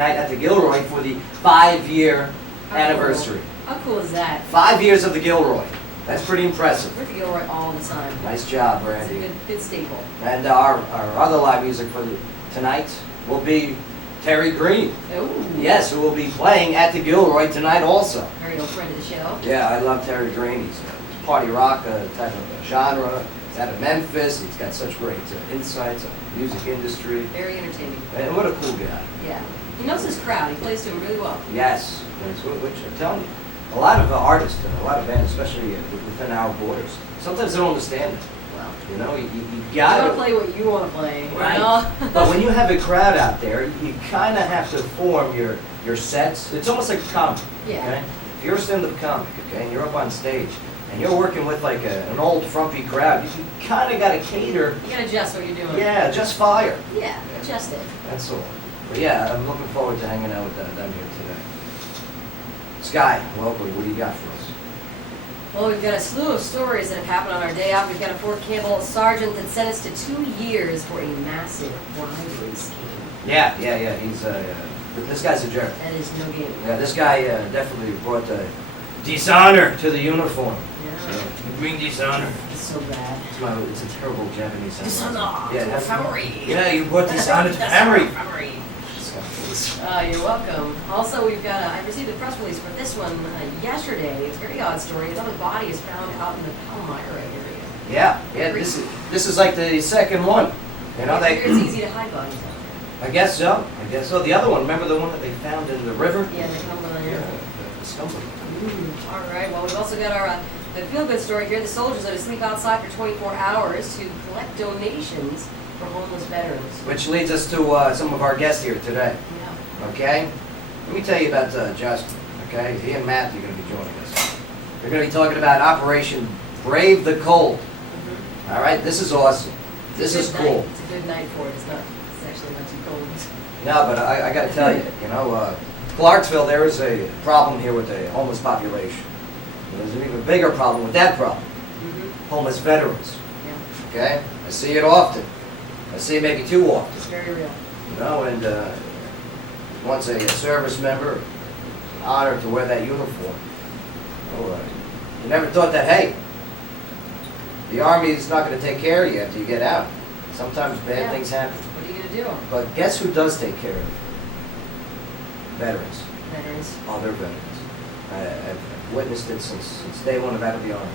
At the Gilroy for the 5-year anniversary. How cool is that? 5 years of the Gilroy. That's pretty impressive. We're at the Gilroy all the time. Nice job, Randy. It's a good staple. And our other live music for tonight will be Terry Green. Ooh. Yes, who will be playing at the Gilroy tonight also. Very old friend of the show. Yeah, I love Terry Green. He's a party rock type of genre. He's out of Memphis. He's got such great insights on the music industry. Very entertaining. And what a cool guy. Yeah. He knows his crowd. He plays to him really well. Yes, which I'm telling you, a lot of artists and a lot of bands, especially within our borders, sometimes they don't understand it. Well, You know, you you gotta gotta play what you want to play. Right. You know? But when you have a crowd out there, you kind of have to form your sets. It's almost like a comic. Yeah. Okay? If you're a stand-up comic, okay, and you're up on stage, and you're working with like an old frumpy crowd, you kind of got to cater. You gotta adjust what you're doing. Yeah, just fire. Yeah, adjust it. That's all. But yeah, I'm looking forward to hanging out with them here today. Sky, welcome. What do you got for us? Well, we've got a slew of stories that have happened on our day out. We've got a Fort Campbell sergeant that sentenced to 2 years for a massive bribery scheme. Yeah. He's this guy's a jerk. That is no game. Yeah, this guy definitely brought dishonor to the uniform. Yeah. So, you bring dishonor. It's so bad. It's a terrible Japanese sentence. Dishonor Yeah, to a family. Yeah, you brought dishonor to family. You're welcome. Also, we've got, I received a press release for this one yesterday. It's a very odd story. Another body is found out in the Palmyra area. Yeah. This is like the second one. You know, It's easy to hide bodies out I guess so. The other one, remember the one that they found in the river? there. Yeah, they come on here. The stumble. All right. Well, we've also got our the feel-good story here. The soldiers are to sleep outside for 24 hours to collect donations for homeless veterans. Which leads us to some of our guests here today. Yeah. Okay? Let me tell you about Justin. Okay? He and Matt are going to be joining us. They're going to be talking about Operation Brave the Cold. Mm-hmm. All right? This is awesome. This is cool. It's a good night for it. It's actually not too cold. No, but I got to tell you, Clarksville, there is a problem here with the homeless population. There's an even bigger problem with that problem. Mm-hmm. Homeless veterans. Yeah. Okay? I see it often. I see it maybe too often. It's very real. And once a service member, honored to wear that uniform. You never thought that, hey, the Army is not going to take care of you after you get out. Sometimes bad things happen. What are you going to do? But guess who does take care of veterans? Veterans. Other veterans. I've witnessed it since day one of out of the Army.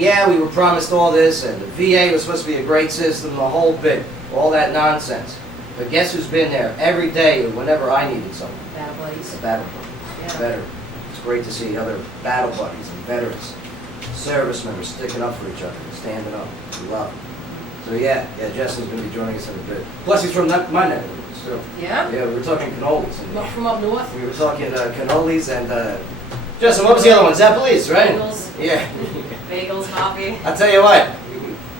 Yeah, we were promised all this, and the VA was supposed to be a great system, the whole bit, all that nonsense. But guess who's been there every day whenever I needed something? Battle buddies. A battle buddy. Yeah. Veteran. It's great to see other battle buddies and veterans, service members sticking up for each other and standing up. We love them. So yeah, Justin's going to be joining us in a bit. Plus he's from my neck of the woods, so. Yeah? Yeah, we were talking cannolis. Not from up north? We were talking cannolis and, Justin, what was the other one? Zeppelis, right? Bagels. Yeah. Bagels, coffee. I'll tell you what,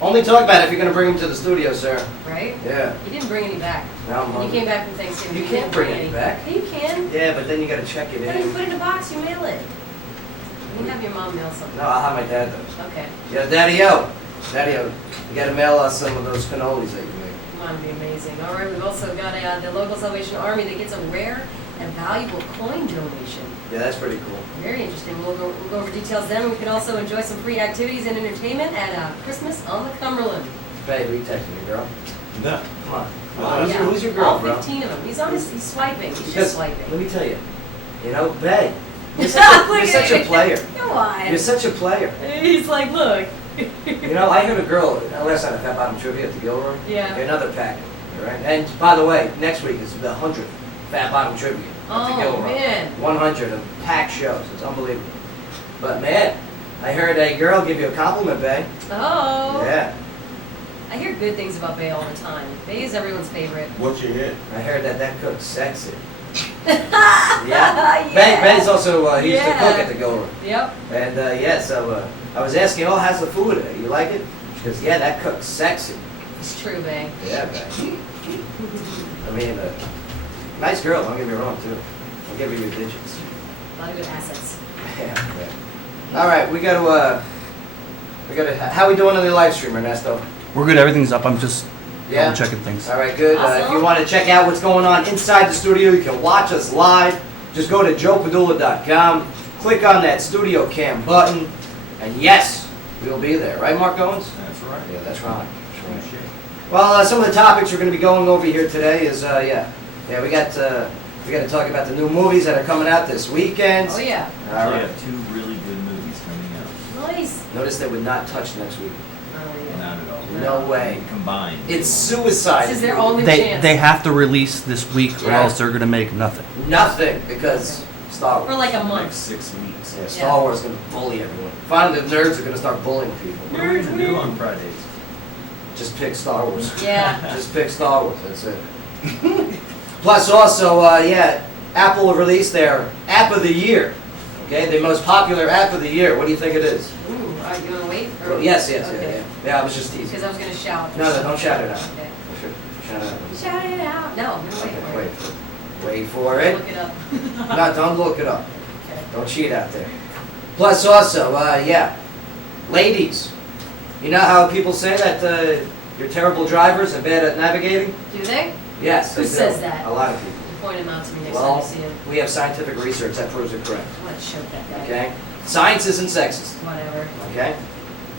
only talk about it if you're going to bring them to the studio, sir. Right? Yeah. You didn't bring any back. Now I'm When you hungry. came back from Thanksgiving. You can't bring any back. Yeah, you can. Yeah, but then you got to check it But you in. put it in a box, you mail it. You have your mom mail something. No, I'll have my dad though. Okay. Yeah, Daddy-O, you got to mail us some of those cannolis that you make. Come on, be amazing. All right, we've also got the local Salvation Army that gets a rare and valuable coin donation. Yeah, that's pretty cool. Very interesting. We'll go over details then. We can also enjoy some free activities and entertainment at Christmas on the Cumberland. Babe, you texting me, girl? No. Come on. Oh, yeah. Who's your girl, All bro? 15 of them. He's swiping. He's Because, just swiping. let me tell you, Babe, you're such a player. Come on. You're such a player. He's like, look. I heard a girl last night at Fat Bottom Trivia at the Gilroy. Yeah. Another packet, all right? And by the way, next week is the 100th Fat Bottom Trivia at the Oh, Gilroy. man. 100 of packed shows. It's unbelievable. But man, I heard a girl give you a compliment, Babe. Oh. Yeah. I hear good things about Bay all the time. Bay is everyone's favorite. What's your hit? I heard that cook's sexy. Yeah. Bay's also, he used to Yeah. cook at the Gilroy. Yep. And so I was asking, how's the food? You like it? She goes, yeah, that cook's sexy. It's true, Bay. Yeah, Bay. I mean, nice girl, don't get me wrong, too. I'll give you your digits. A lot of good assets. Yeah. All right, we got to, how we doing on the live stream, Ernesto? We're good. Everything's up. I'm just Yeah. double checking things. All right, good. If Awesome. you want to check out what's going on inside the studio, you can watch us live. Just go to joepadula.com, click on that studio cam button, and yes, we'll be there. Right, Mark Owens? That's right. Yeah, that's right. Well, some of the topics we're going to be going over here today is, we got to talk about the new movies that are coming out this weekend. Oh, yeah. All We right. have two really good movies coming out. Nice. Notice they would not touch next week. Oh, yeah. Not at all. No way. Combined. It's suicide. This is their only They chance. have to release this week, or Right. else they're gonna make nothing. Nothing, because Star Wars. For like a Next month. 6 weeks. Yeah, Star Wars is going to bully everyone. Finally, the nerds are going to start bullying people. What are we going to do on Fridays? Just pick Star Wars. Yeah. Just pick Star Wars, that's it. Plus also, Apple will release their App of the Year. Okay, the most popular App of the Year. What do you think it is? Ooh, all right, you want to wait? Well, yes, Okay. yeah. I was just teasing. Because I was going to shout. No, don't shout it out. Okay. Shout it out. Shout it out. No, I'm going to Okay, wait for it. wait for it. Look it up. No, don't look it up. Okay. Don't cheat out there. Plus also, ladies. You know how people say that you're terrible drivers and bad at navigating? Do they? Yes, Who they do. says that? A lot of people. You point them out to me next time Well, you see him. we have scientific research that proves it correct. I'm going to choke that guy. Okay? Science isn't sexist. Whatever. Okay?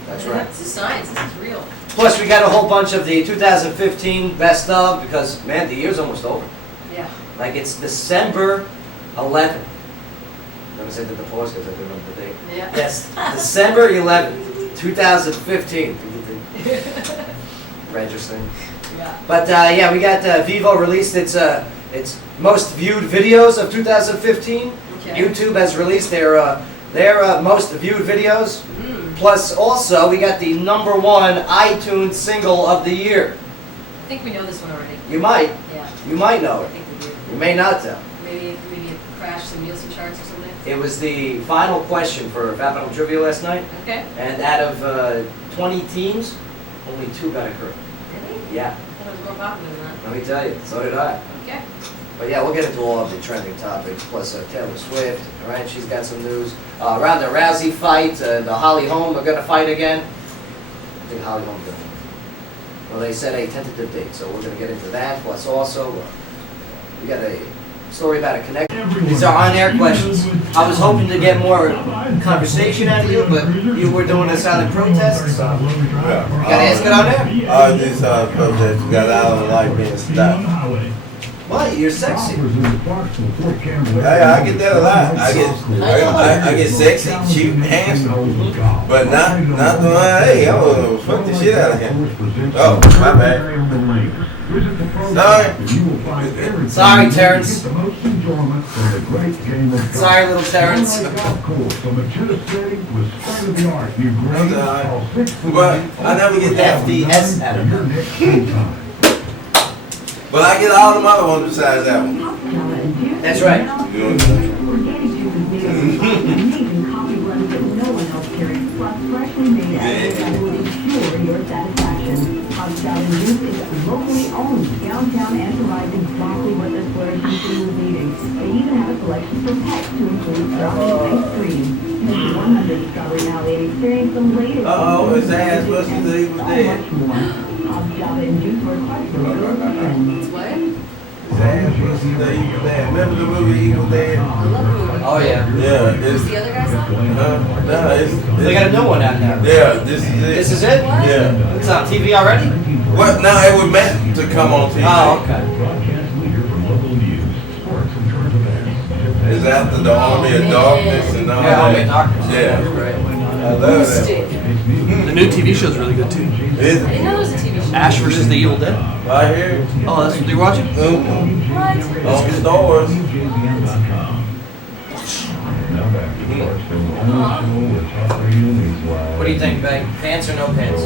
That's right. This is science. This is real. Plus, we got a whole bunch of the 2015 best of because, man, the year's almost over. Yeah. Like, it's December 11th. Notice I did the pause because I didn't remember the date. Yeah. Yes, December 11th, 2015. Registering. Yeah. But we got Vivo released its most viewed videos of 2015. Okay. YouTube has released their most viewed videos. Mm. Plus, also, we got the #1 iTunes single of the year. I think we know this one already. You might know I it. think we do. You may not though. Maybe it crashed some Nielsen charts or something. It was the final question for Fat Trivia last night, Okay. and out of 20 teams, only 2 got it correct. Really? Yeah, I thought it was more popular than that. let me tell you, so did I. Okay. But yeah, we'll get into all of the trending topics, plus Taylor Swift, all right, she's got some news. Ronda Rousey fight, the Holly Holm are going to fight again. I think Holly Holm's going to win. Well, they set a tentative date, so we're going to get into that, plus also, we got a story about a connection. These are on-air questions. I was hoping to get more conversation out of you, but you were doing a silent protest, so you got to ask it on there. This protest got out of like being stopped. What? You're sexy. Hey, I get that a lot. I get sexy, cute, handsome, but not the one. Hey, I will fuck the shit out of him. Oh, my bad. Sorry. Sorry, Terrence. Sorry, little Terrence. But I never get that. FDS out of her. But I get all the other ones besides that one. That's right. You know what I'm saying? Locally owned downtown and provides exactly what this Florida consumer is needing. They even have a selection for pets to include strawberry ice cream. Mr. 100 Strawberry Alley and experience the latest. Uh-oh, his ass must have said he was dead. So much more. Java and juice were quite It's what? His ass must have said he was dead. Remember the movie Evil Dead? I love the movie. Oh yeah. Yeah, Who's it's, the other guy's on? no, it's, They got a new one out now. yeah, this is it. This is it? What? Yeah. It's on TV already? What? No, it was meant to come on TV. Oh, okay. It's after the Army of Darkness and all Yeah, that. Army of Darkness. Yeah. That's great. I love that. Stick. The new TV show's really good too. I didn't know there was a TV show. Ash versus the Evil Dead. Right here. Oh, that's what you're watching? Mm-hmm. What? On Star Wars. What do you think, Beck? Pants or no pants?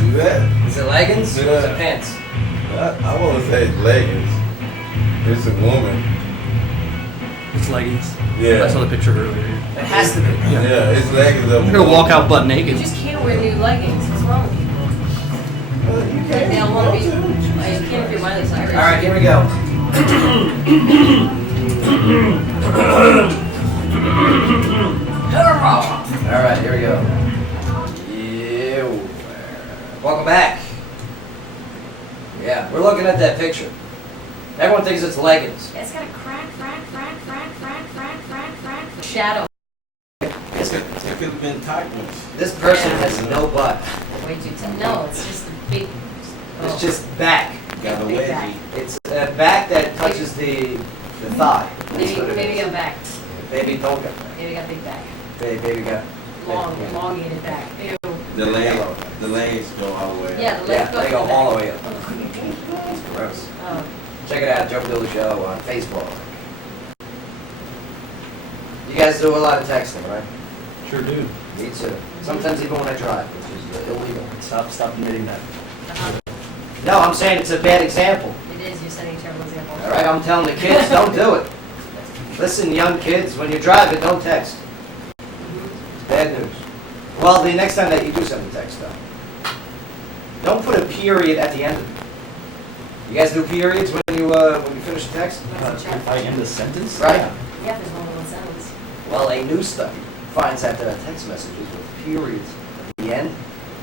Do that. Is it leggings or is it Yeah. pants? I want to say it's leggings. It's a woman. It's leggings. Yeah. I saw the picture earlier. It has to be. Yeah, it's leggings. You're gonna walk out butt You naked. just can't wear new leggings. What's wrong with you? You They don't want to be. can't. You can't if you're Miley Cyrus. All right, here we go. All right, here we go. Welcome back. Yeah, we're looking at that picture. Everyone thinks it's leggings. It's got a crack. Shadow. It could have been tight ones. This person has no butt. Way too tight. No, it's just a big. It's just back. Got a Big back. wedgie. It's a back that touches the thigh. That's what it Maybe is. got back. Baby don't got back. Maybe got big back. Baby got Elongated back. Ew. The legs go all the way up. Yeah, the yeah, legs go they go to the all the back. way up. It's gross. Oh. Check it out, Joe Padula Show on Facebook. You guys do a lot of texting, right? Sure do. Me too. Sometimes even when I drive, which is illegal. Stop admitting that. Uh-huh. No, I'm saying it's a bad example. It is. You're setting a terrible example. All right, I'm telling the kids, don't do it. Listen, young kids, when you're driving, don't text. It's bad news. Well, the next time that you do send a text, though, don't put a period at the end of it. You guys do periods when you finish a text? If I end the sentence? Right. Yeah, there's more than one sentence. Well, a new study finds that text messages with periods at the end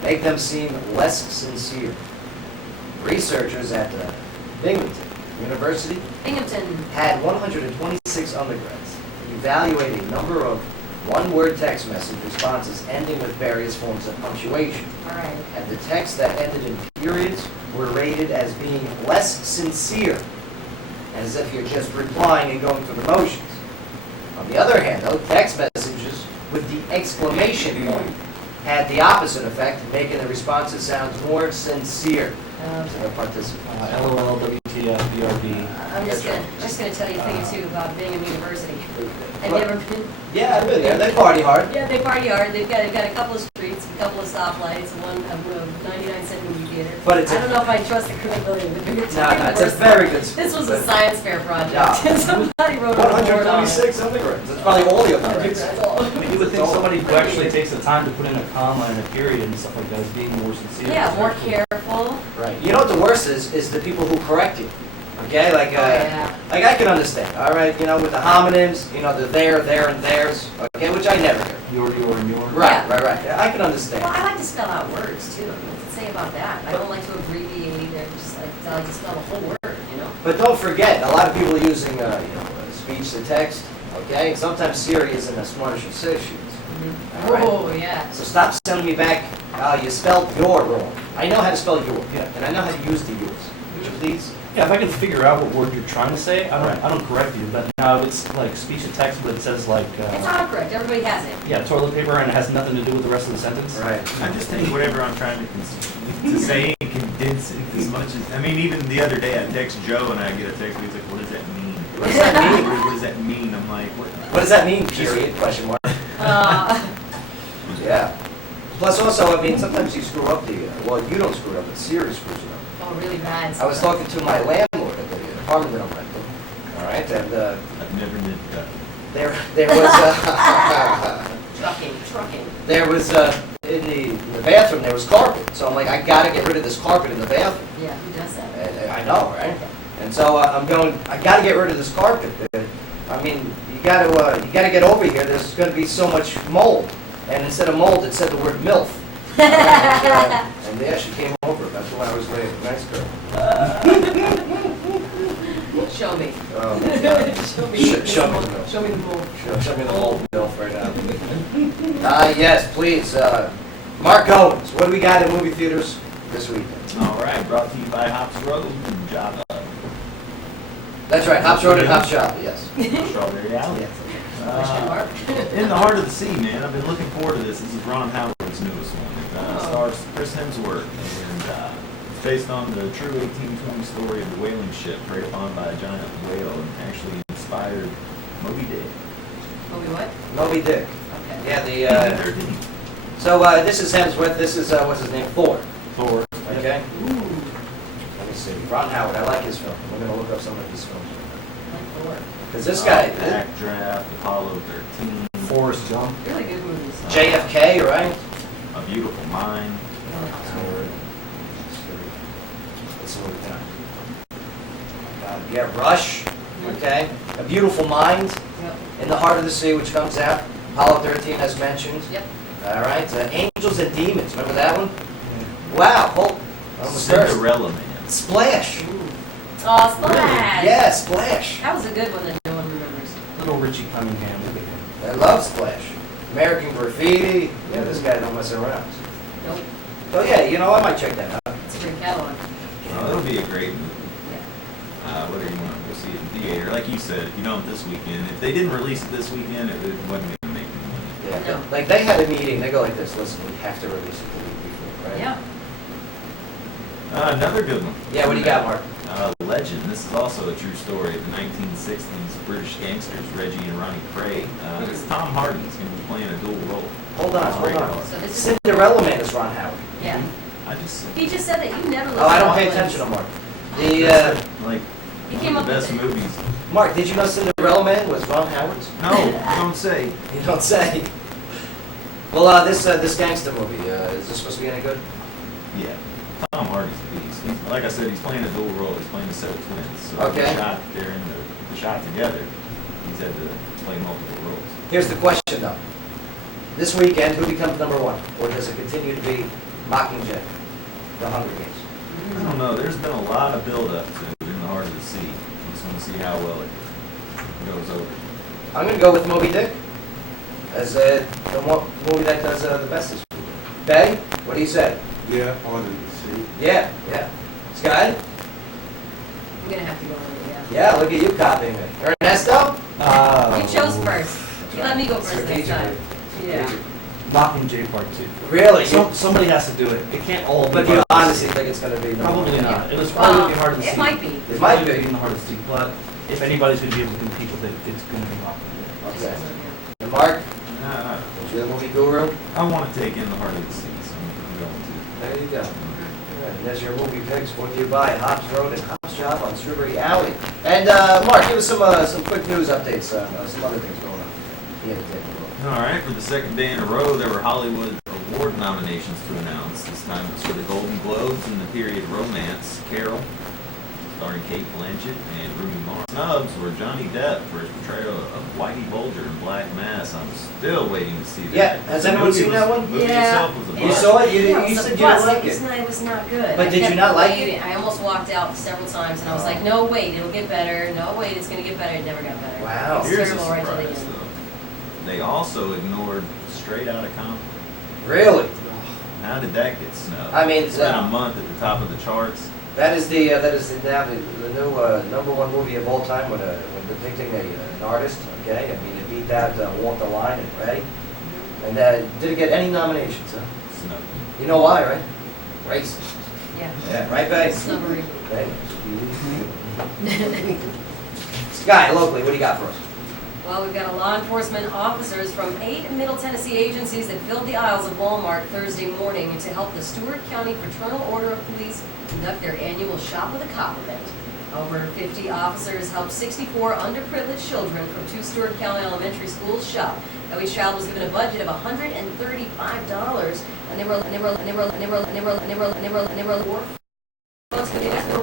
make them seem less sincere. Researchers at Binghamton University Binghamton. had 126 undergrads evaluate a number of one-word text message responses ending with various forms of punctuation. All right. And the texts that ended in periods were rated as being less sincere, as if you're just replying and going through the motions. On the other hand, though, text messages with the exclamation point had the opposite effect, making the responses sound more sincere to the participants. LOL, WTF, BRB. I'm just gonna tell you a thing or two about Bingham University. Have you ever been? Yeah, I've been there. They party hard. Yeah, they party hard. They've got a couple of streets, a couple of stoplights, one 99-cent movie theater. But it's I don't know if I trust the credibility of the Binghamton. No, it's a very good school. This was a science fair project. Yeah. Somebody wrote a report on it. 126 undergrads. That's probably all the undergrads. That's all. You would think somebody who actually takes the time to put in a comma and a period and stuff like that is being more sincere. Yeah, more careful. Right. You know what the worst is the people who correct you. Okay, like Yeah. like I can understand. All right, you know, with the homonyms, you know, the there, and theirs. Okay, which I never do. Your, and your. Right, Yeah. right. Yeah, I can understand. Well, I like to spell out words too. What to say about that? I don't like to abbreviate either. Just like I like to spell the whole word. You know. But don't forget, a lot of people are using speech to text. Okay, and sometimes Siri isn't as smart as she says she is. All right. Oh yeah. So stop sending me back. You spelled your wrong. I know how to spell your. Yeah. And I know how to use the yours. Would you please? Yeah, if I can figure out what word you're trying to say, I don't correct you. But now if it's like speech to text, but it says like. It's autocorrect. Everybody has it. Yeah, toilet paper, and it has nothing to do with the rest of the sentence. Right. I just think whatever I'm trying to say and condense it as much as, I mean, even the other day I text Joe and I get a text and he's like, what does that mean? What does that mean? What does that mean? I'm like, what? What does that mean? Period. Question mark. Yeah. Plus, also, I mean, sometimes you screw up well, you don't screw it up, but Siri screws it up. Oh, really bad. I was talking to my landlord at the apartment that I'm renting. All right, and I've never did that. there was Trucking. there was in the bathroom there was carpet. So I'm like, I gotta get rid of this carpet in the bathroom. Yeah, who does that? And I know, right? And so I'm going. I gotta get rid of this carpet. I mean, you gotta get over here. There's gonna be so much mold. And instead of mold, it said the word MILF. And there she came over. That's why I was waiting. Nice girl. Show me. Oh, my God. Show me. Show me the MILF. Show me the move. Show me the mold MILF right now. Yes, please. Mark Owens, what do we got in movie theaters this weekend? All right, brought to you by Hops Road and Job That's right, Hops Road and Hops Shop, yes. Strawberry Alley. Question mark. In the Heart of the Sea, man. I've been looking forward to this. This is Ron Howard's newest one. It stars Chris Hemsworth, and it's based on the true 1820 story of the whaling ship preyed upon by a giant whale and actually inspired Moby Dick. Moby what? Moby Dick. Okay. Yeah, so this is Hemsworth, this is, what's his name? Thor. Thor. Okay? Let me see. Ron Howard, I like his film. We're going to look up some of his films. Like Thor. Because this guy, Backdraft, Apollo 13, Forrest Gump. Really good movies. JFK, right? A Beautiful Mind. Let's see what we got. Yeah, Rush, okay? A Beautiful Mind, Yep. In the Heart of the Sea, which comes out. Apollo 13, as mentioned. Yep. All right, Angels and Demons, remember that one? Wow, hold. Almost first. Cinderella Man. Splash. Oh, Splash! Yeah, Splash. That was a good one that no one remembers. Little Richie Cunningham, look at him. I love Splash. American Graffiti. Yeah, this guy don't mess around. Nope, So yeah, you know, I might check that out. it's a great catalog. Oh, it'll be a great movie. Yeah. Whether you want to go see it in theater, like you said, if you don't this weekend, if they didn't release it this weekend, it wasn't going to make any money. Yeah, No. like they had a meeting, they go like this, listen, we have to release it the week before, right? Yeah. Another good one. Yeah, what do you got, Mark? Legend. This is also a true story of the 1960s British gangsters, Reggie and Ronnie Craig. It's Tom Hardy. He's going to be playing a dual role. Hold on, It's hold rated on. R. So this is, Cinderella Man is Ron Howard. yeah. I just He just said that you never looked Oh, I at don't pay Auckland. attention to Mark. The, like He one came of up the best with it. movies. Mark, did you know Cinderella Man was Ron Howard's? No, don't say. You don't say. Well, this gangster movie, is this supposed to be any good? Yeah, Tom Hardy's a beast. Like I said, he's playing a dual role. He's playing a set of twins. So Okay. they're in the shot together. He's had to play multiple roles. Here's the question though. This weekend, who becomes number one? Or does it continue to be Mockingjay, The Hunger Games? I don't know. There's been a lot of build-up to it in the Heart of the Sea. I just want to see how well it goes over. I'm gonna go with Moby Dick as the movie that does the best this weekend. Bay, what do you say? Yeah, Heart of the Sea. Yeah, yeah. Sky? I'm gonna have to go with it, Yeah, look at you copying me. Ernesto? yeah. You chose first. You let me go first next time. Strategically. Yeah. Mockingjay Part 2. Really? Somebody has to do it. It can't all be. But you Heart of the honestly Sea. think it's gonna be number one? Probably not. It was probably Well, gonna be hard to see. it might be. It might be. In the Heart of the Sea, but if anybody's gonna be able to compete with it, it's gonna be Mockingjay. Okay. And Mark, Nah, was you the movie guru? I want to take in the Heart of the Sea, so I'm going to. There you go. Good. And there's your movie picks brought to you by Hobbs Road and Hobbs Shop on Strawberry Alley. And Mark, give us some quick news updates on some other things going on in the entertainment world. All right, for the second day in a row, there were Hollywood Award nominations to announce. This time it's for the Golden Globes and the period romance, Carol, starring Kate Blanchett and Rooney Mara. Snubs were Johnny Depp for his portrayal of Whitey Bulger in Black Mass. I'm still waiting to see that. Yeah, has The anyone movie seen that one? The movie Yeah. itself was a You bust. saw it? Yeah, You was said a you didn't bust. like It was not good. But I did you kept not like waiting. it? I almost walked out several times, and I was like, no, wait, it'll get better. No, wait, it's gonna get better. It never got better. Wow. It was Here's a terrible right to the surprise, end. though. They also ignored Straight Outta Compton. Really? How did that get snubbed? I mean, It's been a month at the top of the charts. that is now the new number one movie of all time when depicting an artist. Okay, I mean it beat that Walk the Line and Ray, and didn't get any nominations. Huh? Snubbed. You know why, right? Racist. Yeah. Yeah, right, babe. Snubbery. Sky, locally, what do you got for us? Well, we've got law enforcement officers from 8 Middle Tennessee agencies that filled the aisles of Walmart Thursday morning to help the Stewart County Fraternal Order of Police conduct their annual Shop with a Cop event. Over 50 officers helped 64 underprivileged children from 2 Stewart County elementary schools shop. Now, each child was given a budget of $135, and they were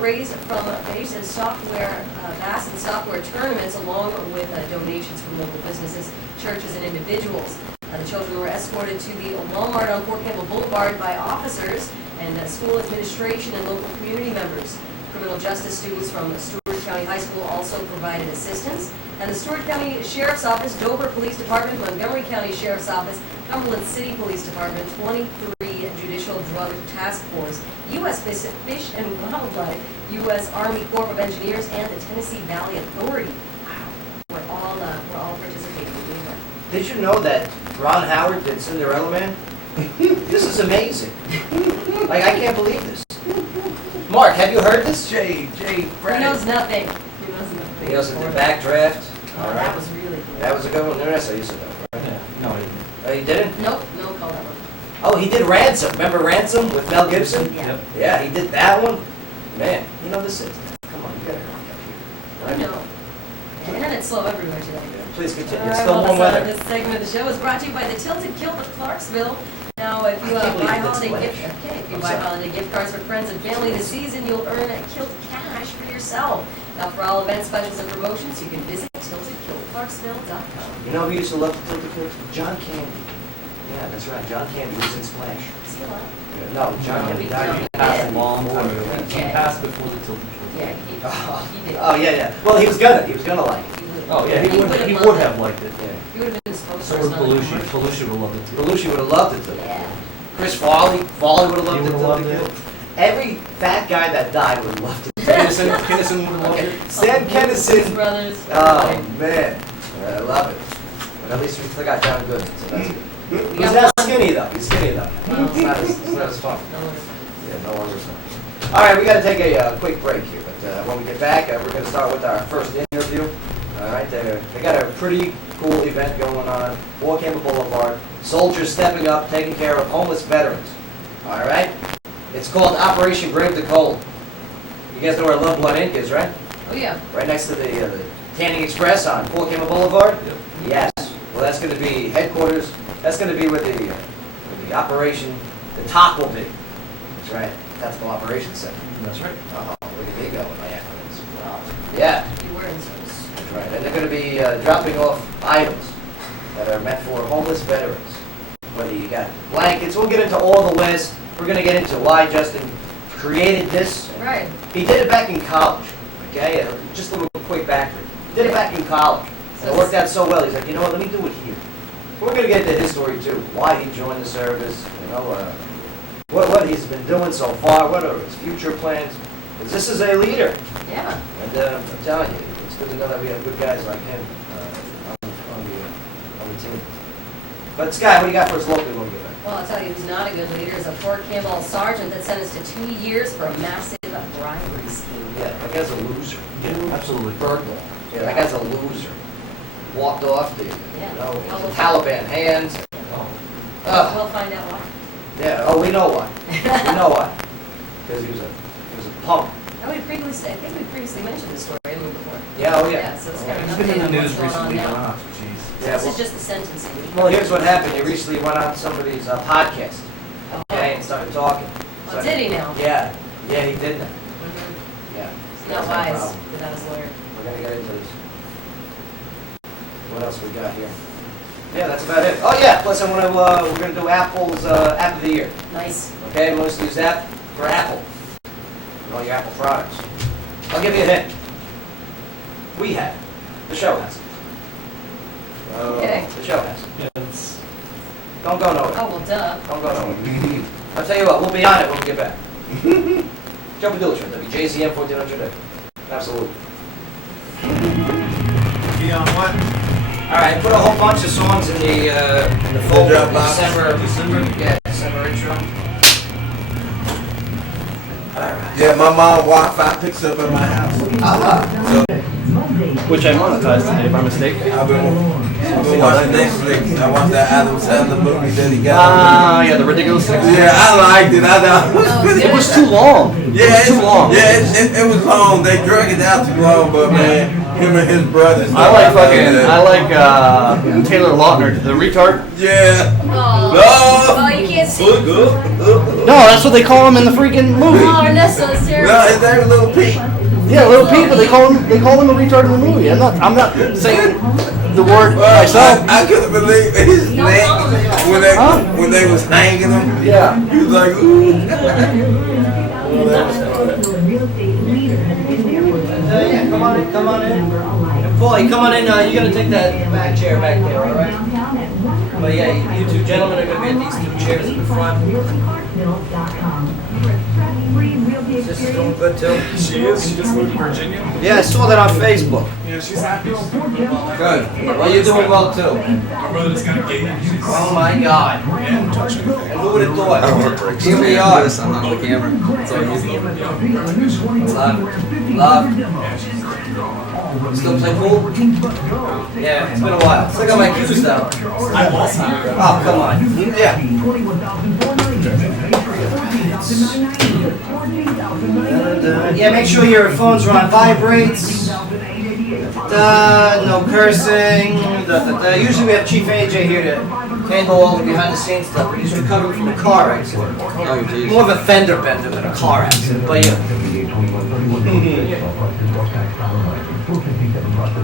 raised from base and software, VAS and software tournaments, along with donations from local businesses, churches, and individuals. The children were escorted to the Walmart on Fort Campbell Boulevard by officers and school administration and local community members. Criminal justice students from Stewart County High School also provided assistance. And the Stewart County Sheriff's Office, Dover Police Department, Montgomery County Sheriff's Office, Cumberland City Police Department, 23 Judicial Drug Task Force, U.S. Fish and Wildlife, U.S. Army Corps of Engineers, and the Tennessee Valley Authority. Wow, we're all participating in doing that. Did you know that Ron Howard did Cinderella Man? This is amazing. Like, I can't believe this. Mark, have you heard this? He knows nothing. He knows nothing. He also did Backdraft. Oh, that was really good. That was a good one. Yes, I used to know. Right? Yeah, no, I didn't. Oh, you didn't? Nope, no call that one. Oh, he did Ransom. Remember Ransom with Mel Gibson? Yeah. Yep. Yeah, he did that one. Man, you know this is. Come on, you gotta hurry up I here. know. The internet's slow everywhere today. Please continue. All It's right, still well, warm weather. This segment of the show is brought to you by the Tilted Kilt of Clarksville. Now, if you I can't buy believe that's holiday Flash. gift, if you I'm buy sorry. holiday gift cards for friends and family this season, you'll earn a Kilt cash for yourself. Now, for all event specials and promotions, you can visit tiltedkiltclarksville.com. You know who used to love to tilt the kids? John Candy. Yeah, that's right, John Candy was in Splash. Is he alive? Yeah, no, John Candy No, died. he He passed did. a long time ago. He passed before the tilted. Yeah, he did. Oh, yeah. Well, he was gonna like it. Oh, yeah, he would loved have it. liked it. Yeah. He would have been spokesperson. So would on the Belushi. commercial. Belushi would have loved it too. Belushi would have loved it too. Yeah. Chris Farley would have loved He it would've too. loved it. Every fat guy that died would have loved it. Kinnison would have loved Okay, it. Sam His Kennison. brothers. Oh, man. I love it. But at least we still got John Goodman, so that's good. We He's got not one. skinny though. He's skinny though. Well, It's not as fun. No worries. Yeah, no longer so. All right, we got to take a quick break here, but when we get back, we're going to start with our first interview. All right, they got a pretty cool event going on, War Camp Boulevard. Soldiers stepping up, taking care of homeless veterans. All right, it's called Operation Brave the Cold. You guys know where Love Blood Inc. is, right? Oh, yeah. Right next to the Tanning Express on Fort Campbell Boulevard? Yep. Yes. Well, that's going to be headquarters. That's going to be where the operation, the top will be. That's right. Tactical Operations Center. That's right. Oh, look at me go with my acronyms. Wow. Yeah, You were in service. that's right. And they're going to be dropping off items that are meant for homeless veterans. Whether you got blankets, we'll get into all the lists. We're going to get into why Justin created this. Right. He did it back in college, okay? Just a little quick background. Did it back in college. And it worked out so well. He's like, you know what, let me do it here. We're going to get into his story too. Why he joined the service, you know, what he's been doing so far, what are his future plans. Because this is a leader. Yeah. And I'm telling you, it's good to know that we have good guys like him on the team. But Sky, what do you got for us locally when we get back? Well, I'll tell you who's not a good leader is a Fort Campbell sergeant that's sentenced to 2 years for a massive bribery scheme. Yeah, that guy's a loser. Yeah, absolutely. Birdwell. Yeah, that guy's a loser. Walked off the, Yeah. you know, Oh, well, Taliban hands. Ugh. We'll find out why. Yeah, oh, we know why. We know why. Because he was a punk. I think we previously mentioned this story before. Yeah, oh yeah. Yeah, so it's kind of He's been in the update on news what's going on recently, now. jeez. Yeah, This well- is just the sentencing. Well, here's what happened. He recently went on somebody's podcast, okay, and started talking. Oh, did he now? Yeah, he did that. Mhm. Yeah. It's That's not no wise problem. without his lawyer. We're gonna get into this. What else we got here? Yeah, that's about it. Oh yeah, plus we're gonna do Apple's App of the Year. Nice. Okay, most used app for Apple. And all your Apple products. I'll give you a hint. We have it. The show has it. Okay. The show has it. Yeah, it's, Don't go nowhere. Oh, well, duh. Don't go nowhere. I'll tell you what, we'll be on it when we get back. Joe Padula Show, WJZM 1400. Absolutely. Be on what? All right, put a whole bunch of songs in the folder. Dropbox. December intro. All right. Yeah, my mom Wi-Fi picks up at my house. So which I monetized today by mistake. I've been watching Netflix. I watched that Adam Sandler movie that he got. Ah, yeah, the ridiculous thing. Yeah, I liked it. I know. It was too long. Yeah, It was too long. Yeah, it was long. They drug it out too long, but man, him and his brothers. I like Taylor Lautner, the retard. Yeah. Oh, No. oh, you can't see. No, that's what they call him in the freaking movie. Oh, Ernesto is terrible. No, his name was Little Pete. Yeah, Little Pete, but they call him a retard in the movie. I'm not saying the word myself. I couldn't believe his No neck problem. when they was hanging him. Yeah. He was like, ooh. Yeah, come on in. And Paulie, come on in. You're gonna take that back chair back there, all right? But yeah, you two gentlemen are gonna be at these two chairs in the front. This is doing good too. She is. She just moved to Virginia. Yeah, I saw that on Facebook. Yeah, she's happy. Good. Well, you're doing well too. My brother just got engaged. She's Oh my God. and touching her. And who would have thought? Here we are. I'm not on the camera. It's all you. Love. Still play pool? Yeah, it's been a while. Still got my cues though. I lost her. Oh, come on. Yeah. Yeah, make sure your phones are on vibrates. No cursing. Usually we have Chief AJ here to handle all the behind the scenes stuff, but he's recovering from a car accident. Oh, geez. More of a fender bender than a car accident, but yeah.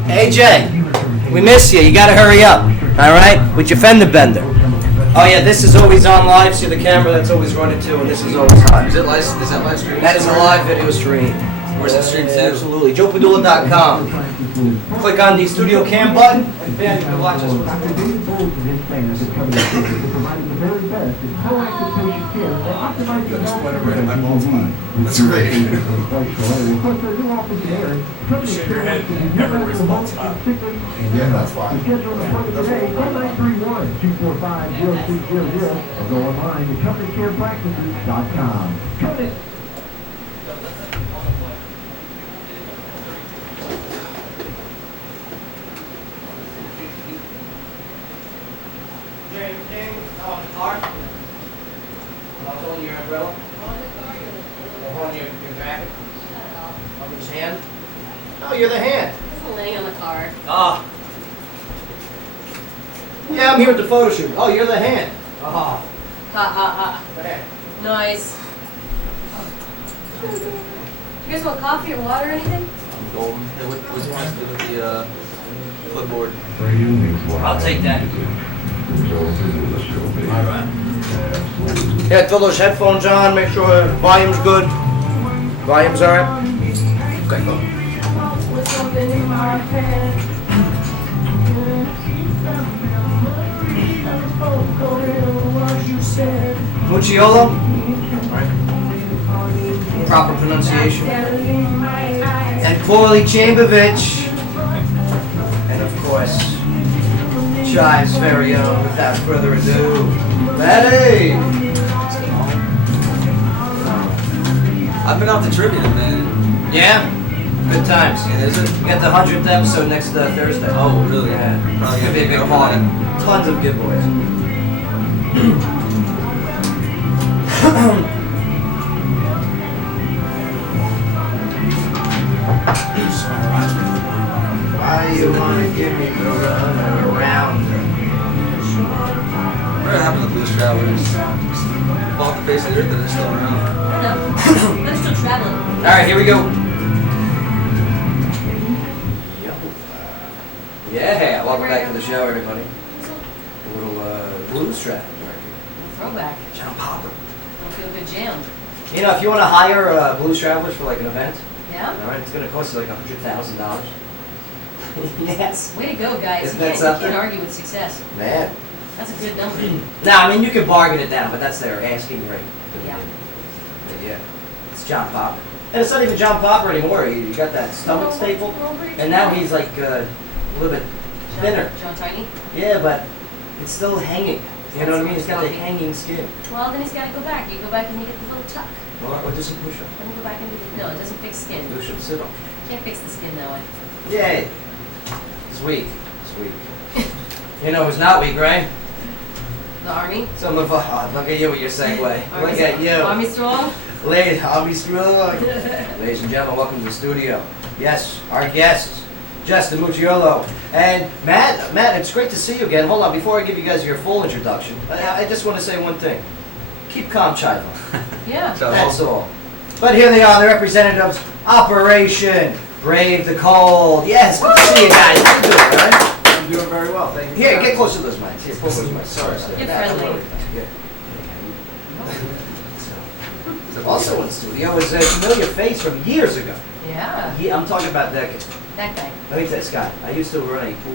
AJ, we miss you. You gotta hurry up, all right? With your fender bender. Oh yeah, this is always on live. See the camera that's always running too, and this is always live. Is that live stream? That is a live video stream. Where's it streamed to? Absolutely. JoePadula.com. Click on the studio cam button, and bam, you can watch us. That's great. Shake your head everywhere's a bald spot. Yeah, that's why. Schedule an appointment today, call 931-245-0300, or go online to covenantcarepractices.com. Covenant. Holding your umbrella? Holding your jacket? On his hand? No, you're the hand. It's laying on the car. Ah. Yeah, I'm here at the photo shoot. Oh, you're the hand. Ah. There. Nice. You guys want coffee or water or anything? I'm golden. Hey, what's wrong with the clipboard? I'll take that. All right. Yeah, throw those headphones on, make sure volume's good. Volume's alright? Okay, go. Mucciolo? Proper pronunciation. And Corley Chambervich. And of course, Chive's very own, without further ado, Maddie! I've been out to trivia, man. Yeah? Good times. Yeah, is it? We got the 100th episode next Thursday. Oh, really? Yeah. Probably It's gonna be a big gonna party. be Tons of giveaways. Why you wanna give me the run around? What happened to Blues Travelers? Off the face of the earth, they're still around. No. They're still traveling. Alright, here we go. Yeah, welcome back to the show, everybody. A little blues track right Throwback. here. John Popper. Don't feel good jam. You know, if you want to hire Blues Travelers for like an event, Yeah? alright, it's going to cost you like $100,000. Yes. Way to go, guys. Isn't You that can't something? argue with success. Man. That's a good number. Now, I mean, you can bargain it down, but that's their asking rate. Yeah. But yeah. It's John Popper. And it's not even John Popper anymore. You got that stomach staple. And now he's like a little bit thinner. John Tiny? Yeah, but it's still hanging. You know what I mean? He's got the hanging skin. Well, then he's got to go back. You go back and you get the little tuck. Or do some push-ups. Then you go back and do... No, it doesn't fix skin. Push-ups, sit-ups. Can't fix the skin that way. Yay. Sweet. Sweet. You know who's not weak, right? The Army? Some of look at you with your segue. Look at you. Army strong? Ladies, Army strong. Ladies and gentlemen, welcome to the studio. Yes, our guest, Justin Mucciolo. And Matt, it's great to see you again. Hold on, before I give you guys your full introduction, I just want to say one thing. Keep calm, Chivo. Yeah. That's all. But here they are, the representatives, Operation Brave the Cold. Yes, good to see you guys. How you doing, all right? I'm doing very well, thank you. Here, get close to those mics. Here, close to those mics. Sorry. Get friendly. Also in the studio is a familiar face from years ago. Yeah. I'm talking about decades. That guy. Let me tell you, Scott, I used to run a pool.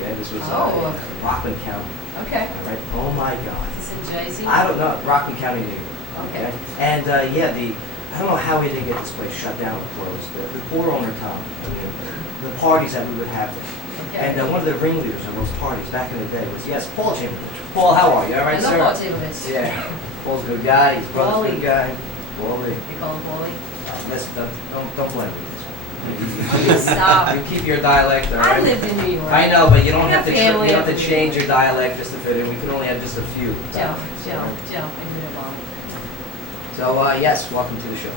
Okay, this was Rockland County. Okay. All right. Oh my God. Is this in Jersey? I don't know, Rockland County, New York. Okay. And yeah, I don't know how we didn't get this place shut down or closed. The poor owner, Tom. I mean, the parties that we would have there. Okay. And one of the ringleaders on those parties back in the day was, yes, Paul Chamberlain. Paul, how are you? All right, I sir? love Paul Chamberlain. Yeah. Paul's a good guy. His brother's a good guy. Paulie. You call him Paulie? Listen, don't blame me. Stop. You keep your dialect, all right? I lived in New York. I know, but you don't I have got to. family You don't up have to in change New your dialect just to fit in. We can only have just a few. Joe, dialects, Joe, all right? Joe, I did it wrong. So yes, welcome to the show.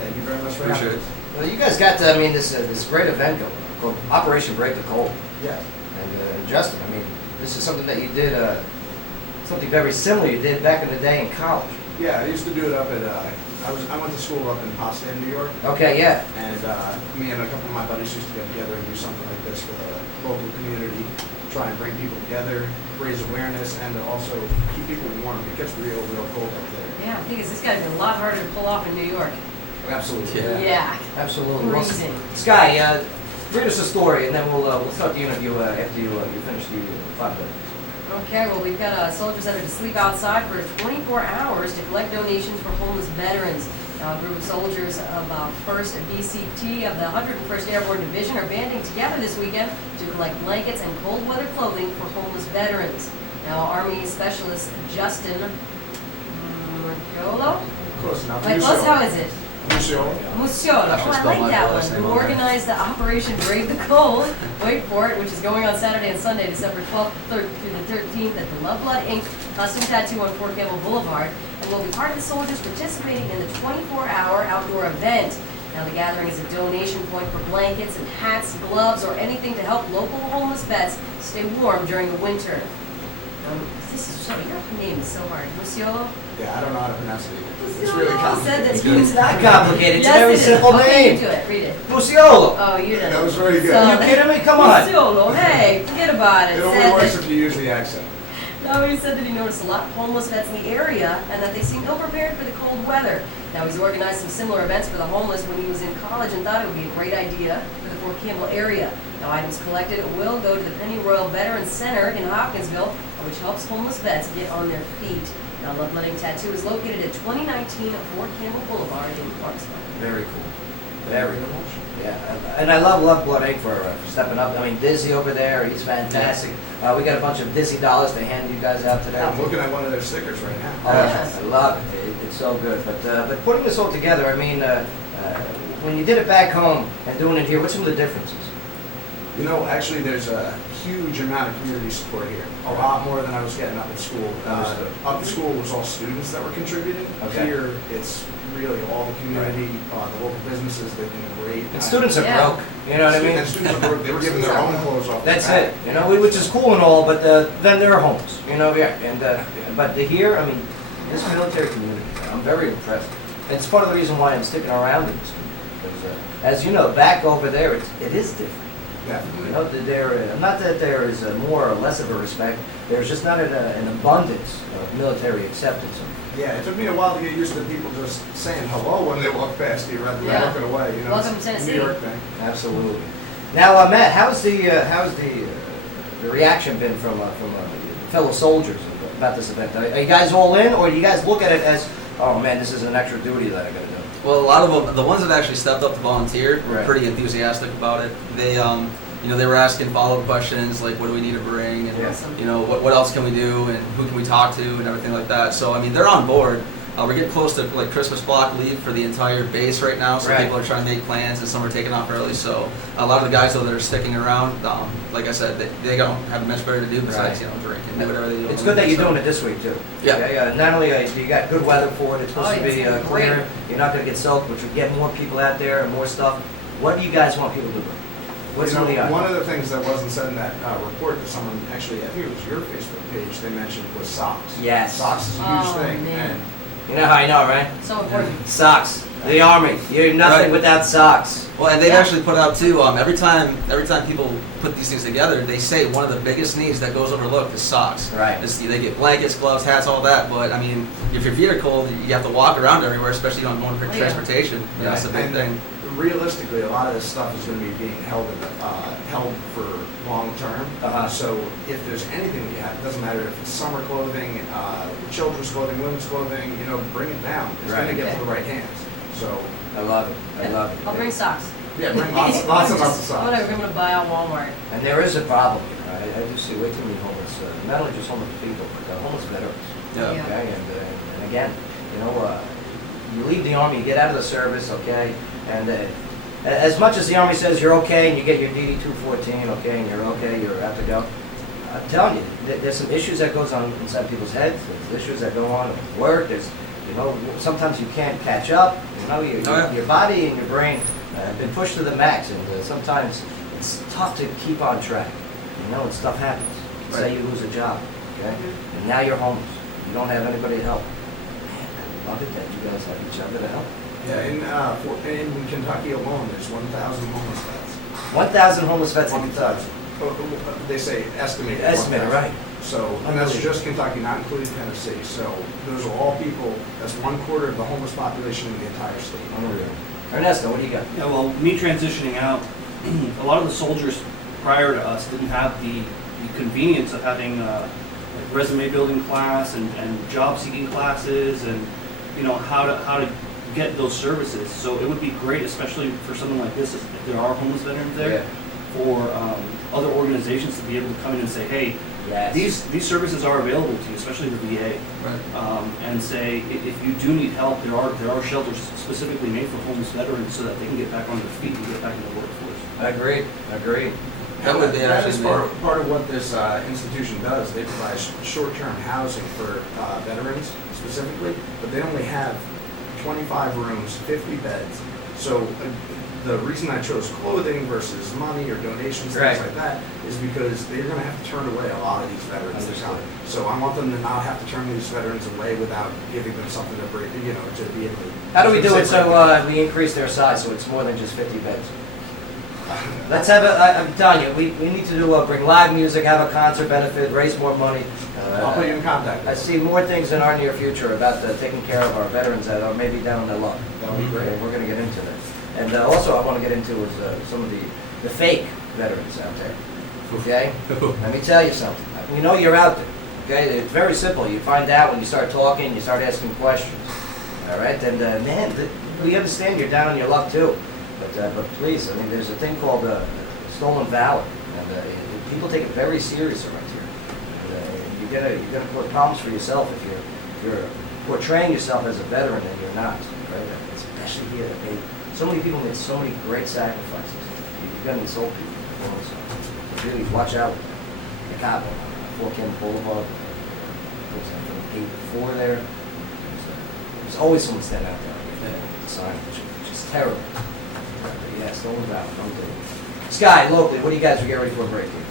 Thank you very much for Appreciate having it. us. Well, you guys got this great event going called Operation Break the Cold. Yeah. And Justin, I mean, this is something that you did, something very similar you did back in the day in college. Yeah, I used to do it up at, I went to school up in Potsdam, New York, Okay, yeah. and me and a couple of my buddies used to get together and do something like this for the local community, try and bring people together, raise awareness, and to also keep people warm. It gets real cold up there. Yeah, I think this got to be a lot harder to pull off in New York. Absolutely. Yeah. Absolutely. Well, Freezing. Sky, read us a story, and then we'll start the interview after you finish the 5 minutes. Okay, well, we've got soldiers that are to sleep outside for 24 hours to collect donations for homeless veterans. Now, a group of soldiers of 1st BCT of the 101st Airborne Division are banding together this weekend to collect blankets and cold weather clothing for homeless veterans. Now, Army Specialist Justin Marciolo? Close enough. Like, close, how is it? Lucio. Musiolo. Actually Oh, I spelled like my that last one. name Who on there. organized the Operation Brave the Cold, wait for it, which is going on Saturday and Sunday, December 12th through the 13th at the Love Blood Inc. Custom Tattoo on Fort Campbell Boulevard, and will be part of the soldiers participating in the 24-hour outdoor event. Now, the gathering is a donation point for blankets and hats, gloves, or anything to help local homeless vets stay warm during the winter. This is so, your name is so hard. Musiolo? Yeah, I don't know how to pronounce it. It's Musiolo really said complicated. that he It's not complicated. It's a Yes, very it is. simple Okay, name. you do it. Read it. Musiolo. Oh, you did. That was very good. Are you kidding me? Come on. Musiolo, hey, forget about it. It only Said works that- if you use the accent. No, he said that he noticed a lot of homeless vets in the area and that they seemed ill-prepared for the cold weather. Now, he's organized some similar events for the homeless when he was in college and thought it would be a great idea for the Fort Campbell area. Now, items collected will go to the Penny Royal Veterans Center in Hopkinsville, which helps homeless vets get on their feet. Now, Love Letting Tattoo is located at 2019 Fort Campbell Boulevard in Clarksville. Very cool. Very cool. Yeah, and I love Blood Inc. for stepping up. I mean, Dizzy over there, he's fantastic. We got a bunch of Dizzy dollars to hand you guys out today. I'm looking at one of their stickers right now. Oh, Yes. I love it. It's so good. But putting this all together, I mean, when you did it back home and doing it here, what's some of the differences? You know, actually, there's a huge amount of community support here. A lot more than I was getting up at school. Understood. Up at school, it was all students that were contributing. Okay. Here, it's really all the community, the local businesses. They've been great. And students are Yeah. broke. You know what I mean? And students are broke. They were giving their own clothes off. That's the it. You know, which is cool and all, but then they're homeless. You know, yeah. And but here, I mean, this military community, I'm very impressed. It's part of the reason why I'm sticking around in this community. Because, as you know, back over there, it is different. Yeah. You know, not that there is more or less of a respect. There's just not an abundance of military acceptance. Yeah, it took me a while to get used to people just saying hello when they walk past you rather than Yeah. looking away. You know, Welcome it's to a Tennessee. New York thing. Absolutely. Now, Matt, how's the reaction been from fellow soldiers about this event? Are you guys all in, or do you guys look at it as, oh man, this is an extra duty that I got to do? Well, a lot of them, the ones that actually stepped up to volunteer, were Right. pretty enthusiastic about it. They, you know, they were asking follow-up questions like, what do we need to bring, and Awesome. you know, what else can we do, and who can we talk to, and everything like that. So, I mean, they're on board. We're getting close to like Christmas block leave for the entire base right now, so Right. people are trying to make plans, and some are taking off early. So, a lot of the guys though that are sticking around, like I said, they don't have much better to do besides you know drink and do whatever they do. It's good that you're doing it this week too. Yeah. Yeah. Not only you got good weather for it, it's supposed Oh, to yeah, be it's gonna be clear. great. You're not going to get soaked, which would get more people out there and more stuff. What do you guys want people to do? What's You know, some of the one of the things that wasn't said in that report that someone actually, I think it was your Facebook page, they mentioned was socks. Yes. Socks is a huge Oh, thing. man. And You know how I know, right? So important. Socks. The Army. You're nothing Right. without socks. Well, and they've Yeah. actually put out too. Every time people put these things together, they say one of the biggest needs that goes overlooked is socks. Right. They get blankets, gloves, hats, all that. But I mean, if your feet are cold, you have to walk around everywhere, especially on one for Oh, yeah. transportation. You know, that's a big and thing. realistically, a lot of this stuff is going to be being held for long term. Uh-huh. So if there's anything that you have, it doesn't matter if it's summer clothing, children's clothing, women's clothing, you know, bring it down. It's going to Right. get to the right hands. So I love it. I love it. I'll bring socks. yeah, bring lots and lots of socks. Whatever, I'm gonna buy at Walmart. And there is a problem here. I do see way too many homeless, not only just homeless people, but homeless veterans. Yeah. Yeah. Okay, and again, you know, you leave the Army, you get out of the service, okay, and as much as the Army says you're okay and you get your DD 214, okay, and you're okay, you're out to go, I'm telling you, there's some issues that goes on inside people's heads, there's issues that go on at work, there's, you know, sometimes you can't catch up, you know, your body and your brain have been pushed to the max, and sometimes it's tough to keep on track, you know, and stuff happens. Right. Say you lose a job, okay, and now you're homeless, you don't have anybody to help. Man, I love it that you guys have each other to help. Yeah, in Kentucky alone, there's 1,000 homeless vets. 1,000 homeless vets in Kentucky. they say estimated. Estimated, 1,000. right. So, and that's just Kentucky, not including Tennessee. So those are all people, that's 1/4 of the homeless population in the entire state. Unreal. Ernesto, what do you got? Yeah, well, me transitioning out, a lot of the soldiers prior to us didn't have the convenience of having like resume building class and job seeking classes and how to get those services. So it would be great, especially for something like this, if there are homeless veterans there, for other organizations to be able to come in and say, hey, Yes. these services are available to you, especially the VA, Right. and say if you do need help, there are shelters specifically made for homeless veterans so that they can get back on their feet and get back in the workforce. Agreed. That would be That is actually part of what this institution does. They provide short-term housing for veterans specifically, but they only have 25 rooms, 50 beds. So the reason I chose clothing versus money or donations, Right. things like that, is because they're going to have to turn away a lot of these veterans to come. So I want them to not have to turn these veterans away without giving them something to bring, to be able to. How do we do it so we increase their size so it's more than just 50 beds? Let's have I'm telling you, we need to do bring live music, have a concert benefit, raise more money. I'll put you in contact. I see more things in our near future about taking care of our veterans that are maybe down on their luck. That'll be great. And we're going to get into that. And also I want to get into is some of the fake veterans out there. Okay? Let me tell you something. We know you're out there. Okay? It's very simple. You find out when you start talking, you start asking questions. All right? And man, we understand you're down on your luck too. But please, I mean, there's a thing called stolen valor. And people take it very serious around here. And you're gonna put problems for yourself if you're portraying yourself as a veteran and you're not. Right? Especially here. So many people made so many great sacrifices. You've got to insult people. So really watch out. The cop on Fort Campbell Boulevard. From 8 to 4 there. There's always someone standing out there. The sign, which is terrible. But yeah, stolen valor. Sky, locally, what do you guys get ready for a break here?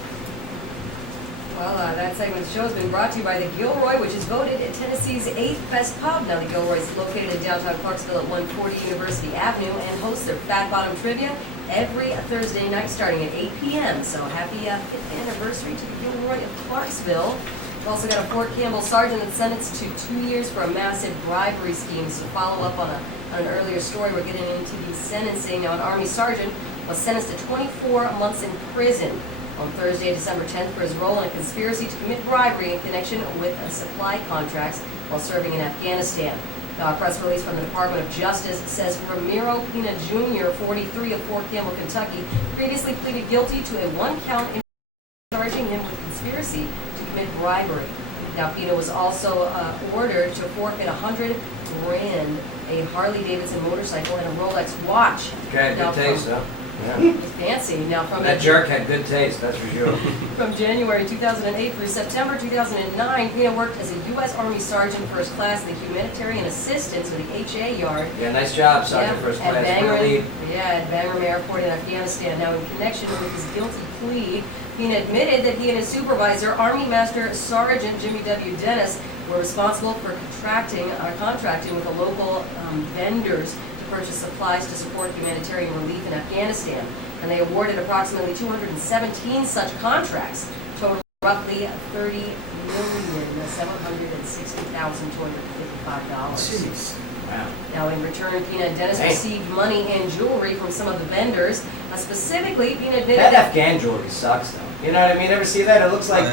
Well, that segment of the show has been brought to you by the Gilroy, which is voted Tennessee's 8th best pub. Now, the Gilroy is located in downtown Clarksville at 140 University Avenue and hosts their Fat Bottom Trivia every Thursday night starting at 8 p.m. So happy 5th anniversary to the Gilroy of Clarksville. We've also got a Fort Campbell sergeant that's sentenced to 2 years for a massive bribery scheme. So follow up on an earlier story, we're getting into the sentencing. Now, an Army sergeant was sentenced to 24 months in prison on Thursday, December 10th, for his role in a conspiracy to commit bribery in connection with supply contracts while serving in Afghanistan. Now, a press release from the Department of Justice says Ramiro Pina Jr., 43 of Fort Campbell, Kentucky, previously pleaded guilty to a one-count charging him with conspiracy to commit bribery. Now, Pina was also ordered to forfeit $100,000, a Harley-Davidson motorcycle, and a Rolex watch. Okay, Now, good taste, huh? Yeah. It's fancy. Now, from That jerk had good taste, that's for sure. From January 2008 through September 2009, Pina worked as a U.S. Army Sergeant First Class in the Humanitarian Assistance, or the HA Yard. Yeah, nice job, Sergeant First Class. At Really. Bagram Airport in Afghanistan. Now, in connection with his guilty plea, Pina admitted that he and his supervisor, Army Master Sergeant Jimmy W. Dennis, were responsible for contracting with the local vendors to purchase supplies to support humanitarian relief in Afghanistan. And they awarded approximately 217 such contracts, totaling roughly $30,760,255. Jeez. Wow. Now, in return, Pina and Dennis received money and jewelry from some of the vendors. Specifically, Pina admitted That Afghan jewelry sucks, though. You know what I mean? Ever see that? It looks like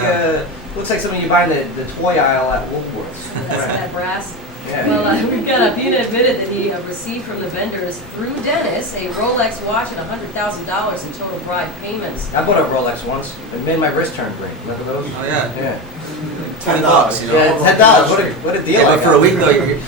something you buy in the toy aisle at Woolworths. that brass. Yeah. Well, we've got Pina admitted that he received from the vendors through Dennis a Rolex watch and $100,000 in total bribe payments. I bought a Rolex once. It made my wrist turn green. Look at those. Oh yeah. Yeah. $10. You know? Yeah, $10. What a deal! Yeah, I but for got. a week though, you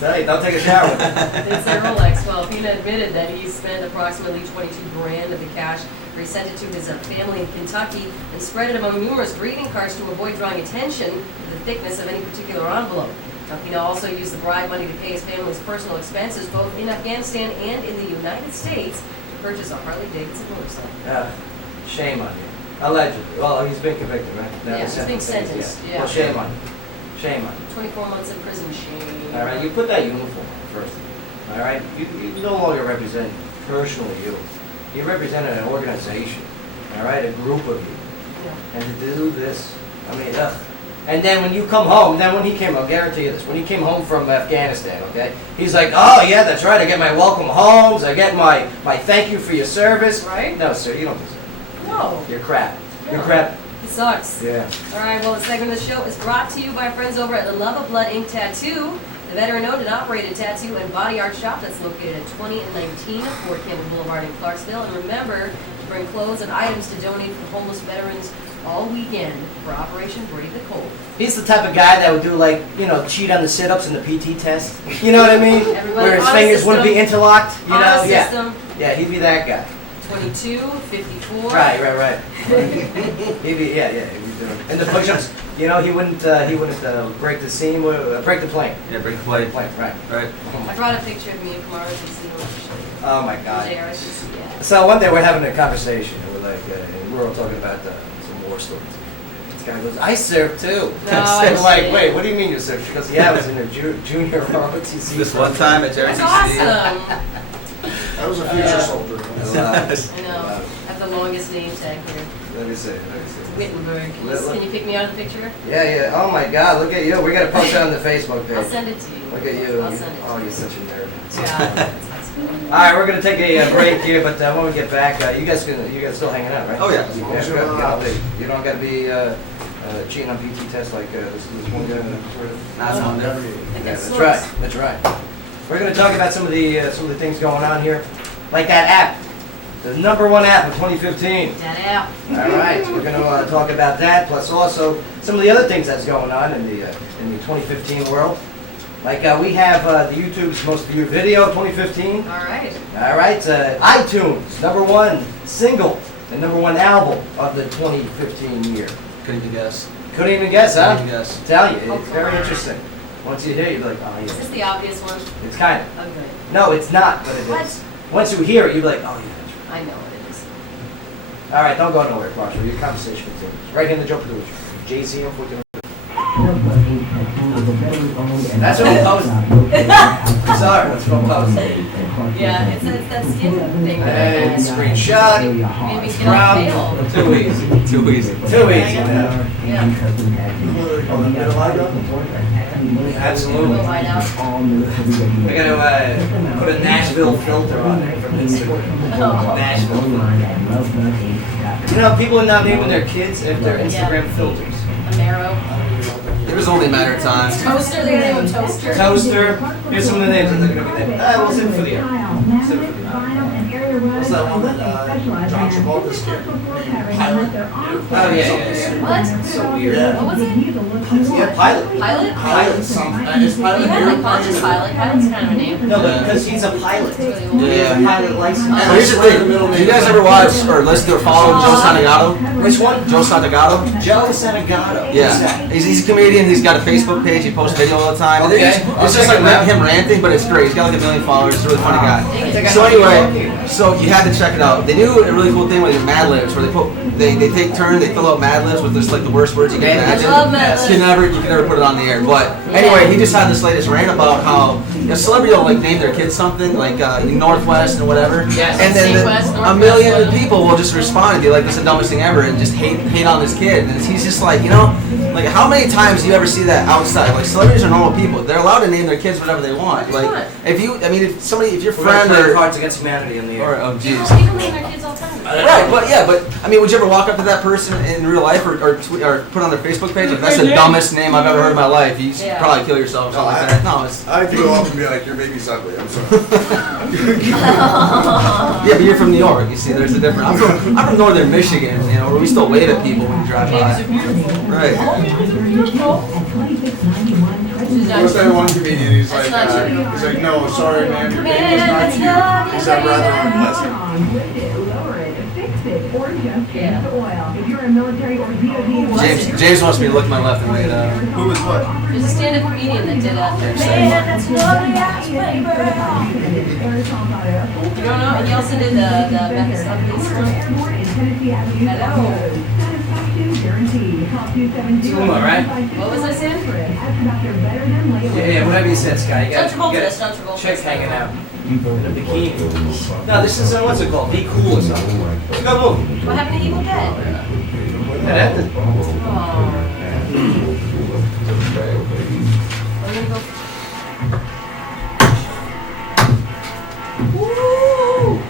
Hey, don't take a shower. It's a Rolex. Well, Pina admitted that he spent approximately $22,000 of the cash. He sent it to his family in Kentucky and spread it among numerous greeting cards to avoid drawing attention to the thickness of any particular envelope. Now, Pina also used the bribe money to pay his family's personal expenses, both in Afghanistan and in the United States, to purchase a Harley-Davidson motorcycle. Shame on you. Allegedly. Well, he's been convicted, right? Now Yeah, he's being sentenced. Yeah. Well, shame on you. Shame on you. 24 months in prison, shame. All right, you put that uniform on first. All right, you no longer represent personally you. You represent an organization. all right, a group of you, Yeah. and to do this, I mean, ugh. And then when you come home, then when he came, I'll guarantee you this, when he came home from Afghanistan, okay, he's like, oh yeah, that's right, I get my welcome homes, I get my thank you for your service. Right? No, sir, you don't deserve it. No. You're crap. You're No. crap. It sucks. Yeah. All right, well, the segment of the show is brought to you by our friends over at the Love of Blood Ink Tattoo, the veteran-owned and operated tattoo and body art shop that's located at 20 and 19 Fort Campbell Boulevard in Clarksville. And remember to bring clothes and items to donate for homeless veterans all weekend for Operation Brave the Cold. He's the type of guy that would do like, you know, cheat on the sit-ups and the PT test. You know what I mean? Everybody Where his on a fingers wouldn't be system. interlocked. You know? On a Yeah. system, Yeah, he'd be that guy. 22, 54. Right. He'd be, yeah, he'd be doing. And the push-ups, you know, he wouldn't break the seam, break the plane. Yeah, break the Break plate. the plane, right. Right. I brought a picture of me and Kamara to see what to show you. Oh my God. JR's, yeah. So one day we're having a conversation, and we're like, and we're all talking about some war stories. This guy goes, I served too. No, I'm I like, see. wait, what do you mean you served? She goes, yeah, I was in a junior ROTC. This one time at That's JRTC. awesome. That was a future soldier. I know. I have the longest name tag here. Let me see. Wittenberg. Can you pick me out of the picture? Yeah. Oh my God, look at you. We gotta post it on the Facebook I'll page. send it to you. Look at you. I'll send it to Oh, you. you're such a nerd. Yeah, that's high school. All right, we're gonna take a break here, but when we get back, you guys still hanging out, right? Oh, yeah. You guys you don't gotta be cheating on PT tests like this one guy. That's one there. Like Yeah, that that's right. We're going to talk about some of the things going on here, like that app, the #1 app of 2015. That app. All right, we're going to talk about that, plus also some of the other things that's going on in the 2015 world. Like we have the YouTube's most viewed video 2015. All right. All right, iTunes #1 single and #1 album of the 2015 year. Couldn't even guess. Couldn't even guess, huh? Couldn't even guess. Tell you, Oh, it's very come on. interesting. Once you hear it, you're like, oh Is yeah. this the obvious one? It's kind of. Oh, good. No, it's not, but it is. What? Once you hear it, you're like, oh yeah. I know what it is. All right, don't go nowhere, Marshall. Your conversation continues. Right here in the Joe Padula Show. JZM 14. That's what we posted. Sorry, that's what we posted. Yeah, it's that skin thing. And screenshot. Made me get all pale. Too easy. Too easy. Too easy now. Yeah. Absolutely. We'll find out. I gotta put a Nashville filter on it from Instagram. Oh. Nashville. You know, people are now naming their kids after Instagram filters. Amaro. It was only a matter of time. Toaster, they're gonna name him Toaster. Toaster. Here's some of the names that they're gonna be named. We'll save it for the end. Save it for the end. What's that one that John Travolta's kid? Oh yeah. What? So weird. What was it? Yeah, Pilot. Pilot? Pilot something. Is You Pilot had like your conscious pilot. Pilot's kind of a name. No, but because he's a pilot. It's really old. He has a pilot license. So here's the thing. Do you guys ever watch or listen to or follow Joe Santagato? Which one? Joe Santagato? Joe Santagato. Who's Yeah, that? he's a comedian. He's got a Facebook page. He posts video all the time. And Okay. it's just like him ranting, but it's great. He's got like 1 million followers. He's a really funny guy. I think I So know who you're anyway, talking about. so you had to check it out. They do a really cool thing with Mad Libs, where they take turns, they fill out Mad Libs with just like the worst words you can I imagine. love Mad Libs. You can never put it on the air. But anyway, he just had this latest rant about how a celebrity will like name their kids something like Northwest and whatever. Yes. And then Northwest, a million Northwest. people will just respond and be like, "This is the dumbest thing ever," and just hate on this kid. And he's just like, like how many times do you ever see that outside? Like celebrities are normal people. They're allowed to name their kids whatever they want. Like if your We're friend gonna play or Cards Against Humanity in the air. oh jeez. People name their kids all the time. Right, but I mean, would you ever walk up to that person in real life or put on their Facebook page like that's the dumbest name I've ever heard in my life? You Yeah. probably kill yourself or something like that. No, it's I like to go up and be like, your baby's ugly, I'm sorry. yeah, but you're from New York. You see, there's a difference. I'm from northern Michigan, where we still wave at people when you drive by. Right. What's that one comedian, he's That's like, not true. no, sorry ma'am, your baby's Man, not that's cute. not He said, rather your unpleasant. Lower it, fix it, or just change Yeah. the oil. If you're a military or DOD James wants me to look to my left and right now. Who was what? There's a stand-up comedian that did that. James Man, that's lovely ass flavor. You don't know? He also did the Memphis Uglies one. Hello. satisfaction guaranteed. Call 272. Tuma, right? What was I saying? Ask about their better than layaway. Yeah, whatever you said, Scott. You John got Travolta, John Travolta. chick hanging out in a bikini. No, this is, what's it called? Be Cool or something. It's a good movie. What happened to Evil Dead? That ended. Oh. I'm gonna go. Woo!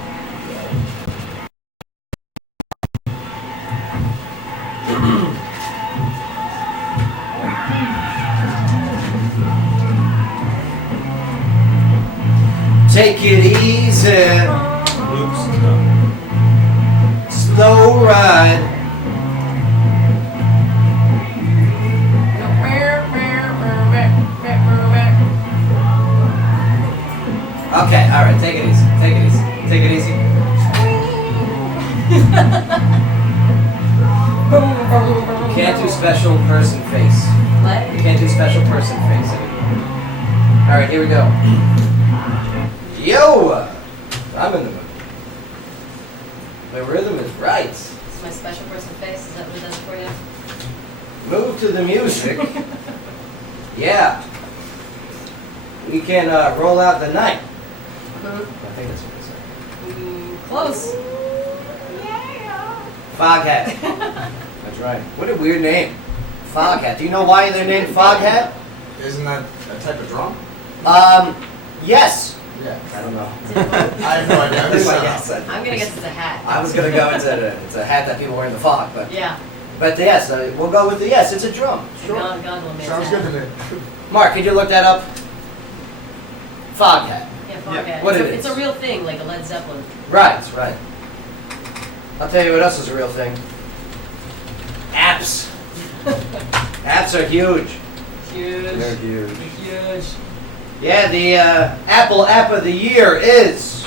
Take it easy, Oops. slow ride. Okay, all right, take it easy, take it easy, take it easy. Can't do special person face. What? You can't do special person face anymore. All right, here we go. Yo, I'm in the mood. My rhythm is right. It's my special person face. Is that what it does for you? Move to the music. Yeah. We can roll out the night. I think that's what it said. Close. Foghat. That's right. What a weird name. Foghat. Do you know why they're named Foghat? Isn't that a type of drum? Yes. Yeah. I don't know. I have no idea. This is my guess. I'm gonna guess it's a hat. I was gonna go it's a hat that people wear in the fog, but Yeah. yes, we'll go with the yes. It's a drum. Sure. Gondola man's Sounds hat. good to me. Mark, could you look that up? Fog hat. Yeah, fog Yeah. hat. What it's, it it's is. a real thing, like a Led Zeppelin. Right, right. I'll tell you what else is a real thing. Apps. Apps are huge. They're Huge. huge. Huge. Yeah, the Apple App of the Year is.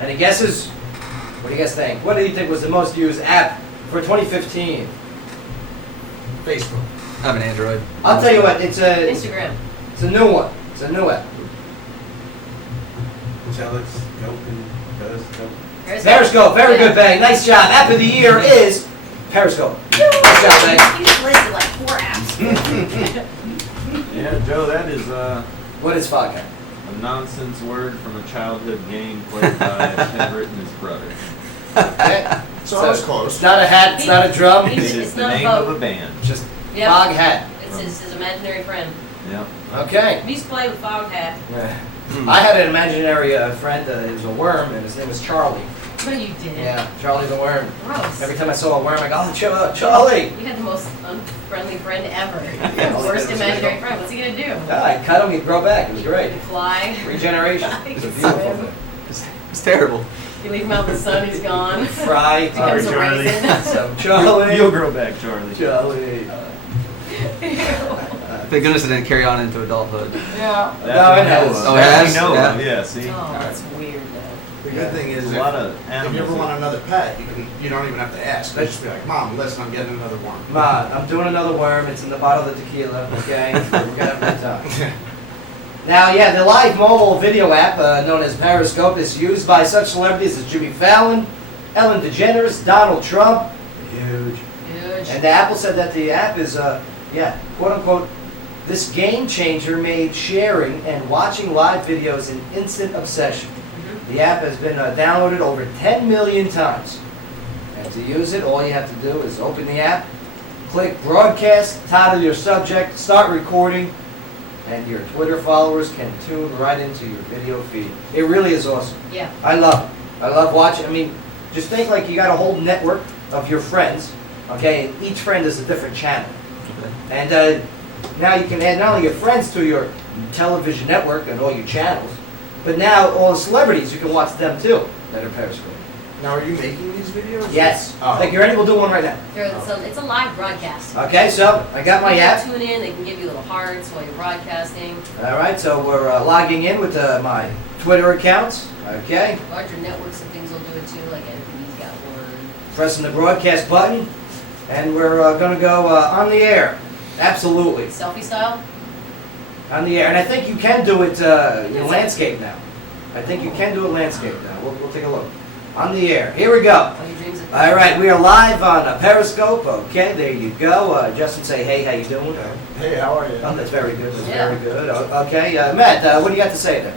Any guesses? What do you guys think? What do you think was the most used app for 2015? Facebook. I have an Android. I'll tell you what. It's a Instagram. new one. It's a new app. Jealous, joking, periscope. Periscope. Very good, Bang. Nice job. App of the Year is Periscope. Nice job, Bang. You just listed like 4 apps. Yeah, Joe, that is What is Foghat? a nonsense word from a childhood game played by Everett and his brother. Okay. So I was close. It's not a hat. It's not a drum. It It's is the not a name boat. of a band. Just Yep. Foghat. It's his imaginary friend. Yep. Okay. We used to play with Fog Hat. I had an imaginary friend. It was a worm, and his name was Charlie. No, you didn't. Yeah, Charlie the worm. Gross. Every time I saw a worm, I go, "Oh, Charlie!" You had the most unfriendly friend ever. Yeah, The worst it was imaginary really- friend. What's he gonna do? Yeah, I cut him. He'd grow back. It was He great. can fly. Regeneration. He It's a can beautiful swim. thing. It's terrible. You leave him out in the sun, he's gone. Fry. Becomes a Charlie. raisin. So Charlie. You'll grow back, Charlie. Charlie. Thank goodness it didn't carry on into adulthood. Yeah. No, it has. Oh, That it we has? know Yeah. of, yeah, see? Oh, that's weird though. The good thing is, There's a lot of if you animals. ever want another pet, you don't even have to ask. You just be like, Mom, listen, I'm getting another worm. Ma, I'm doing another worm. It's in the bottle of tequila. Okay, we're gonna have a good time. Now, yeah, the live mobile video app known as Periscope is used by such celebrities as Jimmy Fallon, Ellen DeGeneres, Donald Trump. Huge. Huge. And Apple said that the app is, quote unquote, this game changer made sharing and watching live videos an instant obsession. The app has been downloaded over 10 million times. And to use it, all you have to do is open the app, click broadcast, title your subject, start recording, and your Twitter followers can tune right into your video feed. It really is awesome. Yeah. I love it. I love watching. I mean, just think like you got a whole network of your friends, okay, and each friend is a different channel. And now you can add not only your friends to your television network and all your channels, but now all the celebrities, you can watch them too that are Periscope. Now, are you making these videos? Yes. Oh. Like you're ready, we'll do one right now. It's a live broadcast. Okay, so I got my People app. Tune in, they can give you little hearts while you're broadcasting. All right, so we're logging in with my Twitter accounts. Okay, Larger networks and things will do it too, like NBC's got one. pressing the broadcast button, and we're going to go on the air. Absolutely. Selfie style? On the air. And I think you can do it in landscape now. I think you can do it landscape now. We'll take a look. On the air. Here we go. Oh, your dreams of All right, we are live on Periscope. Okay, there you go. Justin, say hey, how you doing? Hey, how are you? Oh, that's very good. That's Yeah. very good. Okay, Matt, what do you got to say there?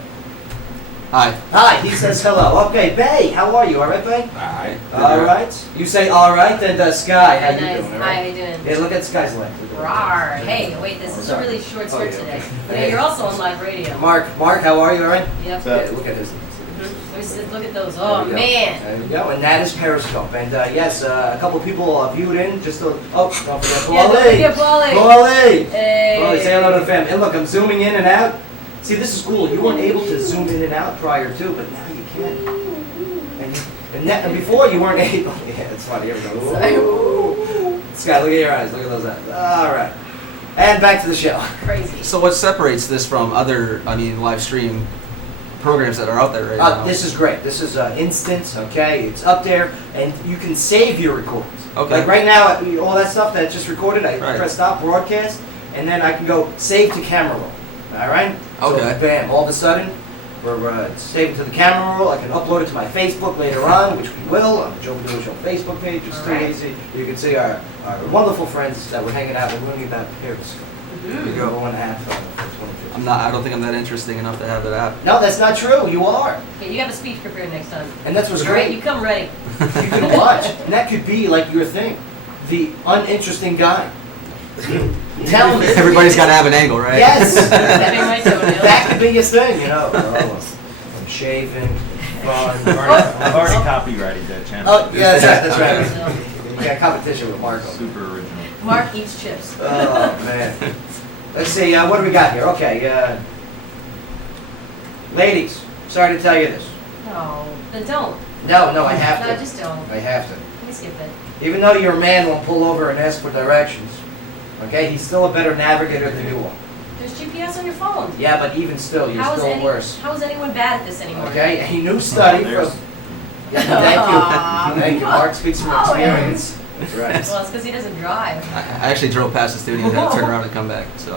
Hi. Hi, he says hello. Okay, Bay, how are you? All right, Bay? Alright. All right. You say all right, then Sky, how you Nice. doing? all Hi, right? how you doing? Yeah, look at Sky's leg. Rawr. Hey, wait, this is a Sorry. really short Oh, skirt yeah, today. okay. You know, you're also on live radio. Mark, how are you? All right? Yep. So- Yeah, look at his. Let me see, look at those. There Oh, we go. man. There you go, and that is Periscope. And yes, a couple people viewed in. Just to, don't forget Yeah, don't forget Paulie. Paulie. Hey. Paulie, say hello to the fam. And look, I'm zooming in and out. See, this is cool. You weren't able to zoom in and out prior to, but now you can. And before you weren't able. Yeah, it's funny. Here we go. Sorry. Ooh. Scott, look at your eyes. Look at those eyes. All right. And back to the show. Crazy. So what separates this from other, live stream programs that are out there right now? This is great. This is instant, okay? It's up there, and you can save your recordings. Okay. Like right now, all that stuff that's just recorded, I Right. press stop, broadcast, and then I can go save to camera roll. All right? Okay. So, bam, all of a sudden, we're saving to the camera roll. I can upload it to my Facebook later on, which we will, on the Joe Padula Show Facebook page. It's too Alright. easy. You can see our wonderful friends that we're hanging out with, learning about Periscope. Mm-hmm. We go 1.5 for 2015. I don't think I'm that interesting enough to have that app. No, that's not true. You are. Okay, you have a speech prepared next time. And that's what's You great. come ready. You can watch, and that could be like your thing. The uninteresting guy. Tell me. Everybody's got to have an angle, right? Yes. Tapping my toenails. That could be his thing, you know. Oh, I'm shaving, I've fun. already copyrighted that channel. Oh, yeah, that's right. Okay. That's right. You got competition with Marco. Super original. Mark eats chips. Oh, man. Let's see, what do we got here? Okay, ladies, sorry to tell you this. No, then don't. No, I have No, to. just don't. I have to. Let me skip it. Even though your man won't pull over and ask for directions, okay, he's still a better navigator than you are. There's GPS on your phone. Yeah, but even still, you're still worse. How is anyone bad at this anymore? Okay, a new study there's- from. Yeah, thank you. Thank you. Mark speaks from Oh, experience. That's right. Well, it's because he doesn't drive. I actually drove past the studio and had to turn around and come back. So,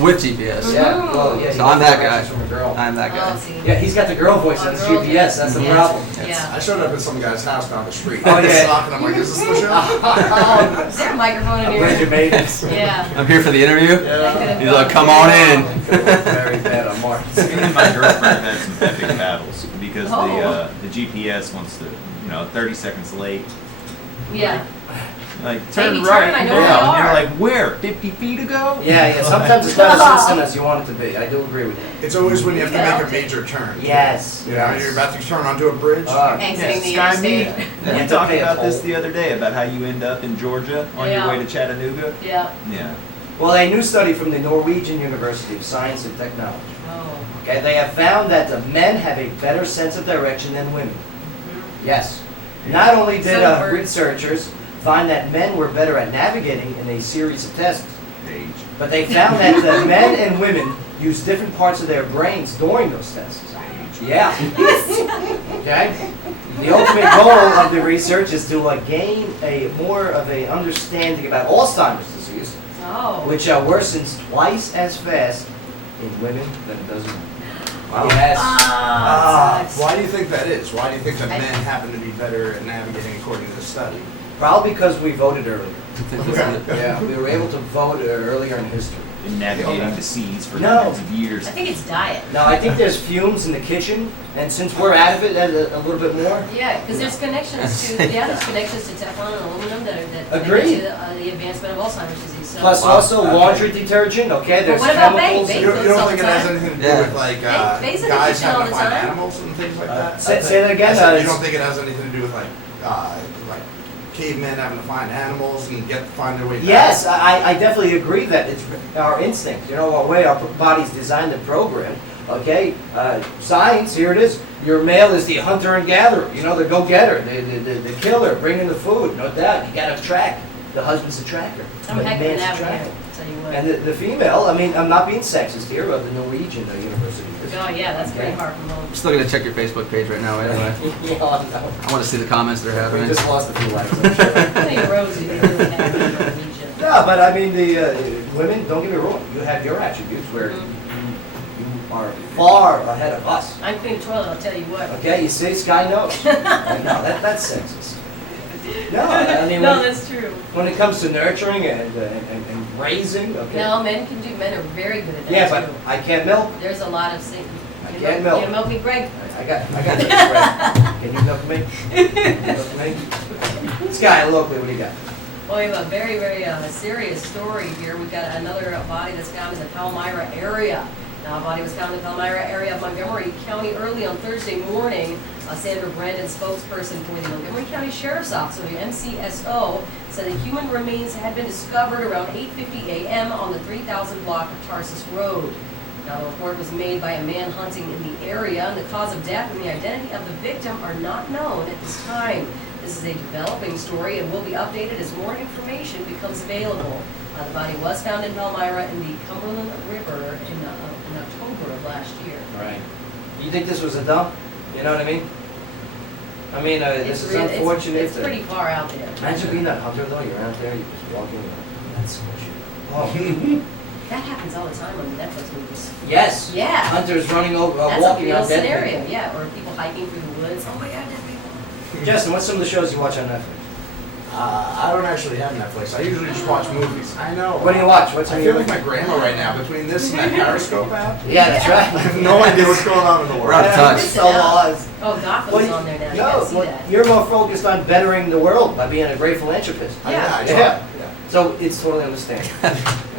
with GPS. Yeah, well, yeah. he So I'm gets that guy. directions From a girl. I'm that Oh, guy. see. Yeah, he's got the girl voice on his GPS. That's the Yeah. problem. Yeah. I showed up at some guy's house down the street. Oh, yeah. Just knocking, I'm like, is this the show? Oh, Is there a microphone in I'm here? glad you made it. Yeah. I'm here for the interview. That could've He's like, gone come on in. Very bad on Mark. Me and my girlfriend had some epic battles because Oh. the GPS wants to, 30 seconds late. Yeah. Like, turn Baby, right. turn, I know yeah. where you And you're are. like, where? 50 feet ago? Yeah. Sometimes it's not as instant as you want it to be. I do agree with you. It's always when you have to Yeah. make a major turn. Yes. You know, you're about to turn onto a bridge. Exiting the Sky Me. interstate. Yeah, We talked pay a about this toll. the other day about how you end up in Georgia on Yeah. your way to Chattanooga. Yeah. Yeah. Well, a new study from the Norwegian University of Science and Technology. Oh. Okay, they have found that the men have a better sense of direction than women. Yes. Not only did So words. researchers find that men were better at navigating in a series of tests, Age. but they found that the men and women use different parts of their brains during those tests. Yeah. Okay. The ultimate goal of the research is to gain a more of a understanding about Alzheimer's disease, Oh. which worsens twice as fast in women than it does in men. Wow. Yes. Ah, sucks. Why do you think that is? Why do you think that I- men happen to be better at navigating according to the study? Probably because we voted earlier. Okay. Yeah, we were able to vote earlier in history. Been navigating the seas for No. hundreds of years. I think it's diet. Now, I think there's fumes in the kitchen, and since we're out of it a little bit more, Yeah, because there's connections to there's connections to Teflon and aluminum that Agreed. connect to the advancement of Alzheimer's disease. So. plus also laundry detergent, okay, But there's what about chemicals. babe? You don't, you don't all think the it has time. anything to do Yeah. with like Babe's in the guys kitchen all having to the find time. animals and things like that? Say that I again. said, you don't think it has anything to do with like cavemen having to find animals and find their way back? Yes, I definitely agree that it's our instinct, our way our body's designed and programmed. Okay, science, here it is. Your male is the hunter and gatherer, the go-getter, the killer, bringing the food, no doubt. You got to track. The husband's the tracker. I'm The a heck of a man's the navigator, tracker. tell you what. And the female, I'm not being sexist here, but the Norwegian university. Oh yeah, that's pretty Yeah. hard from home. I'm still going to check your Facebook page right now, anyway. Yeah, no. I want to see the comments they're We having. just lost a few likes, I'm sure. How many rows do you really have in Norwegian? No, but I mean, the women, don't get me wrong, you have your attributes where Mhm. you are far ahead of us. I'm clean toilet, I'll tell you what. Okay, you see, Sky knows. No, that's sexist. No, I mean, No, that's true. when it comes to nurturing and raising, okay. No, men are very good at that Yeah, but too. I can't milk. There's a lot of things. I can't milk. You milk me, Greg? I got this, right? Can you milk me? Milk me? This guy, locally, what do you got? Well, we have a very, very serious story here. We've got another body that's found in the Palmyra area. Now, a body was found in the Palmyra area of Montgomery County early on Thursday morning. Sandra Brandon, spokesperson for the Montgomery County Sheriff's Office, or the MCSO, said the human remains had been discovered around 8:50 a.m. on the 3000 block of Tarsus Road. Now, the report was made by a man hunting in the area, and the cause of death and the identity of the victim are not known at this time. This is a developing story and will be updated as more information becomes available. The body was found in Palmyra in the Cumberland River in October of last year. Right. You think this was a dump? You know what I mean? I mean, this is unfortunate. It's pretty far out there. Imagine being a hunter though, you're out there, you're just walking, that's bullshit. Oh. That happens all the time on the Netflix movies. Yes. Yeah. Hunters running over, That's walking a real on dead scenario, people. yeah. Or people hiking through the woods. Oh my God, dead people. Justin, what's some of the shows you watch on Netflix? I don't actually have Netflix. I usually just watch movies. I know. What do you watch? What's I feel like my grandma right now between this and that Periscope app. Yeah, that's right. I have no idea what's going on in the world. We're out of touch. So lost. Oh, Gotham's on there now. You gotta see that. You're more focused on bettering the world by being a great philanthropist. Yeah. I try. Yeah. Yeah. So it's totally understandable.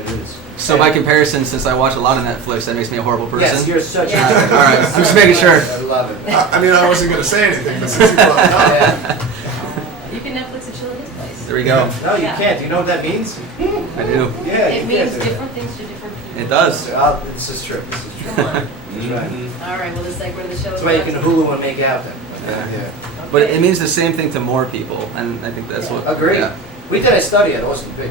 It is. So by comparison, since I watch a lot of Netflix, that makes me a horrible person. Yes, you're such Yeah. a... All right, I'm just making sure. I love it. I mean, I wasn't going to say anything, but since you brought it up. Yeah. You can Netflix and chill at his place. There we go. No, you Yeah. can't. You know what that means? I do. Yeah, It you means can't do that. different things to different people. It does. This is true. This is true. Come on. That's right. All right, well, this segment of the show is... That's why you can Hulu and make out then. Yeah. But it means the same thing to more people, and I think that's what. Agreed. Yeah. We did a study at Austin Peay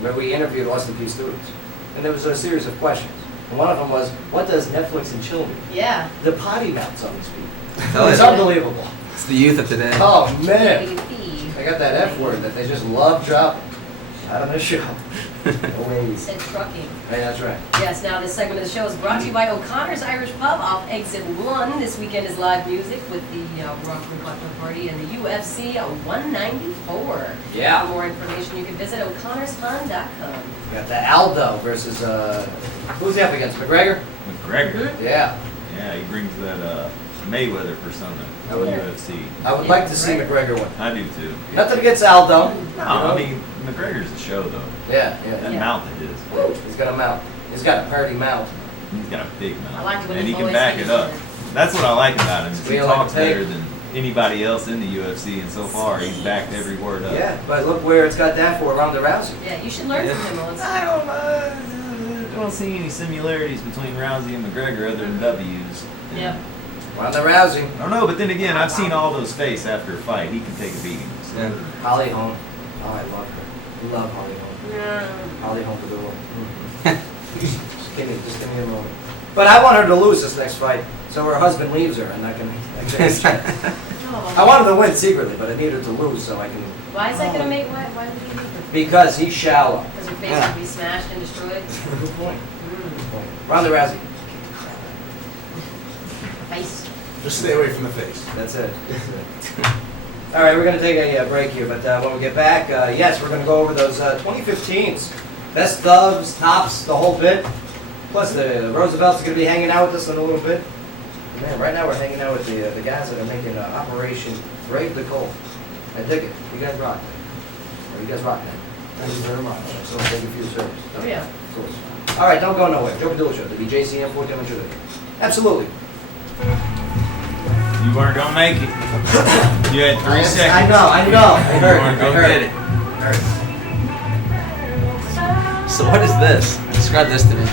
where we interviewed Austin Peay students. And there was a series of questions. And one of them was, what does Netflix and chill mean? Yeah. The potty mouths on these people. Tell It's it. unbelievable. It's the youth of today. Oh, What do man. you feed? I got that F word that they just love dropping. Out on the show. Always. Said trucking. Hey, that's right. Yes, now this segment of the show is brought to you by O'Connor's Irish Pub off Exit 1. This weekend is live music with the Rockland Cocktail Party and the UFC 194. Yeah. For more information, you can visit o'connorspun.com. We got the Aldo versus, who's he up against? McGregor? McGregor. Yeah. Yeah, he brings that Mayweather persona to I would- UFC. I would like to see McGregor win. I do too. Nothing against Aldo. No, I mean McGregor's the show though. Yeah, That yeah. mouth of his. He's got a mouth. He's got a party mouth. He's got a big mouth. I like it when and he he can always back says it up. it. That's what I like about him. Is he Squeal like a talks pig. better than anybody else in the UFC, and so far he's backed every word up. Yeah, but look where it's got that for Ronda Rousey. Yeah, you should learn from him, Melissa. I don't see any similarities between Rousey and McGregor other than W's. Yep. Ronda Rousey. I don't know, but then again, I've seen all those face after a fight. He can take a beating. So. Yeah. Holly Holm. Oh, I love her. Love Holly Holm. Yeah. Holly Holm Padula. Just give me a moment. But I want her to lose this next fight, so her husband leaves her and I can I want her to win secretly, but I need her to lose so I can. Why is that going to make... Why would he leave her? Because he's shallow. Because her face would be smashed and destroyed? Good point. Mm. Good point. Ronda Rousey. Face. Just stay away from the face. That's it. All right, we're going to take a break here, but when we get back, yes, we're going to go over those 2015s. Best dubs, tops, the whole bit. Plus, the Roosevelts are going to be hanging out with us in a little bit. Man, right now we're hanging out with the guys that are making Operation Brave the Cold. I dig it. You guys rock. Or you guys rock, man. Thank you very much. So thank you for your service. Oh, yeah. Cool. All right, don't go nowhere. Joe Padula Show, the WJZM 14 Julie. Absolutely. You weren't gonna make it. You had 3 seconds. I know. I You heard. weren't I gonna heard. get it. So what is this? Describe this to me.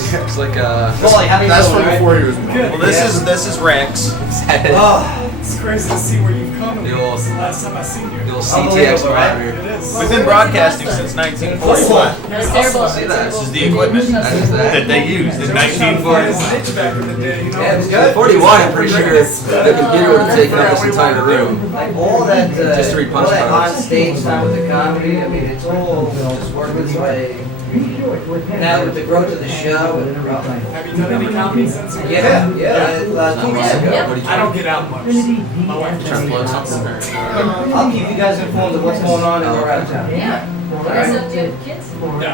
It's like a. Paulie, how do you That's doing, from all right? before he was born. Good. Well, this is Rex. Oh, It's crazy to see where you've come. The old- This is the last time I seen you. The old Unbelievable, CTX right? It monitor. is. We've been broadcasting since 1941. That's terrible. See that? This is the equipment that they used in 1941. Snitch back in the day, you know. yeah, it was good. 41, I'm pretty sure the computer would have taken up this entire room. Like all that, Just to read all punch that on cards. stage time with the comedy, I mean, it's all just working its way Now with the growth of the show, and, Have you done any comedy since? yeah, 2 weeks ago. Yeah. I don't get out much. My wife Trying to plug something. I'll keep you guys informed of what's going on and we're out of town. Yeah. You guys don't do kids? No. No,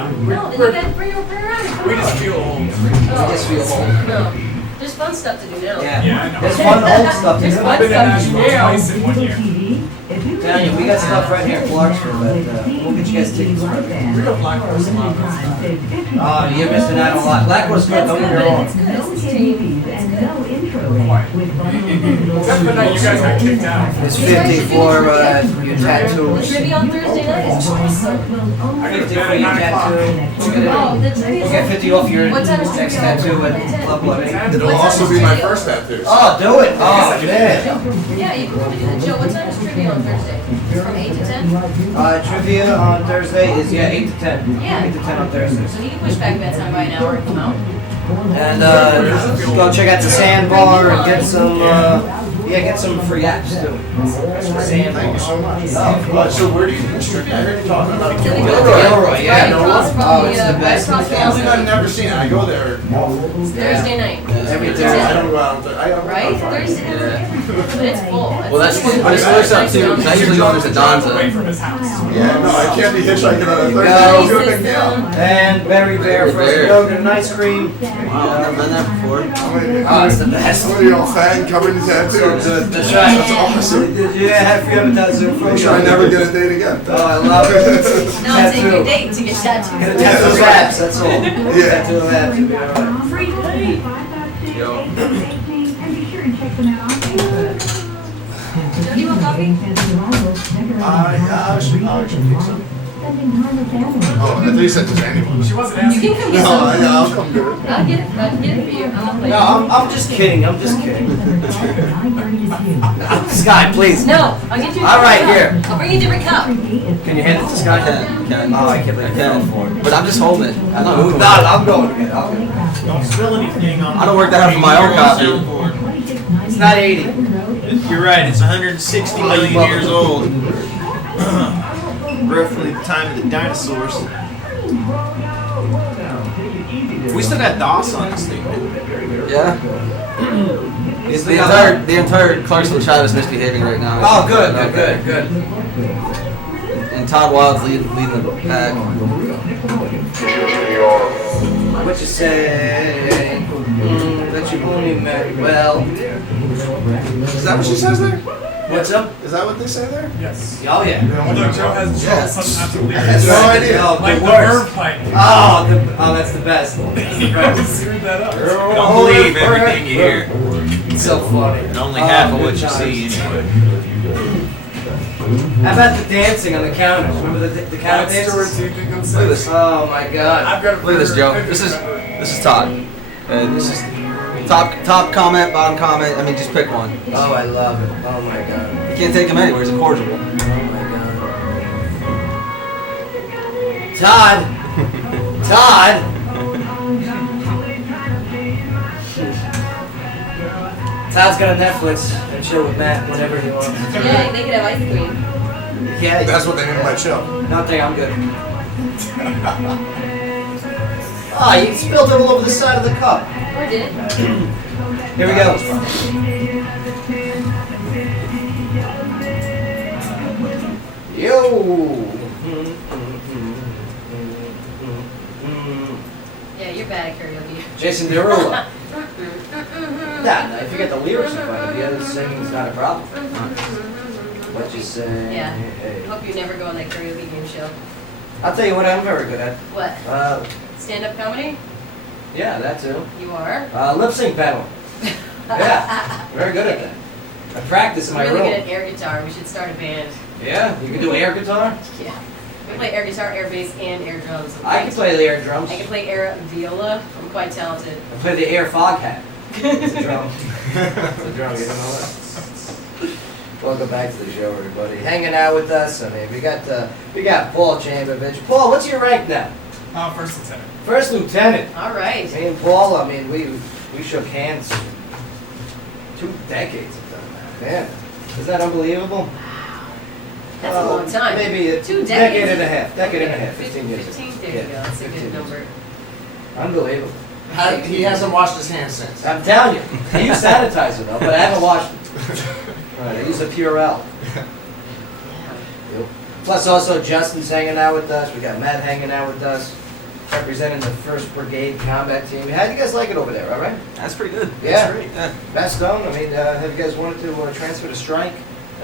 then you gotta bring around. Come We on. just feel old. Oh, just feel old. No, there's fun stuff to do now. Yeah, I know. There's fun old stuff to There's do. fun I've been at stuff to Nashville do. twice in 1 year. Tell you, we got stuff right here in Clarksville, but we'll get you guys tickets for it. Real Black Horse Love. Oh, you're missing out on a lot. Black was good, That's don't good, get me but wrong. it's good. It's tasty. It's good. Except for the night you guys got kicked out. It's 50 for your tattoo. Trivia on Thursday night is awesome. I got 50 to for bed your at 9 o'clock. tattoo. Oh, the trivia. You get 50 off your What time is next trivia? tattoo at Club Blood. It'll also be my first tattoo. Oh, do it. Oh, man. Yeah, you can come do that. Joe, what time is trivia on Thursday? From 8 to 10? Trivia on Thursday is, 8 to 10. Yeah. 8 to 10 on Thursday. So he can push back bedtime by an hour and come out. And go check out the Sandbar and get some, get some free apps too. Thank you so much. Oh, So where do you distribute? I heard you talking about Gilroy. Gilroy, yeah. Right across from Oh, the, it's the right best. across from I don't think I've the never seen it. I go there. Thursday night. Every I Thursday. don't go out. I don't Right? Thursday. But it's full. Well, that's when it works out too. 'Cause I usually go into Away Donza. from his house. Yeah, no, I can't be hitchhiking on a Go. Thursday. Go to McNeil. And Berry Bear frozen yogurt and ice cream. Wow, I've never been there before. Oh, it's the best. Somebody all fan coming to So tattoos. good. That's right. That's awesome. Yeah, have free appetizer. Make sure I never get a date again. Oh, I love it. Now take your Tattoo. date to get tattooed. Get a tattoo of abs, that's all. Yeah. Tattoo of abs. You'll be all right. Free date. Yo. And be sure and check them out on Facebook. Joe, do you want coffee? I should fix it. Spending time with family. Oh, I thought you said just anyone. She wasn't You asking. can come get No, some. I'll come get it. I'll get it. I can get it for you. I'll play. No, I'm just kidding. I'm just kidding. 9:30 to Sky, please. No, I'll get you. a All right, different here. cup. I'll bring you a different cup. 2. Can you hand it to I Sky? can. Oh, I can't believe I can. But I'm just holding it. I'm not No, moving. I'm going to get it. I'll get it. Don't spill anything on. I don't work that hard for my own copy. It's not 80. You're right, it's 160 million years old. Roughly the time of the dinosaurs. We still got DOS on this thing, man. Yeah. The entire Clarksville tribe is misbehaving right now. Oh, good. And Todd Wild's leading the pack. What you say? That you only meant well. Is that what she says there? What's up? Is that what they say there? Yes. Oh, yeah. Although Joe has Yes. sometimes the I had lyrics. no idea. Oh, Like the the worst. verb pipe. Oh, that's the best. That's the You best. screwed that up. Don't believe everything you hear. It's so funny. And only half of good what you times. see anyway. How about the dancing on the counters? Remember the counter That's Stuart dances? teaching them Look at this. Oh my God. I've got a Look at this, Joe. This is Todd. And this is top comment, bottom comment. I mean, just pick one. Oh, I love it. Oh my God. You can't take him anywhere. He's a cordial. Oh my God. Todd. Todd. Todd's got a Netflix and chill with Matt whenever he wants. Yeah, they could have ice cream. Yeah, That's what they mean by chill. Nothing, I'm good. Ah, you spilled it all over the side of the cup. Or did it? Here we go. Yo. Yeah, you're bad at karaoke. Jason Derulo. Nah, if you get the lyrics in front of you, singing's not a problem. What you say? Yeah. Hey. Hope you never go on that karaoke game show. I'll tell you what I'm very good at. What? Stand-up comedy? Yeah, that too. You are? Lip sync battle. Yeah, very good at that. I practice in my I'm really room. good at air guitar. We should start a band. Yeah, you can do air guitar. Yeah. We play air guitar, air bass, and air drums. I can play the air drums. I can play air viola. I'm quite talented. I play the air fog hat. It's a drum. It's a drum. You don't know that. Welcome back to the show, everybody. Hanging out with us. I mean, we got Paul Chamberovich. Paul, what's your rank now? First lieutenant. First lieutenant. All right. Me and Paul. I mean, we shook hands 2 decades ago now. Man, isn't that unbelievable? That's a long time. Maybe a 2 decades. decade and a half, decade and a Okay, half, 15 years. 15, there you Yeah, go, that's a 15 good years. number. Unbelievable. He hasn't washed his hands since. I'm telling you, I use sanitizer though, but I haven't washed it. Right, I use a Purell. Yep. Plus also Justin's hanging out with us, we got Matt hanging out with us, representing the 1st Brigade Combat Team. How do you guys like it over there, all right? That's pretty good. Yeah. That's great. Yeah. Matt Stone, I mean, have you guys wanted to transfer to strike?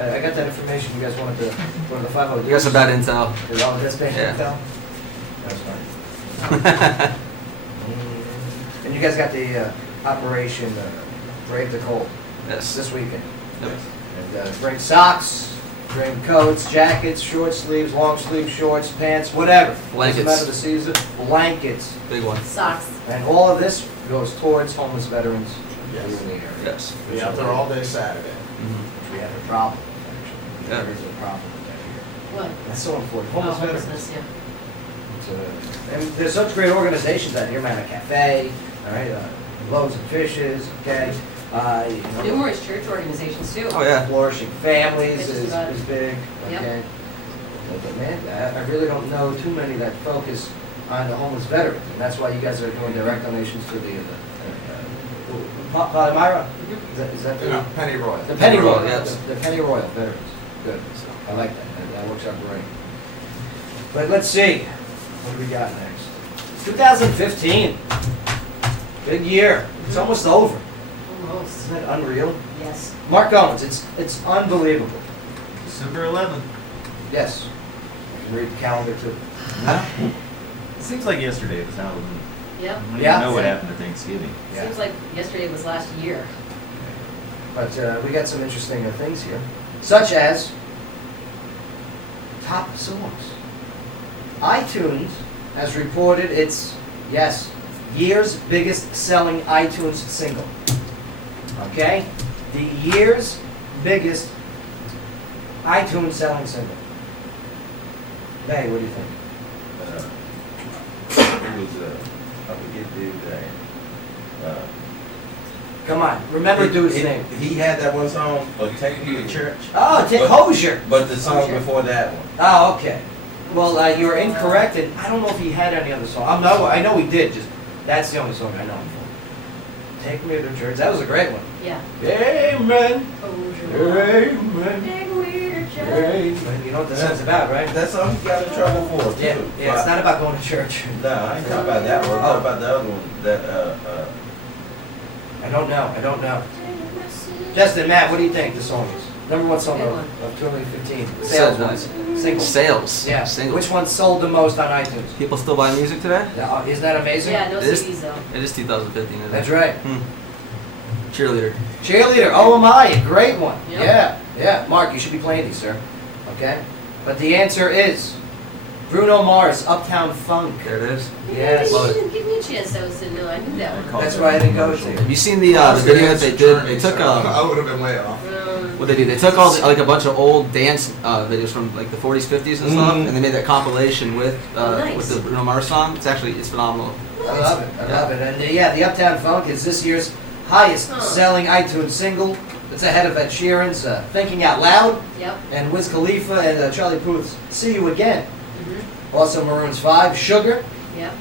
I got that information, you guys wanted to go to the 502. You got some bad intel. Oh, that's bad Yeah. intel? That's fine. And you guys got the Operation Brave the Cold Yes. this weekend. Yep. And bring socks, bring coats, jackets, short sleeves, long sleeve shorts, pants, whatever. Blankets. Doesn't matter the season. Blankets. Big one. Socks. And all of this goes towards homeless veterans Yes. in the area. Yes. Be out there all day Saturday. Mhm. We have a problem, actually. Yeah. There is a problem with that here. What? That's so important. Oh, Homeless veterans. homelessness, yeah. And there's such great organizations out here, Mama Cafe, all right, Loaves and Fishes, okay, you know, Numerous church organizations too. Oh yeah. Flourishing Families Just is about. big, Yep. okay. But man, I really don't know too many that focus on the homeless veterans, and that's why you guys are doing direct donations to the Palmyra? Is that the? No, Penny Royal. The Penny Royal, yes. the Penny Royal veterans. Good. I like that. That works out great. But let's see. What do we got next? 2015. Good year. It's almost over. Almost. Isn't that unreal? Yes. Mark Owens, it's unbelievable. December 11th. Yes. I can read the calendar too. It seems like yesterday was Halloween. Yep. I don't Yeah. even know what happened to Thanksgiving. Yeah. Seems like yesterday was last year. But we got some interesting things here, such as top songs. iTunes has reported its, yes, year's biggest selling iTunes single. Okay? The year's biggest iTunes selling single. May, what do you think? It was, I forget dude's name. Come on, remember dude's He- name. He had that one song, Take Me to Church. Oh, Dick Hosier. But the song Hosier. before that one. Oh, okay. Well, you're incorrect, and I don't know if he had any other song. I know he did, just, that's the only song I know him for. Take Me to Church, that was a great one. Yeah. Amen. Oh, Amen. Take me to church. Amen. You know what the song's about, right? That song he got in trouble for, too. Yeah, yeah, it's not about going to church. No, I ain't talking about that one. I'm talking about the other one. That, I don't know. Justin, Matt, what do you think the song is? Number one song Big of one. 2015. Sales Sales wise. wise. Single. Sales. Yeah. Single. Which one sold the most on iTunes? People still buy music today? Yeah, isn't that amazing? Yeah, no It is- CDs though. It is 2015. Isn't That's it? right. Cheerleader. Cheerleader, oh my, a great one. Yep. Yeah. Mark, you should be playing these, sir. Okay? But the answer is Bruno Mars, Uptown Funk. There it is. Yes. Love You didn't give me a chance to know. I knew that one. That's why I didn't go to. Have you seen the video that they did? They took I would have been way off. what they did. They took all the, like a bunch of old dance videos from like the 40s, 50s and stuff, Mhm. and they made that compilation with Nice. with the Bruno Mars song. It's phenomenal. I love it. And the Uptown Funk is this year's highest selling iTunes single. It's ahead of Ed Sheeran's Thinking Out Loud Yep. and Wiz Khalifa and Charlie Puth's See You Again. Mm-hmm. Also Maroon's 5, Sugar. Yep.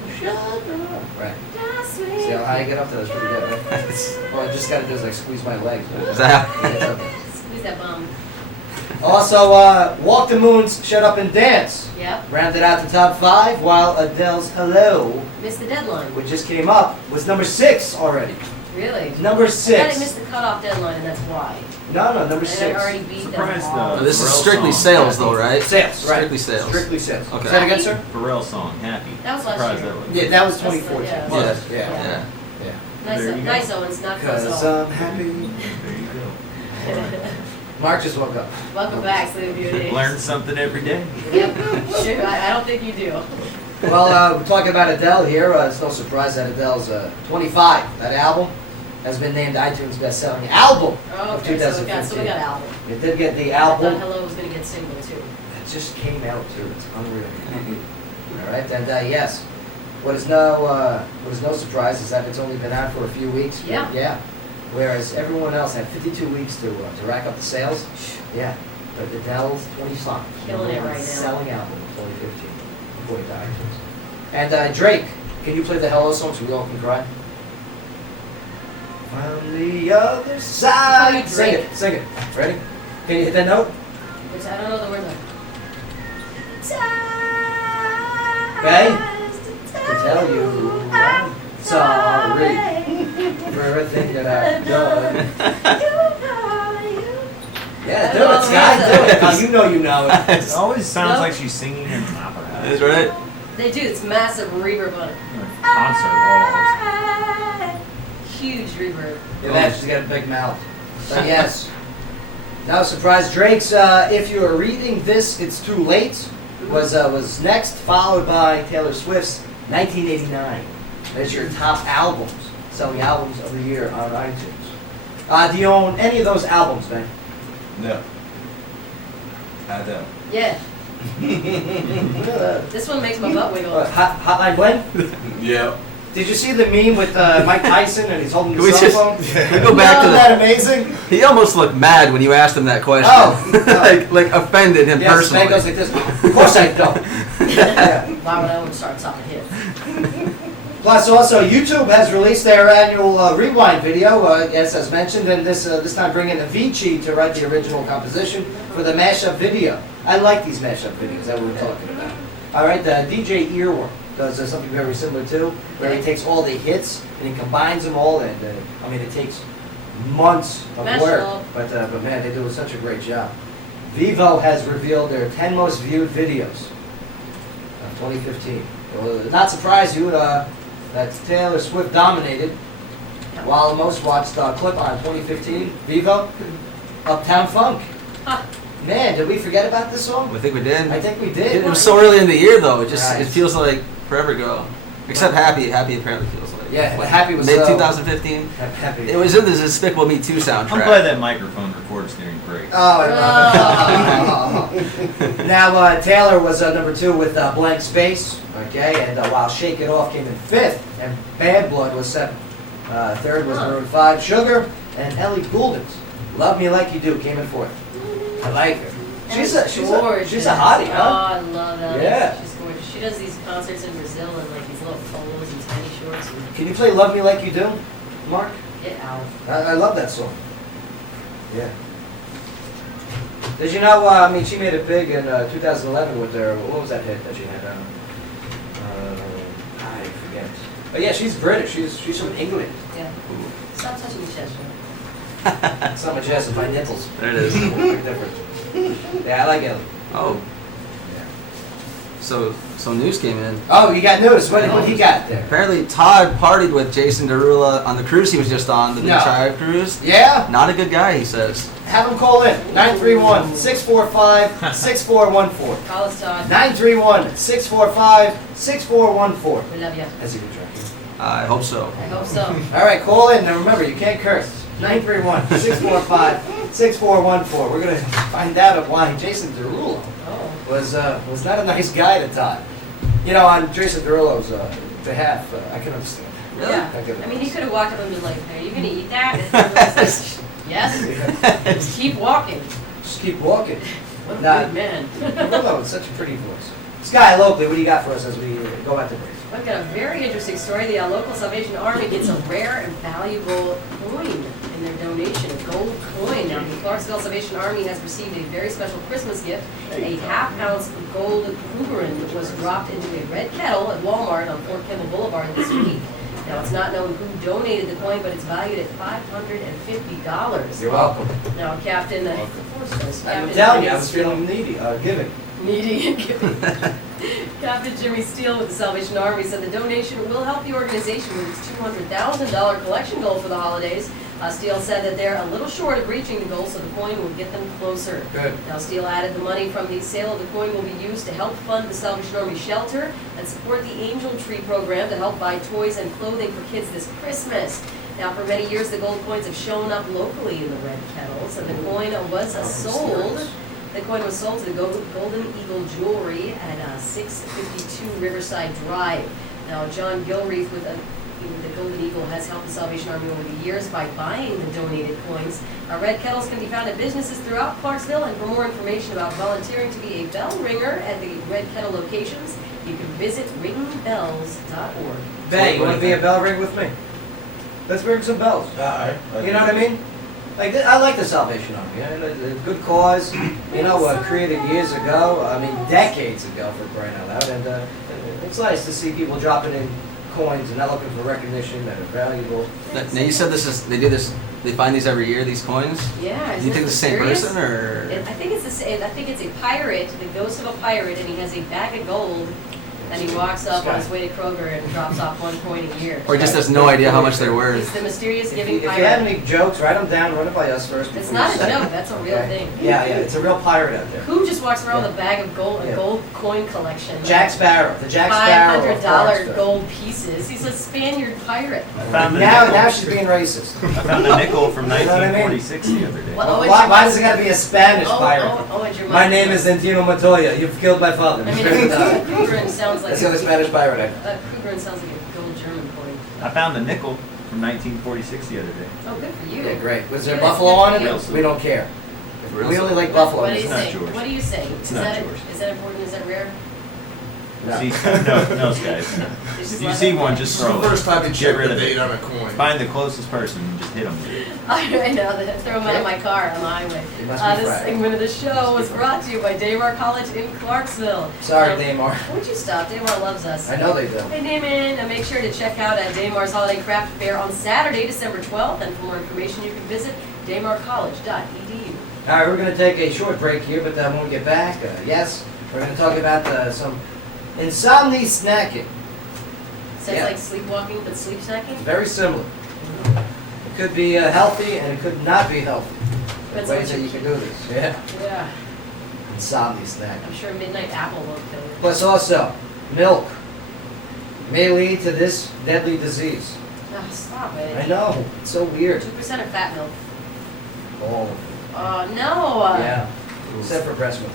Right. That's See how high you get up to? That's pretty good, right? All I just gotta do is like squeeze my legs. Is that It's okay. Squeeze that bum. Also, Walk the Moon's Shut Up and Dance Yep. rounded out the top 5, while Adele's Hello, Missed the deadline. which just came up, was number 6 already. Really? Number I thought 6. I missed the cutoff deadline, and that's why. No, number And I 6. already beat them Surprised, all. But this is Pharrell strictly song. sales though, right? Sales, right. Strictly sales. Strictly sales. Okay. Say that again, sir? Pharrell song, Happy. That was last Surprised year. that was. Yeah, that was That's 2014. the- Was. Yeah. Yeah. Yeah. Yeah. Nice, There you go. nice Owens, not close Because Owens. I'm happy. There you go. Mark just woke up. Welcome back, Sleepy Beauty. Learn something every day. Yep. Sure, I don't think you do. Well, we're talking about Adele here. It's no surprise that Adele's 25. That album has been named iTunes best-selling album of Okay, so we got 2015. album. It did get the I thought album. Hello was gonna get single too. It just came out too. It's unreal. All right, and yes, what is no surprise is that it's only been out for a few weeks. Yeah. Yeah. Whereas everyone else had 52 weeks to rack up the sales. Yeah. But Adele's 25. Killing it right now. Selling album in 2015. Before he died. And Drake, can you play the Hello song so we all can cry? On the other side. Drake. Sing it, sing it. Ready? Can you hit that note? Which I don't know the words of. Okay? To tell you I'm sorry for everything that I've done. Yeah, do it, Scott, do it. Oh, you know it. It always sounds No. like she's singing in an opera house. That's right. They do. It's massive reverb on it. Concert halls. Huge reverb. Imagine she's got a big mouth. But yes. No surprise. Drake's If You Are Reading This, It's Too Late was next, followed by Taylor Swift's 1989. There's your top albums, selling albums of the year on iTunes. Do you own any of those albums, man? No. I don't. Yeah. This one makes my butt wiggle. Hotline Bling? Yeah. Did you see the meme with Mike Tyson and he's holding Can the we cell just phone? can we go back to Isn't that amazing? He almost looked mad when you asked him that question. Oh. like offended him Yes, personally. man goes like this. Of course I don't. Yeah. Why would I want to start talking hits? Plus, also, YouTube has released their annual rewind video, as mentioned, and this time bringing Avicii to write the original composition for the mashup video. I like these mashup videos that we were talking about. All right, the DJ Earworm does something very similar too, where he takes all the hits and he combines them all, and I mean, it takes months of work, but man, they do such a great job. Vivo has revealed their 10 most viewed videos of 2015. It will not surprise you that Taylor Swift dominated, while the most watched clip on 2015, Vivo, Uptown Funk. Huh. Man, did we forget about this song? I think we did. I think we did. It was so early in the year though. It Right. it feels like forever ago. Except Happy. Happy apparently feels like. Yeah, Happy was mid so- 2015. Happy. It was in the Despicable Me 2 soundtrack. I'm glad that microphone records during breaks. Oh, now Taylor was number 2 with Blank Space, okay, and while Shake It Off came in 5th, and Bad Blood was 7th. 3rd was Maroon 5, Sugar, and Ellie Goulding's Love Me Like You Do came in 4th. I like her. She's a hottie, Oh, huh? I love Ellie. Yeah. She's gorgeous. She does these concerts in Brazil in like these little polos and tiny shorts. Can you play Love Me Like You Do, Mark? Get out. I love that song. Yeah. Did you know, I mean, she made it big in 2011 with her, what was that hit that she had? I forget. But yeah, she's British. She's from England. Yeah. Stop touching the chest. It's not my chest, it's my nipples. There it is. Big difference. Yeah, I like Ellie. Oh. So news came in. Oh, you got news. What he got there? Apparently Todd partied with Jason Derulo on the cruise he was just on, the Big No. Tribe cruise. Yeah? Not a good guy, he says. Have him call in. 931-645-6414. Call us, Todd. 931-645-6414. We love you. That's a good track. I hope so. I hope so. All right, call in. Now remember, you can't curse. 931-645-6414. We're going to find out why Jason Derulo was not a nice guy to Todd. You know, on Jason Derulo's behalf, I can understand. Really? I can I mean, he could have walked up and been like, "Are you going to eat that?" Yes. Just keep walking. Just keep walking. What a Nah. big man. Derulo with such a pretty voice. Sky, locally, what do you got for us as we go back to break? I've got a very interesting story. The local Salvation Army gets a rare and valuable coin in their donation, a gold coin. Now, the Clarksville Salvation Army has received a very special Christmas gift. A half-ounce gold Krugerin was dropped into a red kettle at Walmart on Fort Campbell Boulevard this week. Now, it's not known who donated the coin, but it's valued at $550. You're welcome. Now, Captain, I'm Captain telling you, I Jimmy was Steele- feeling needy, giving. Needy and giving. Captain Jimmy Steele with the Salvation Army said the donation will help the organization with its $200,000 collection goal for the holidays. Steele said that they're a little short of reaching the goal, so the coin will get them closer. Good. Now, Steele added the money from the sale of the coin will be used to help fund the Salvation Army shelter and support the Angel Tree program to help buy toys and clothing for kids this Christmas. Now, for many years, the gold coins have shown up locally in the red kettles, and the coin was sold. The coin was sold to the Golden Eagle Jewelry at 652 Riverside Drive. Now, John Gilreath with The Golden Eagle has helped the Salvation Army over the years by buying the donated coins. Red kettles can be found at businesses throughout Clarksville, and for more information about volunteering to be a bell ringer at the Red Kettle locations, you can visit ringbells.org. Bay, you want to be a bell ring with me? Let's ring some bells. Alright. You know what I mean? Like, I like the Salvation Army. You know, it's a good cause. You know, created years ago. I mean, decades ago, for crying out loud. And it's nice to see people dropping in coins and not looking for recognition that are valuable. Now you said they do this. They find these every year. These coins. Yeah. Do you think it's the same serious? person or? I think it's the same. I think it's a pirate, the ghost of a pirate, and he has a bag of gold. And he walks up on his way to Kroger and drops off 1 coin a year. Or just has no idea how much they're He's worth. the mysterious If giving you have pirate. any jokes, write them down, run it by us first. It's before not you a say joke, them. that's a real Okay? thing. Yeah, it's a real pirate out there. Who just walks around with a bag of gold, Yeah. a gold coin collection? Jack Sparrow, the Jack Sparrow of $500 Clarksville. gold pieces. He's a Spaniard pirate. I found the Now nickel. she's being racist. I found a nickel from You know what I mean? 1946 the other day. Well, Why does it gotta be a Spanish Oh, pirate? and your My name is Antino Montoya. You've killed my father. I mean, Krugerin sounds like That's the other Spanish pirate. Krugerin sounds like a gold German coin. I found a nickel from 1946 the other day. Oh, good for you. Yeah, great. Was there Yeah, buffalo good on for it? you. We don't care. Real We only like What buffalo. do you It's not say? yours. What do you say? It's Is not that yours. is that important? Is that rare? No. See, no, guys. If you see one, just This is the throw it. first time you Get check rid the of date it. on a coin. Find the closest person and just hit them with it. I know, throw them out of my car on the highway. It must be This Friday. segment of the show was brought to you by Daymar College in Clarksville. Sorry, Now, Daymar. Would you stop? Daymar loves us. I know they do. Hey, Damon, make sure to check out Daymar's Holiday Craft Fair on Saturday, December 12th, and for more information, you can visit daymarcollege.edu. All right, we're going to take a short break here, but when we get back, yes, we're going to talk about some insomnia snacking. Sounds Yeah. like sleepwalking, but sleep snacking? It's very similar. It could be healthy, and it could not be healthy. Depends on Ways what that you you can do this. Yeah. Yeah, Insomnia snack. I'm sure Midnight Apple won't kill you. Plus also, milk may lead to this deadly disease. Oh, stop I it. know. It's so weird. 2% of fat milk. All of it. Oh, no. Yeah. Except for breast milk.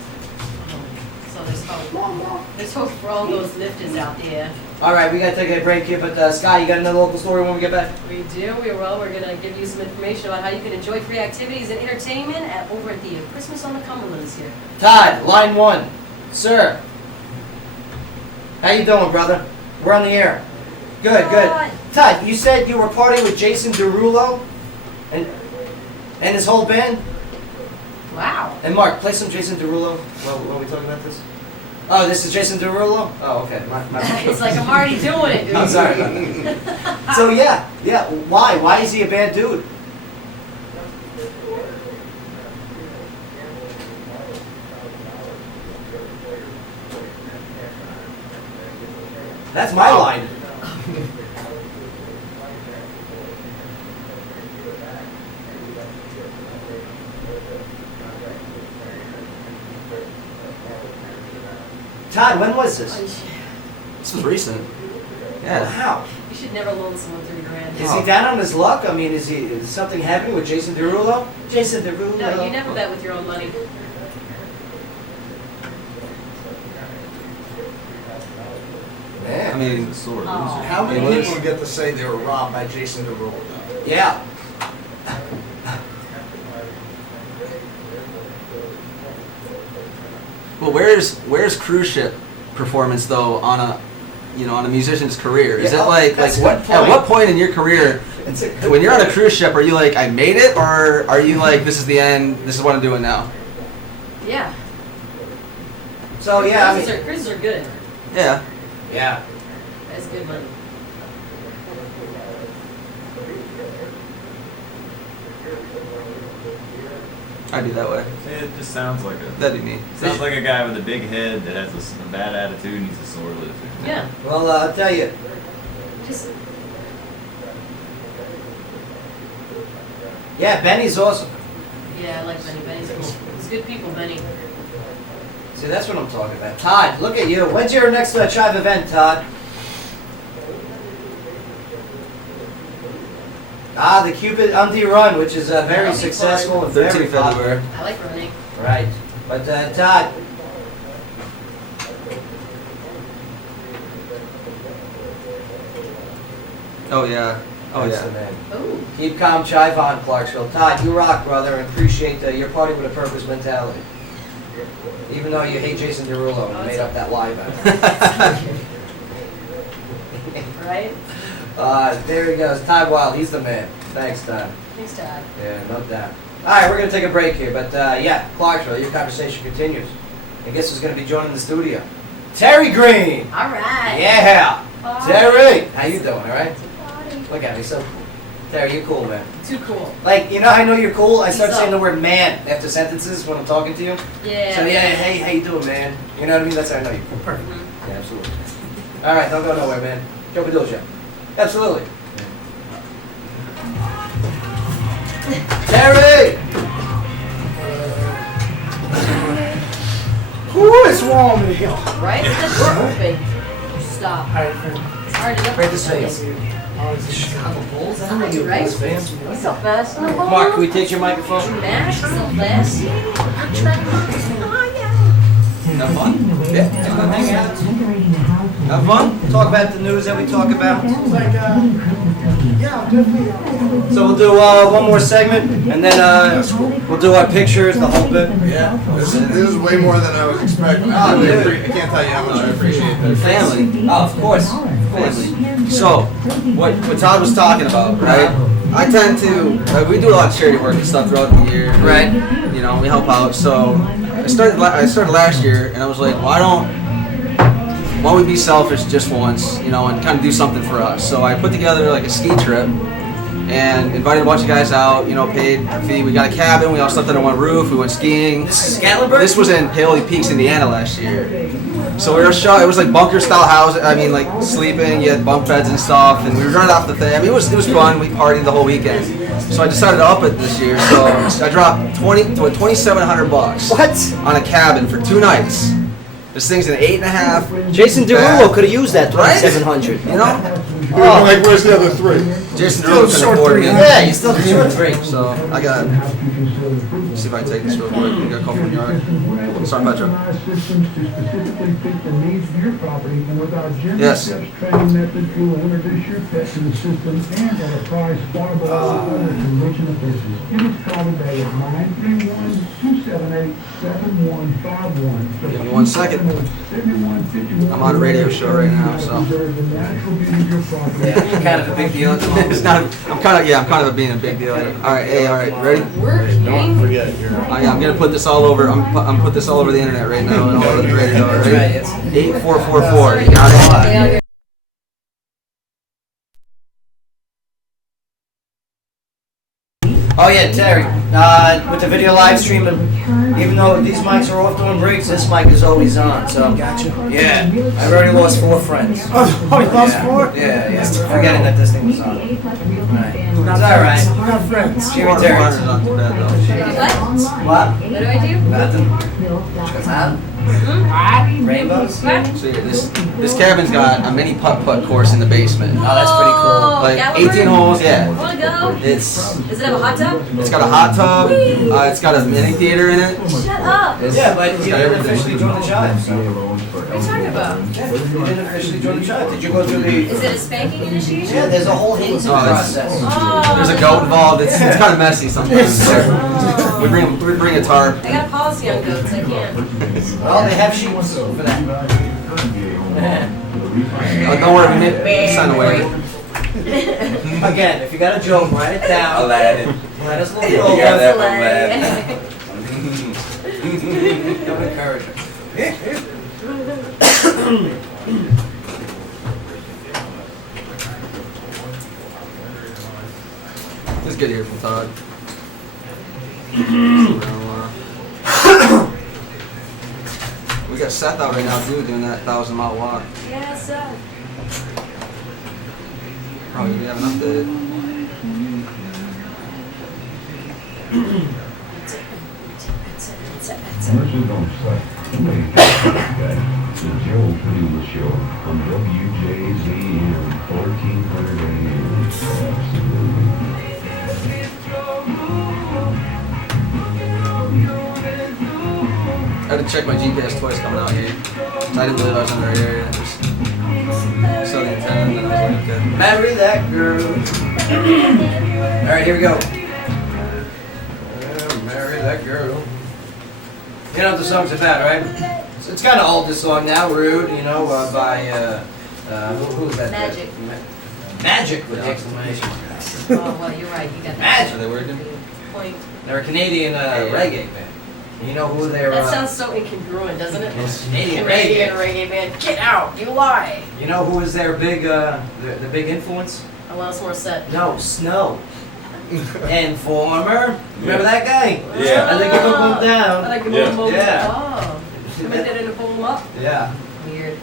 So there's hope. There's hope for all those lifters out there. All right, we got to take a break here, but Scott, you got another local story when we get back? We do. We're going to give you some information about how you can enjoy free activities and entertainment over at the Christmas on the Cumberland this year. Todd, line 1. Sir. How you doing, brother? We're on the air. Good, good. Todd. Todd, you said you were partying with Jason Derulo and his whole band? Wow. And Mark, play some Jason Derulo while we talk about this. Oh, this is Jason Derulo? Oh, okay. My It's like I'm already doing it, dude. I'm sorry about that. So yeah. Why? Why is he a bad dude? That's my line. Todd, when was this? This was recent. Yeah. Wow. You should never loan someone $3,000. Is he down on his luck? I mean, is something happening with Jason Derulo? Jason Derulo. No, you never bet with your own money. Man. I mean, He's a sore loser. Oh. How many It was- people get to say they were robbed by Jason Derulo though? Yeah. well, where's cruise ship performance though on a musician's career? Is Yeah, it like that's what a good at point. what point in your career It's a good when you're on a point. cruise ship are you like I made it, or are you like this is the end, this is what I'm doing now? Yeah. So yeah, I mean, Cruises are good. Yeah. yeah. That's good money. I'd be that way. It just sounds like That'd be me. sounds like a guy with a big head that has a bad attitude and he's a sore loser. Yeah. Well, I'll tell you. Just Yeah, Benny's awesome. yeah, I like Benny. Benny's cool. He's good people, Benny. See, that's what I'm talking about. Todd, look at you. When's your next tribe event, Todd? The Cupid Undie Run, which is very That'll be successful fun. and very 13th February. I like running. Right. But Todd, Oh yeah. Oh That's the yeah. man. Oh, Keep calm, chive on, Clarksville. Todd, you rock, brother, and appreciate your party with a purpose mentality. Even though you hate Jason Derulo and made up that lie about him. right? There he goes. Todd Wild, he's the man. Thanks, Todd. Thanks, Todd. Yeah, no doubt. All right, we're going to take a break here, but yeah, Clarksville, your conversation continues. I guess who's going to be joining the studio? Terry Green. All right. Yeah. Party. Terry, how you doing? All right. It's a party. Look at me, so cool. Terry, you're cool, man. Too cool. Like, you know how I know you're cool? I start What's saying up? the word man after sentences when I'm talking to you. Yeah. So yeah, hey, how you doing, man? You know what I mean? That's how I know you're cool. Perfect. Mhm. Yeah, absolutely. All right, don't go nowhere, man. Joe Padula Show. Absolutely. Terry! Ooh, it's warm in here. Right? It's just open. Stop. Hi, It's hard to Great to see you. Chicago Bulls. I Hi, right? Bulls fans. What's so fast? Mark, can we take your microphone? Mash, so fast. Have fun? Yeah. Have fun? Talk about the news that we talk about. Yeah, definitely. So we'll do one more segment, and then we'll do our pictures, the whole bit. Yeah, this is way more than I was expecting. I can't tell you how much I appreciate this. Family. Oh, of course. Family. So, what Todd was talking about, right? I tend to, we do a lot of charity work and stuff throughout the year. Right. You know, we help out. So, I started last year, and I was like, why don't we be selfish just once, you know, and kind of do something for us? So I put together like a ski trip and invited a bunch of guys out, you know, paid a fee. We got a cabin, we all slept under one roof, we went skiing. This is Gatlinburg? This was in Paoli Peaks, Indiana last year. So we were it was like bunker style house. I mean, like sleeping, you had bunk beds and stuff, and we were running off the thing. I mean, it was fun. We partied the whole weekend. So I decided to up it this year. So I dropped $2,700 What? on a cabin for 2 nights. This thing's an 8.5. Jason Derulo could have used that Right? 2,700. You know, Like, where's the other three? Jason Derulo can afford me. Yeah, you still short three. So I got. See if I can take this real quick. We got a call from the yard. Sorry, Petro. Yes. Training methods will introduce your pet to the system and at a price far below other convention officials. Give us a call today at 931-278-7151. Give me 1 second. I'm on a radio show right now, so. Yeah, you're kind of a big deal at the moment. It's not. I'm kind of being a big deal. All right, hey, all right, ready? Working. Yeah, I'm gonna put this all over. I'm put this all over the internet right now and all over the radio. That's Ready? right, yes. 8444. You got it? Yeah, Oh yeah, Terry. With the video live stream, even though these mics are off doing breaks, this mic is always on. So Gotcha. yeah, I've already lost 4 friends. Oh, you lost 4? Yeah. Forgetting that this thing was on. Right. It's all right. We're not friends. Jimmy Terry. Water's not too bad though. What? What? What do I do? Nothing. What's that? Rainbows? What? So yeah, this cabin's got a mini putt-putt course in the basement. Oh, that's pretty cool. Like Gatlinburg? 18 holes, yeah. Wanna go? It's Does it have a hot tub? got a hot tub. It's got a mini theater in it. Shut up. What Yeah, but you It's got didn't everything. officially join the tribe. So. are you talking about? Yeah, you didn't officially join the tribe. Did you go through the? Is it a spanking initiation? Yeah, there's a whole hazing Oh, it's- process. Oh, There's a goat involved. It's kind of messy sometimes. We bring a tarp. I got a policy on goats. I can't. Well, they have sheep for that. Don't worry, we made sign a waiver. Again, if you got a joke, write it down. Aladdin. Write us a little You joke. got that one, Don't encourage it. Let's get here from Todd. We got Seth out right now too, doing that 1,000-mile walk. Yeah, so. Probably we have an update. Nurses on site. The Joe Padula Show on WJZM 1400 AM. Absolutely. I had to check my GPS twice coming out here. I didn't believe I was in the right area. saw the antenna, and then I was like, okay. Marry that girl. All right, here we go. Marry that girl. You know what the song's about, right? It's kind of old, this song now, Rude, you know, by, who's that? Magic. Magic with the exclamation. Oh, well, you're right, you got that. Magic. Are they working? Point. They're a Canadian reggae band. And you know who they're... That sounds so incongruent, doesn't it? It's Canadian Canadian reggae. reggae band. Get out, you lie. You know who was their big, the big influence? Alanis Morissette. No, Snow. Informer. Remember that guy? Yeah. I think he put him down. I like Yeah. Oh. Somebody did it and pull him up? Yeah. Weird.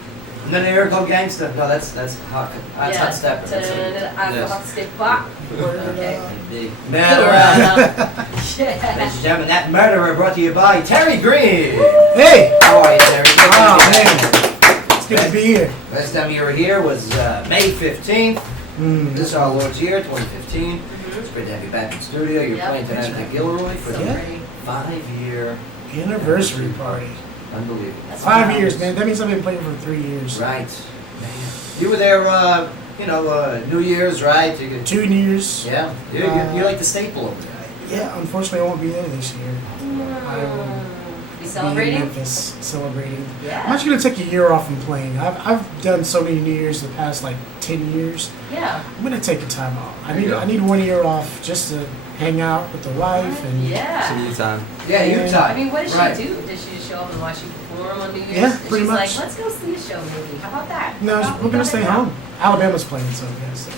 And then they go gangsta. No, that's hot. That's hot stepper. That's I yes. hot step back. Okay. Big murderer. Ladies Yeah. and gentlemen, that murderer brought to you by Terry Green. Hey! How are you, Terry? Good to Oh, have you man. back. It's good to be here. Last time you were here was May 15th. This is our Lord's year, 2015. It's great to have you back in the studio. You're Yep. playing tonight at the Gilroy for So the pretty. 5-year Anniversary party. unbelievable. That's 5 wild. years, man. That means I've been playing for 3 years. Right. You were there, New Year's, right? You could, 2 years. yeah. You're like the staple over there. Yeah, unfortunately, I won't be there this year. I will You be celebrating? in Memphis celebrating. I'm Yeah. actually gonna take a year off from playing. I've done so many New Year's the past like 10 years. Yeah. I'm gonna take a time off. There you go. I need 1 year off just to hang out with the wife and Yeah. Some you time. Yeah, Utah. I mean, what does Right. she do? Does she just show up and watch you perform on New Year's? Yeah, And pretty she's much. like, let's go see a show maybe. How about that? No, How we're gonna about stay that? home. Alabama's playing, so I'm gonna stay.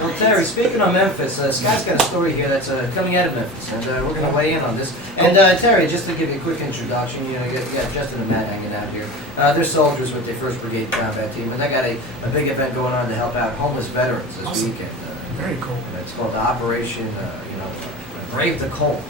Well, Terry, speaking of Memphis, Scott's got a story here that's coming out of Memphis, and we're going to weigh in on this. And Terry, just to give you a quick introduction, you got Justin and Matt hanging out here. They're soldiers with the 1st Brigade Combat Team, and they got a big event going on to help out homeless veterans this Awesome. weekend. Very cool. And it's called Operation, Brave the Cold.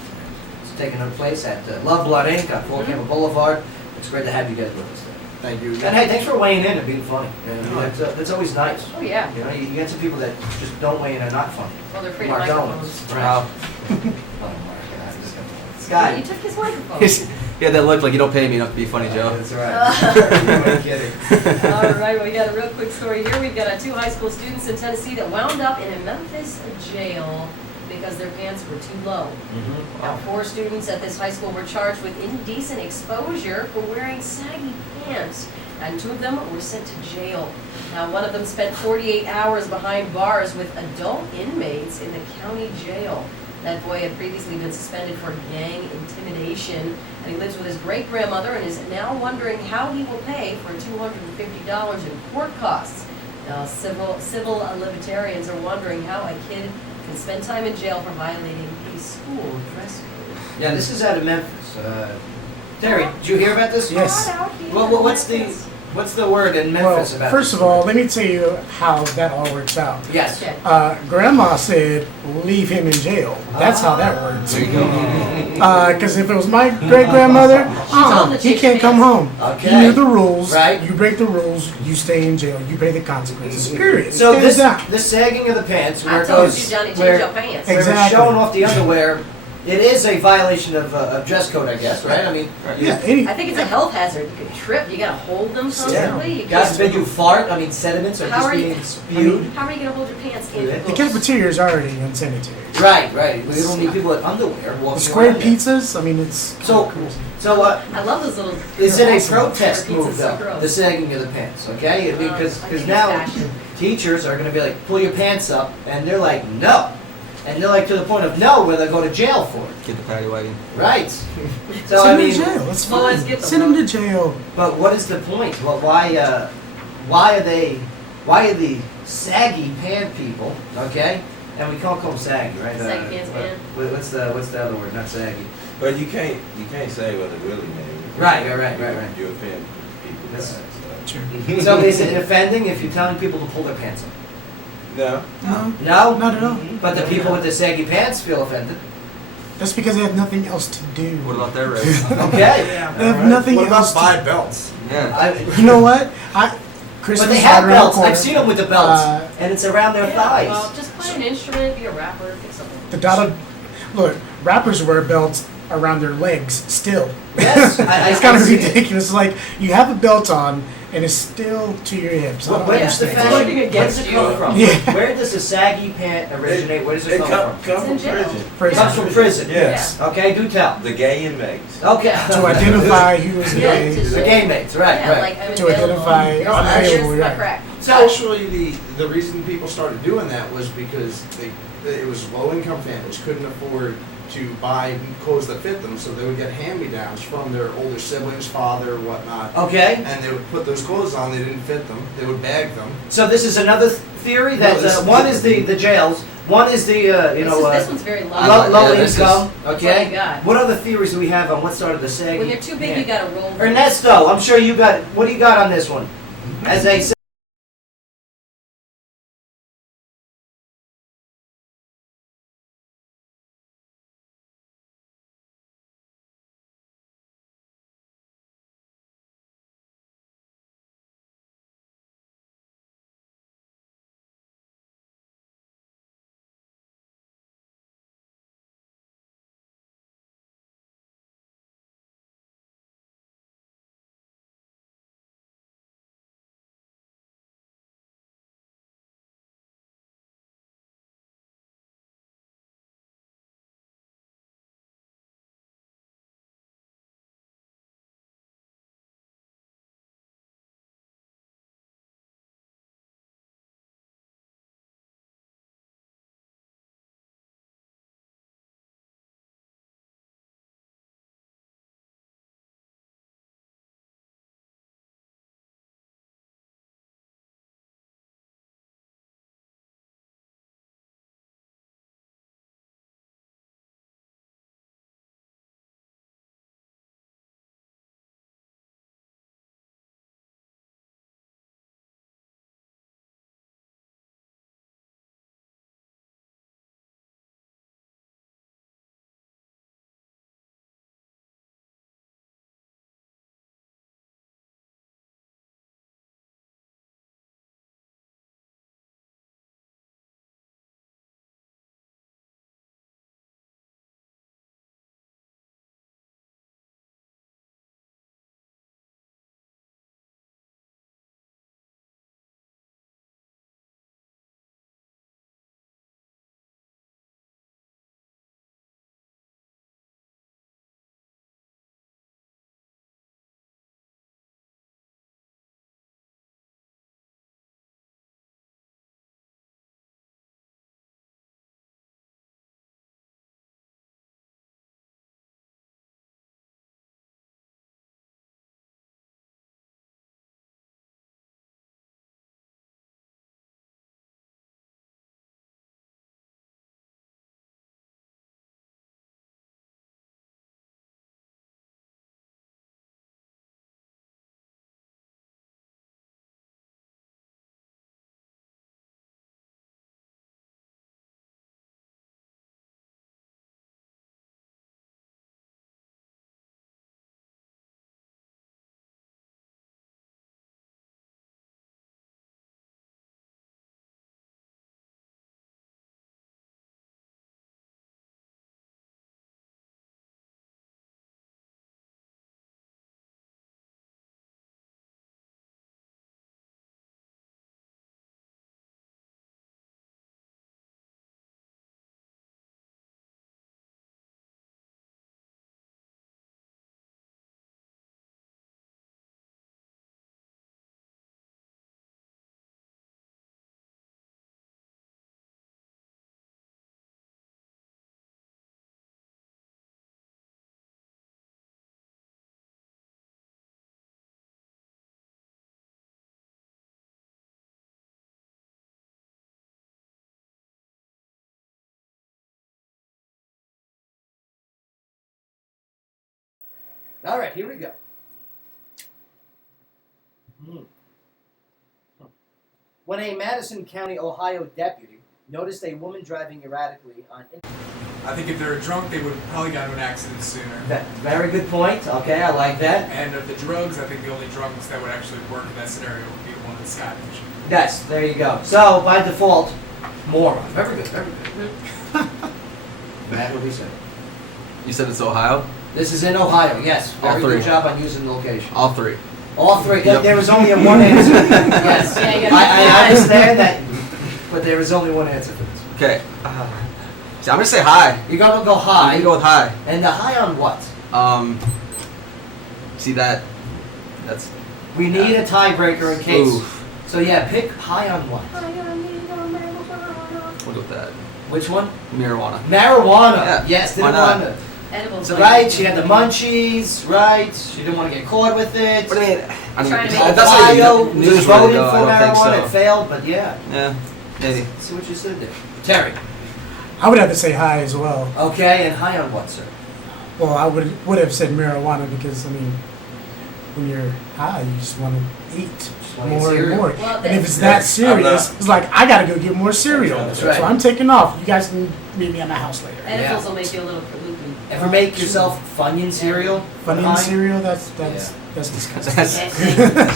It's taking place at Love Blood Inc. on Fort Campbell Boulevard. It's great to have you guys with us today. Thank you. And hey, thanks for weighing in and being funny. That's always nice. Oh, yeah. You know, you get some people that just don't weigh in and are not funny. Well, they're afraid of Mark microphones. Owens. Right. Oh, Mark, I'm just gonna... Scott. You took his microphone. Yeah, that look like you don't pay me enough to be funny, Joe. That's right. You ain't kidding. All right, well, we got a real quick story here. We've got 2 high school students in Tennessee that wound up in a Memphis jail because their pants were too low. Now, 4 students at this high school were charged with indecent exposure for wearing saggy pants, and 2 of them were sent to jail. Now, one of them spent 48 hours behind bars with adult inmates in the county jail. That boy had previously been suspended for gang intimidation, and he lives with his great-grandmother and is now wondering how he will pay for $250 in court costs. Now, civil libertarians are wondering how a kid can spend time in jail for violating a school dress code. Yeah, this is out of Memphis. Terry, did you hear about this? Yes. Not out here Well, in Memphis. what's the word in Memphis about First this? of all, let me tell you how that all works out. Yes. Okay. Grandma said, leave him in jail. That's how that works. There you go. Because if it was my great-grandmother, told the he chick can't come fans. home. Okay. He knew the rules. Right. You break the rules, you stay in jail. You pay the consequences. Period. So Hands down. this sagging of the pants, where I it told goes, you, Johnny, change where your pants. where it's Exactly. showing off the underwear, it is a violation of dress code, I guess, right? I mean, Yeah, I think it's a health hazard. You could trip. You gotta hold them constantly. You God can't- forbid you fart. I mean, sediments are How just are you- being spewed. How are you gonna hold your pants in? The the books? cafeteria is already unsanitary. Right. We don't need people in underwear walking The square around there. pizzas, I mean, it's So, I love those little. is it a awesome. protest Pizza's move so though? gross. The sagging of the pants, okay? I mean, I because think it's now fashion. teachers are going to be like, pull your pants up, and they're like, no, and they're like to the point of no, where they go to jail for it. Get the paddy wagon. Right. So Send I him mean, to jail. That's Well, let's fine. get the Send him vote. to jail. but what is the point? Well, why are the saggy pant people, okay? And we can't call them saggy, right? Saggy pants, man. What's the other word? Not saggy. But you can't say what it really means. Right. You offend people. That's- Sure. So is it offending if you're telling people to pull their pants up? No. No, No? not at all. But the people with the saggy pants feel offended. That's because they have nothing else to do. What about that, race? Okay. They have nothing What else about to buy belts? Yeah. You know what? Christmas But they is have right around the belts. corner. I've seen them with the belts, Uh, and it's around their thighs. Well, just play an instrument, be a rapper, pick something. The dollar. Look, rappers wear belts around their legs still. Yes, It's kind of see it. ridiculous. Like, you have a belt on, and it's still to your hips. I don't Where does the understand. fashion, where does it come from? Yeah. Where does the saggy pant originate? Where does it come from? Come from It's in jail. prison. It comes from prison. Yes. Okay, do tell. The gay inmates. Okay. To identify who is Yeah, gay. to- The game mates, right, Yeah, right. like, I'm To available. identify- Here's oh, my- actually, here's my right. crack. Actually, the reason people started doing that was because it was low-income families couldn't afford to buy clothes that fit them, so they would get hand-me-downs from their older siblings, father, whatnot. Okay, And they would put those clothes on, they didn't fit them, they would bag them. so this is another theory that, No, this- one is the jails, one is the, This one's very I low. like- low yeah, this is- income, What okay? you got? What other theories do we have on what started the saggy? When they're too big, you gotta roll them. Ernesto, I'm sure you got, what do you got on this one? As they say. All right, here we go. When a Madison County, Ohio deputy noticed a woman driving erratically on... I think if they were drunk, they would probably got into an accident sooner. Very good point. Okay, I like that. And of the drugs, I think the only drugs that would actually work in that scenario would be the one that Scott mentioned. Yes, there you go. So, by default, moron. Very good, very good. Matt, what do you say? You said it's Ohio? This is in Ohio, yes. All Very three. good job on using the location. All three. All three. Yep. There was only a one answer. Yes. Yeah, you gotta I understand that, but there is only one answer for this. Okay. See, I'm gonna say high. You're gonna go I'm high. gonna go with high. And the high on what? See that's. We need a tiebreaker in case. Oof. So yeah, pick high on what? We'll go with that. Which one? Marijuana. Marijuana. Yeah, Yes, why didn't not? want to. Edibles. So like- right, she had the munchies, right? She didn't want to get caught with it. What do you mean? I mean, Trying to make- that's how you Ohio was news voting really go. for I don't marijuana. think It so. failed, but yeah. Yeah, maybe. See what you said there. Terry. I would have to say high as well. Okay, and high on what, sir? Well, I would have said marijuana because I mean, when you're high, you just want to eat wanna eat more and cereal. more. Well, And if it's Yeah, that serious, I'm it's like I gotta go get more cereal. That's right. So I'm taking off. You guys can meet me at my house later. Edibles Yeah. will make you a little loopy. Ever make yourself Funyun cereal? Funyun High? cereal, that's That's, disgusting. that's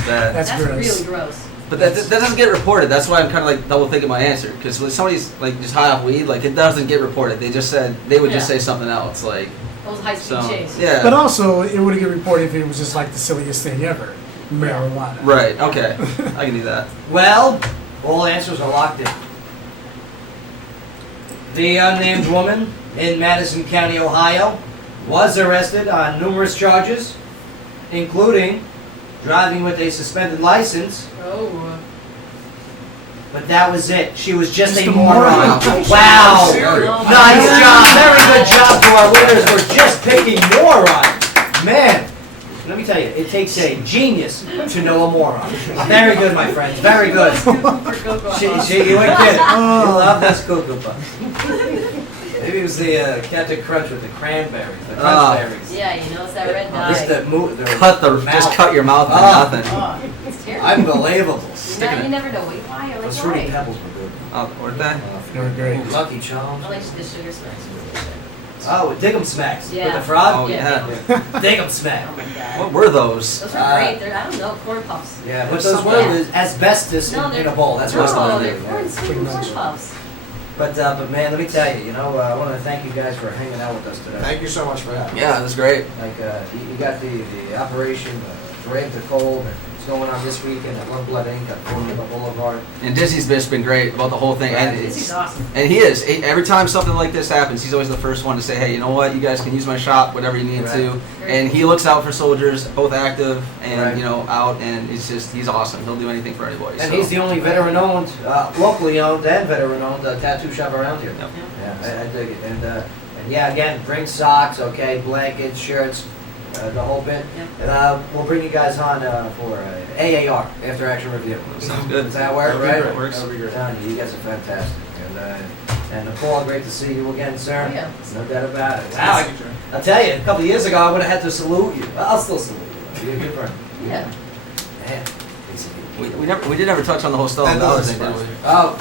bad. That's That's gross. really gross. But that doesn't get reported. That's why I'm kind of like double thinking my answer. Because when somebody's like just high off weed, like it doesn't get reported. They just said they would just Yeah. say something else. Like Those high speed so. chase. Yeah. But also, it would get reported if it was just like the silliest thing ever, marijuana. Right. Okay. I can do that. Well, all answers are locked in. The unnamed woman in Madison County, Ohio, was arrested on numerous charges, including driving with a suspended license, Oh. but that was it. She was just Just a a moron. moron. Wow. Cereal. Nice job. Very good job to our winners. We're just picking morons. Man, let me tell you, it takes a genius to know a moron. Very good, my friends. Very good. For Cocoa Puffs. You ain't kidding. I love this Cocoa Puff. Maybe it was the Captain Crunch with the cranberries, the cranberries. Yeah, you know, it's that red Just dye. Just cut your mouth with Oh. nothing. Oh, it's terrible. Unbelievable. You never know why. You're like, Those fruity why? pebbles were good. Oh, weren't they? They were great. Lucky Charms. I like the sugar smacks. Oh, with Dig 'em Smacks. Yeah. With the frog? Oh yeah. Dig 'em Smack. Oh my god. What were those? Those are great. They're, I don't know, corn puffs. Yeah, but There's those something- were Yeah. asbestos No, in they're a bowl. That's what it's No, supposed to they're do. corn, sweet corn puffs. But man, let me tell you, I want to thank you guys for hanging out with us today. Thank you so much for that. Yeah, that's great. Like, you got the operation, Brave the Cold, it's going on this weekend at One Blood Inc. at Fort Boulevard. And Dizzy's just been great about the whole thing. Right. And This is awesome. And he is. Every time something like this happens, he's always the first one to say, hey, you know what? You guys can use my shop, whatever you need Right. to. And he looks out for soldiers, both active and, Right. out. And he's awesome. He'll do anything for anybody. And so. he's the only veteran-owned, locally owned and veteran-owned tattoo shop around here. Yep. Yeah, I dig it. And yeah, again, bring socks, okay, blankets, shirts, the whole bit. Yep. And we'll bring you guys on for AAR, After Action Review. Sounds good. Does that work, That'll be right? great. Works. That'll be great. Telling you, you guys are fantastic. And Nicole, great to see you again, sir. Oh, yeah. No doubt about it. Wow, I'll tell you, a couple of years ago, I would have had to salute you. I'll still salute you. You're a good friend. Yeah. Man. We did never touch on the whole Stellan That Dollar doesn't thing, did we? Oh,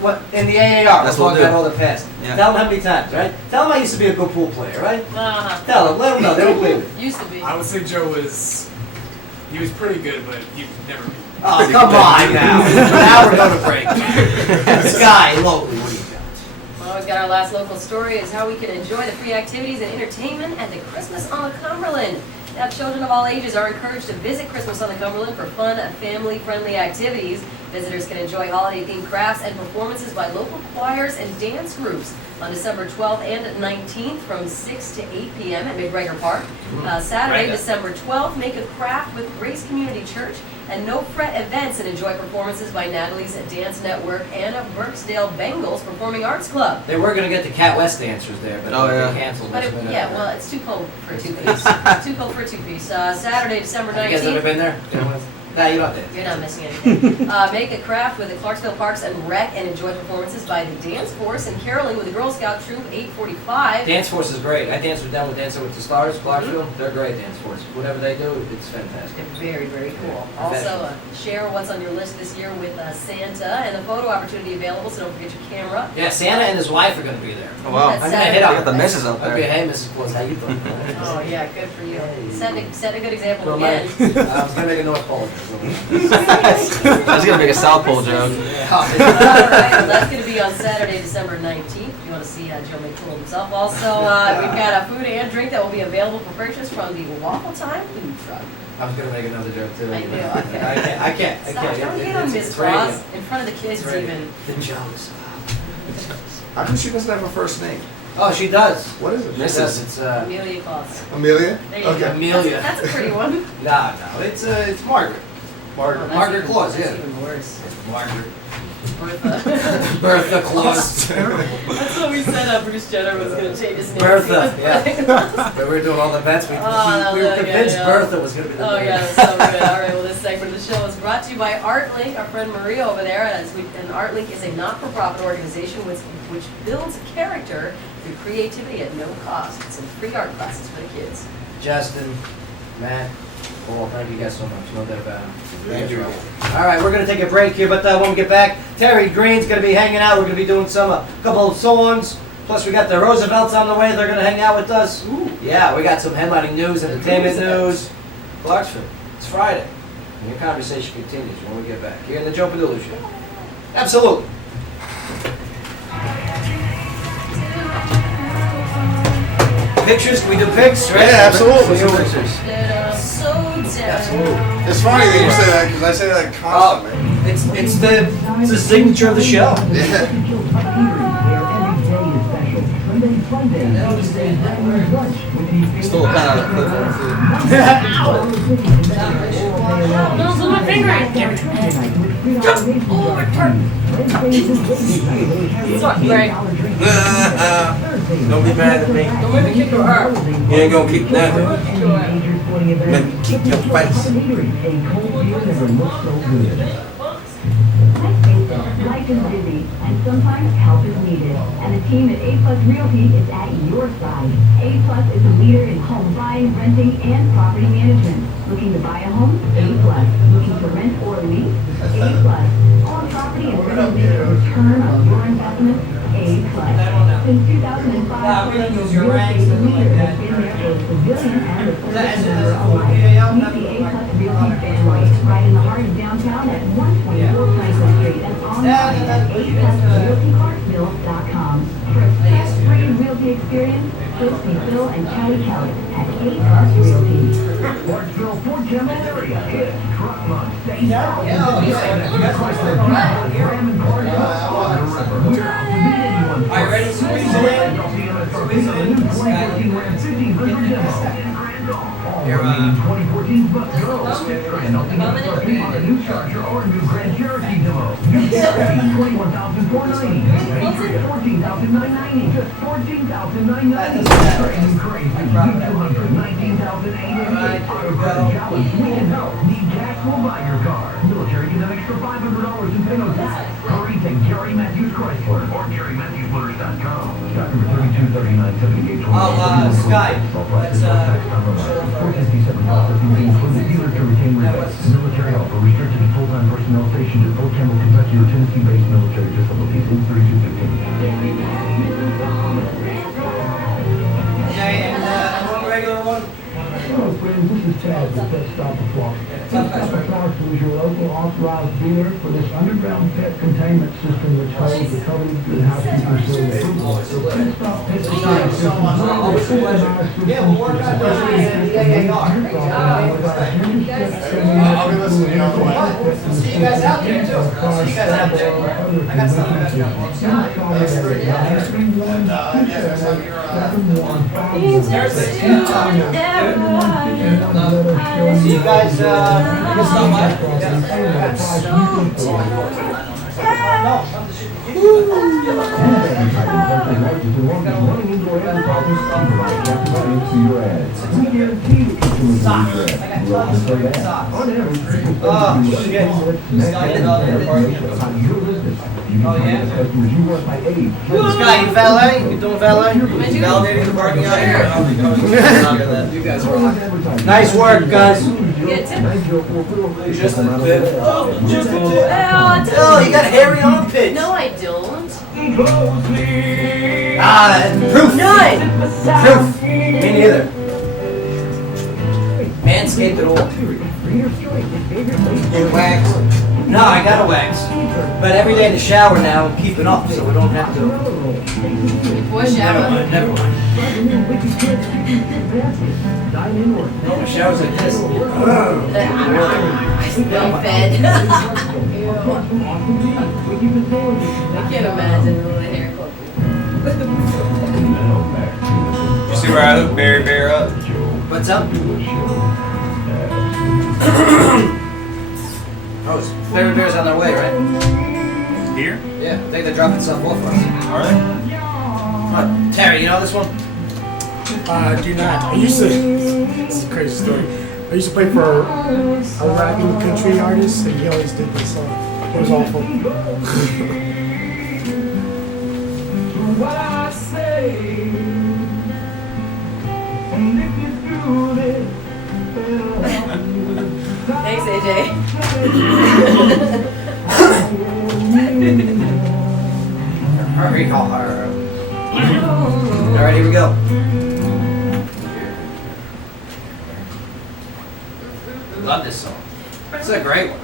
what in the AAR? That's we're what talking we'll about do. all the past. Yeah. Tell them how many times, right? Tell them I used to be a good pool player, right? Uh-huh. Tell them, let them know. They don't believe it. Used to be. I would say Joe was pretty good, but he never beat. Oh, come on now. Now we're going to break. Sky, locally, what do you got? Well, we've got our last local story is how we can enjoy the free activities and entertainment at the Christmas on the Cumberland. Now, children of all ages are encouraged to visit Christmas on the Cumberland for fun, family-friendly activities. Visitors can enjoy holiday-themed crafts and performances by local choirs and dance groups on December 12th and 19th from 6 to 8 p.m. at McGregor Park. Saturday, Right. December 12th, make a craft with Grace Community Church and No Fret Events and enjoy performances by Natalie's Dance Network and Burksdale Bengals Performing Arts Club. They were going to get the Cat West dancers there, but Oh, yeah. they canceled But this minute. yeah, well, it's too cold for a two-piece. Too cold for a two-piece. Saturday, December Have you guys ever 19th. been there? No, you don't have to. You're not missing anything. Make a craft with the Clarksville Parks and Rec and enjoy performances by the Dance Force and caroling with the Girl Scout Troop 845. Dance Force is great. I danced with them with Dancing with the Stars, Clarksville. They're great, Dance Force. Whatever they do, it's fantastic. They're very, very cool. Yeah, Also, professional. share what's on your list this year with Santa and a photo opportunity available, so don't forget your camera. Yeah, Santa and his wife are going to be there. Oh, wow. That's I'm going to hit You on got the missus up Okay, there. hey, Mrs. Claus, how you doing? Oh yeah, good for you. Hey. Set a good example Well, again. I was going to make a North Pole. I was gonna make a South Pole joke. All right, well, that's going to be on Saturday, December 19th. If you want to see Joe McCool himself. stuff. Also, we've got a food and drink that will be available for purchase from the Waffle Time food truck. I was gonna make another joke too. I knew, okay. I can't. Stop, don't hit on Miss Claus in front of the kids even. The jokes. How come she doesn't have a first name? Oh, she does. What is it? She does. It's Amelia Claus. Amelia? There you Okay. go. Amelia. That's a pretty one. No, it's Margaret. Oh, that's Margaret even- Claus, that's yeah. even worse. Margaret. Bertha. Bertha Claus. That's what we said Bruce Jenner was going to change his name. Bertha, yeah. When we were doing all the bets, we were convinced Bertha was going to be the Oh name. yeah, that's so good. All right, well this segment of the show is brought to you by ArtLink, our friend Maria over there. And ArtLink is a not-for-profit organization which builds character through creativity at no cost. It's in free art classes for the kids. Justin, Matt, Paul, thank you guys so much. No doubt about it. Andrew. All right, we're going to take a break here, but when we get back, Terry Green's going to be hanging out. We're going to be doing a couple of songs. Plus, we got the Roosevelts on the way. They're going to hang out with us. Ooh. Yeah, we got some headlining news, entertainment news. Clarksville, it's Friday. And your conversation continues when we get back here in the Joe Padula Show. Absolutely. Pictures? Can we do pics? Right? Yeah, absolutely. Let's do pictures. So down. Absolutely. It's funny that you say that because I say that constantly. It's the signature of the show. Yeah. Still kind of Those are my finger right there. Sorry, Greg. Don't be mad at me. Don't make me kick your arm. You ain't gonna keep nothing. Let me keep your face. Life is busy, and sometimes help is needed. And the team at A Plus Realty is at your side. A Plus is a leader in home buying, renting, and property management. Looking to buy a home? A Plus. Looking to rent or lease? A Plus. Own property and ready to return on your investment? A Plus. Since 2005, we don't use Real your ranks Estate and Leader like has that. been there for the civilian and the That's- service that's member cool. alike. Yeah, I'm Meet not- the A Plus Realty family right in the heart of downtown at 124 Franklin Street and online at aplusrealtyclarksville.com. For a stress-free realty experience, please see Phil and Kelly at A Plus Realty. Clarksville, Fort Campbell area. It's truck month. Stay down. Are you ready to squeeze it in? Squeeze it in. You're, 2014 Buck Girls. And opening up for people on a new Charger or a new Grand Cherokee demo. New Cherokee, $21,490. Patriot, $14,990. Just $14,990. Crazy, crazy. $200, $19,888. Autocredit challenge. We can help. Need cash? We'll buy your car. Military gives an extra $500 in pay no tax. Hurry to Gary Matthews Chrysler or GaryMatthewsMotors.com. Stock number 323978. Sky, let's, Including dealer to retain rebates. Military offer restricted to full-time personnel stationed at Fort Campbell, Kentucky or Tennessee-based military facilities. 3215. Okay, and one regular one. Hello friends, this is Ted at Pet Stop at Clarksville. Pet Stop at Clarksville is your local authorized dealer for this underground pet containment system which holds the coveted good housekeeper seal approval. So Pet Stop Pet Containment System is not a supervised system. Yeah, we'll work on those in the AAR. I'll be listening the other way. See you guys out there too. See you guys out there. I got something I got See you guys, you can stop Sky, you valet? You doing valet? validating the parking out here. You guys are nice work, guys. Get tip. Just a bit. Oh, Oh, you got hairy armpits. no, I don't. Proof. None. Proof. Me neither. Manscaped at all. You wax? No, I got a wax. But every day in the shower now, I'm keeping up, so we don't have to. Boy shower. Never mind. No, the shower's like this. I smell fed. Ew. I can't imagine with a hair clip. You see where I hooked Barry Bear up? What's up? Oh, Fairy Bear's on their way, right? Here? Yeah, I think they're dropping stuff off for us. Are they? Terry, you know this one? I do not. I used to. This is a crazy story. I used to play for a rapping country artist, and he always did this song. It was awful. What I say, and if you do this, Thanks, AJ. Hurry, Alright, here we go. Love this song. It's a great one.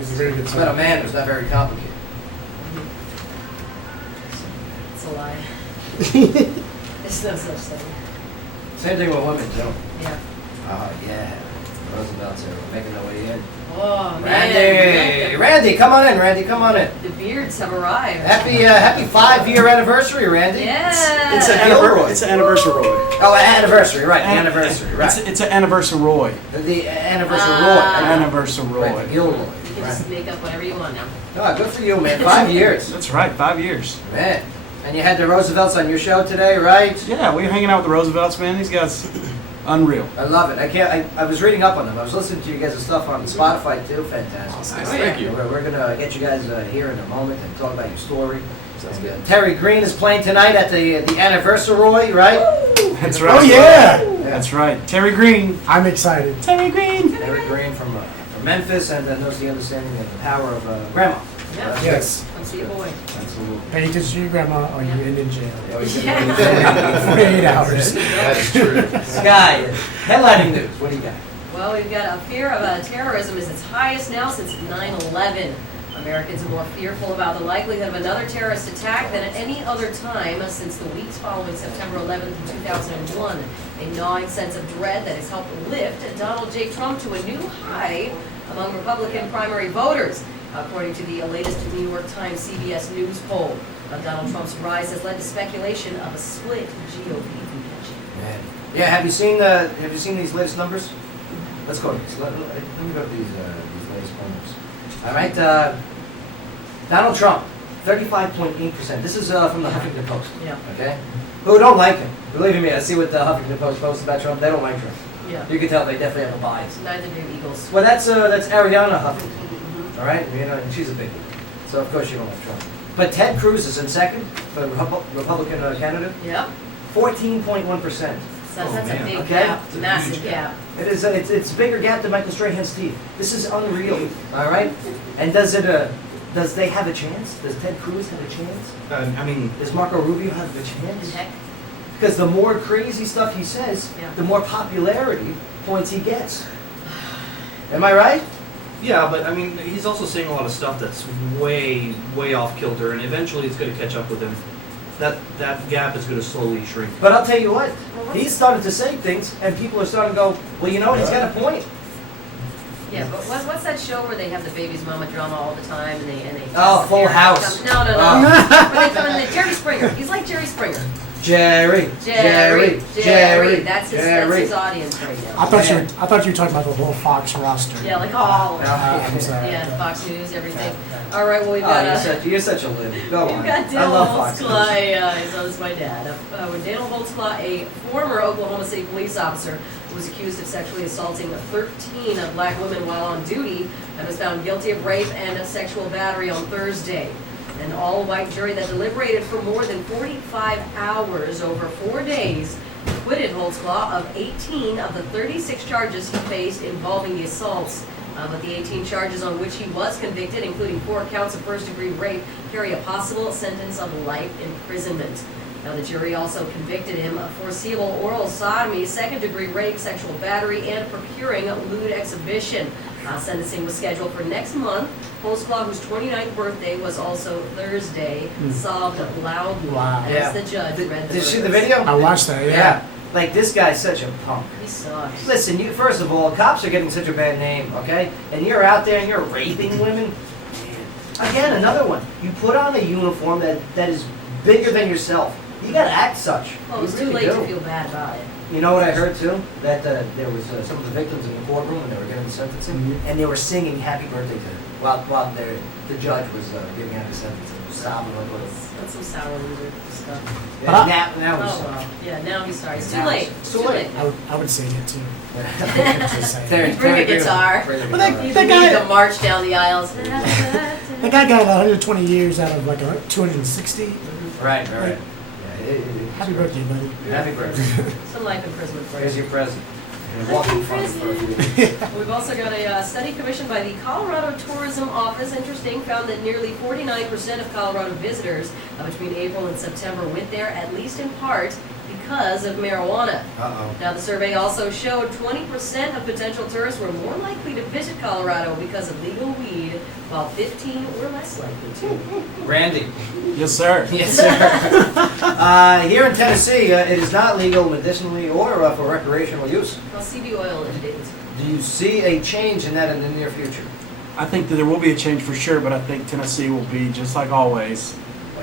It's a very good It's about a song. man who's not very complicated. It's a lie. There's no such thing. Same thing with women, too. Yeah. Oh, yeah. Roosevelt's are making their way in. Oh, man. Randy! Randy, come on in, Randy, come on in. The beards have arrived. Happy 5-year anniversary, Randy. Yeah. It's an anniversary. Oh, anniversary, right, the anniversary, right. It's an anniversary. The anniversary, Anniversary. Right, the Gilroy. You can just make up whatever you want now. Oh, good for you, man. 5 years. That's right, 5 years. Man. And you had the Roosevelts on your show today, right? Yeah, we were hanging out with the Roosevelts, man. These guys, unreal. I love it. I was reading up on them. I was listening to you guys' stuff on Spotify too. Fantastic. Oh, Thank you. We're gonna get you guys here in a moment and talk about your story. Sounds good. Terry Green is playing tonight at the anniversary, right? That's right. Oh yeah. That's right. Terry Green. I'm excited. Terry Green. Terry Green from Memphis, and knows the understanding of the power of grandma. Yeah. Yes. Come see your boy. Absolutely. Pay attention to your grandma or you're in jail. Yeah, we should- For 8 hours. That is true. Sky, headlining news. What do you got? Well, we've got a fear of terrorism is its highest now since 9/11. Americans are more fearful about the likelihood of another terrorist attack than at any other time since the weeks following September 11th, 2001. A gnawing sense of dread that has helped lift Donald J. Trump to a new high among Republican primary voters, according to the latest New York Times CBS News poll. Donald Trump's rise has led to speculation of a split GOP convention. Man. Yeah, have you seen these latest numbers? Let's go to these. Let me go to these latest numbers. All right, Donald Trump, 35.8%. This is from the Huffington Post. Yeah. Okay, who don't like him? Believe me, I see what the Huffington Post posts about Trump. They don't like Trump. Yeah. You can tell they definitely have a bias. Neither do Eagles. Well, that's Ariana Huffington. All right, you know, and she's a big one. So of course you don't like Trump. But Ted Cruz is in second for the Republican candidate. Yep. 14.1%. So that's a big Okay. gap, massive gap. It is. It's a bigger gap than Michael Strahan's teeth. This is unreal. All right. And does they have a chance? Does Ted Cruz have a chance? I mean, Does Marco Rubio have a chance? Heck, Because the more crazy stuff he says, Yeah. the more popularity points he gets. Am I right? yeah, but I mean, he's also saying a lot of stuff that's way, way off kilter, and eventually it's going to catch up with him. That gap is going to slowly shrink. But I'll tell you what, he's started to say things, and people are starting to go, well, you know what, he's got a point. yeah, but what's that show where they have the baby's mama drama all the time and they Oh, Full House. No. Oh. Where they come in, Jerry Springer. He's like Jerry Springer. Jerry. That's his audience right now. I thought you were talking about the whole Fox roster. Yeah, like all. I'm sorry. Yeah, Fox News, everything. All right, well we've Oh, got you're such a lib. Go on. We've got I Dale love Fox News. Holtzclaw, this is my dad. When Dale Holtzclaw, a former Oklahoma City police officer who was accused of sexually assaulting 13 black women while on duty, and was found guilty of rape and sexual battery on Thursday. An all-white jury that deliberated for more than 45 hours over 4 days acquitted Holtzclaw of 18 of the 36 charges he faced involving the assaults. But the 18 charges on which he was convicted, including 4 counts of first-degree rape, carry a possible sentence of life imprisonment. Now, the jury also convicted him of foreseeable oral sodomy, second-degree rape, sexual battery, and procuring lewd exhibition. Sentencing was scheduled for next month. Holzclaw, whose 29th birthday was also Thursday, sobbed loudly Wow. as the judge read the Did you see the verdict. video? I watched that, yeah. Yeah. Like, this guy's such a punk. He sucks. Listen, you, first of all, cops are getting such a bad name, okay? And you're out there and you're raping women. Again, another one. You put on a uniform that is bigger than yourself. You gotta act such. Well, You it's too really late do. to feel bad about it. You know what I heard too? That there was some of the victims in the courtroom when they were getting the sentencing, and they were singing "Happy Birthday" to him while the judge was giving out the sentencing, sobbing like a little. That's some sour loser stuff. Yeah, now he's Oh, sorry. well. Yeah, now he's sorry. It's too Now late. it's too late. I would sing it too. Just saying. Terry, Bring a Terry, guitar. bring a Well, guitar. You That need guy- to march down the aisles. That guy got 120 years out of like 260. Right. Right. Yeah, Happy birthday, buddy. Happy birthday. Some life imprisonment for Here's you. your present. You're gonna walk in front of it for a few days. We've also got a study commissioned by the Colorado Tourism Office, interesting, found that nearly 49% of Colorado visitors between April and September went there, at least in part, because of marijuana. Uh-oh. Now, the survey also showed 20% of potential tourists were more likely to visit Colorado because of legal weed, while 15 were less likely to. Randy. Yes, sir. Yes, sir. Here in Tennessee, it is not legal medicinally or for recreational use. Well, CB oil it is. Do you see a change in that in the near future? I think that there will be a change for sure, but I think Tennessee will be just like always.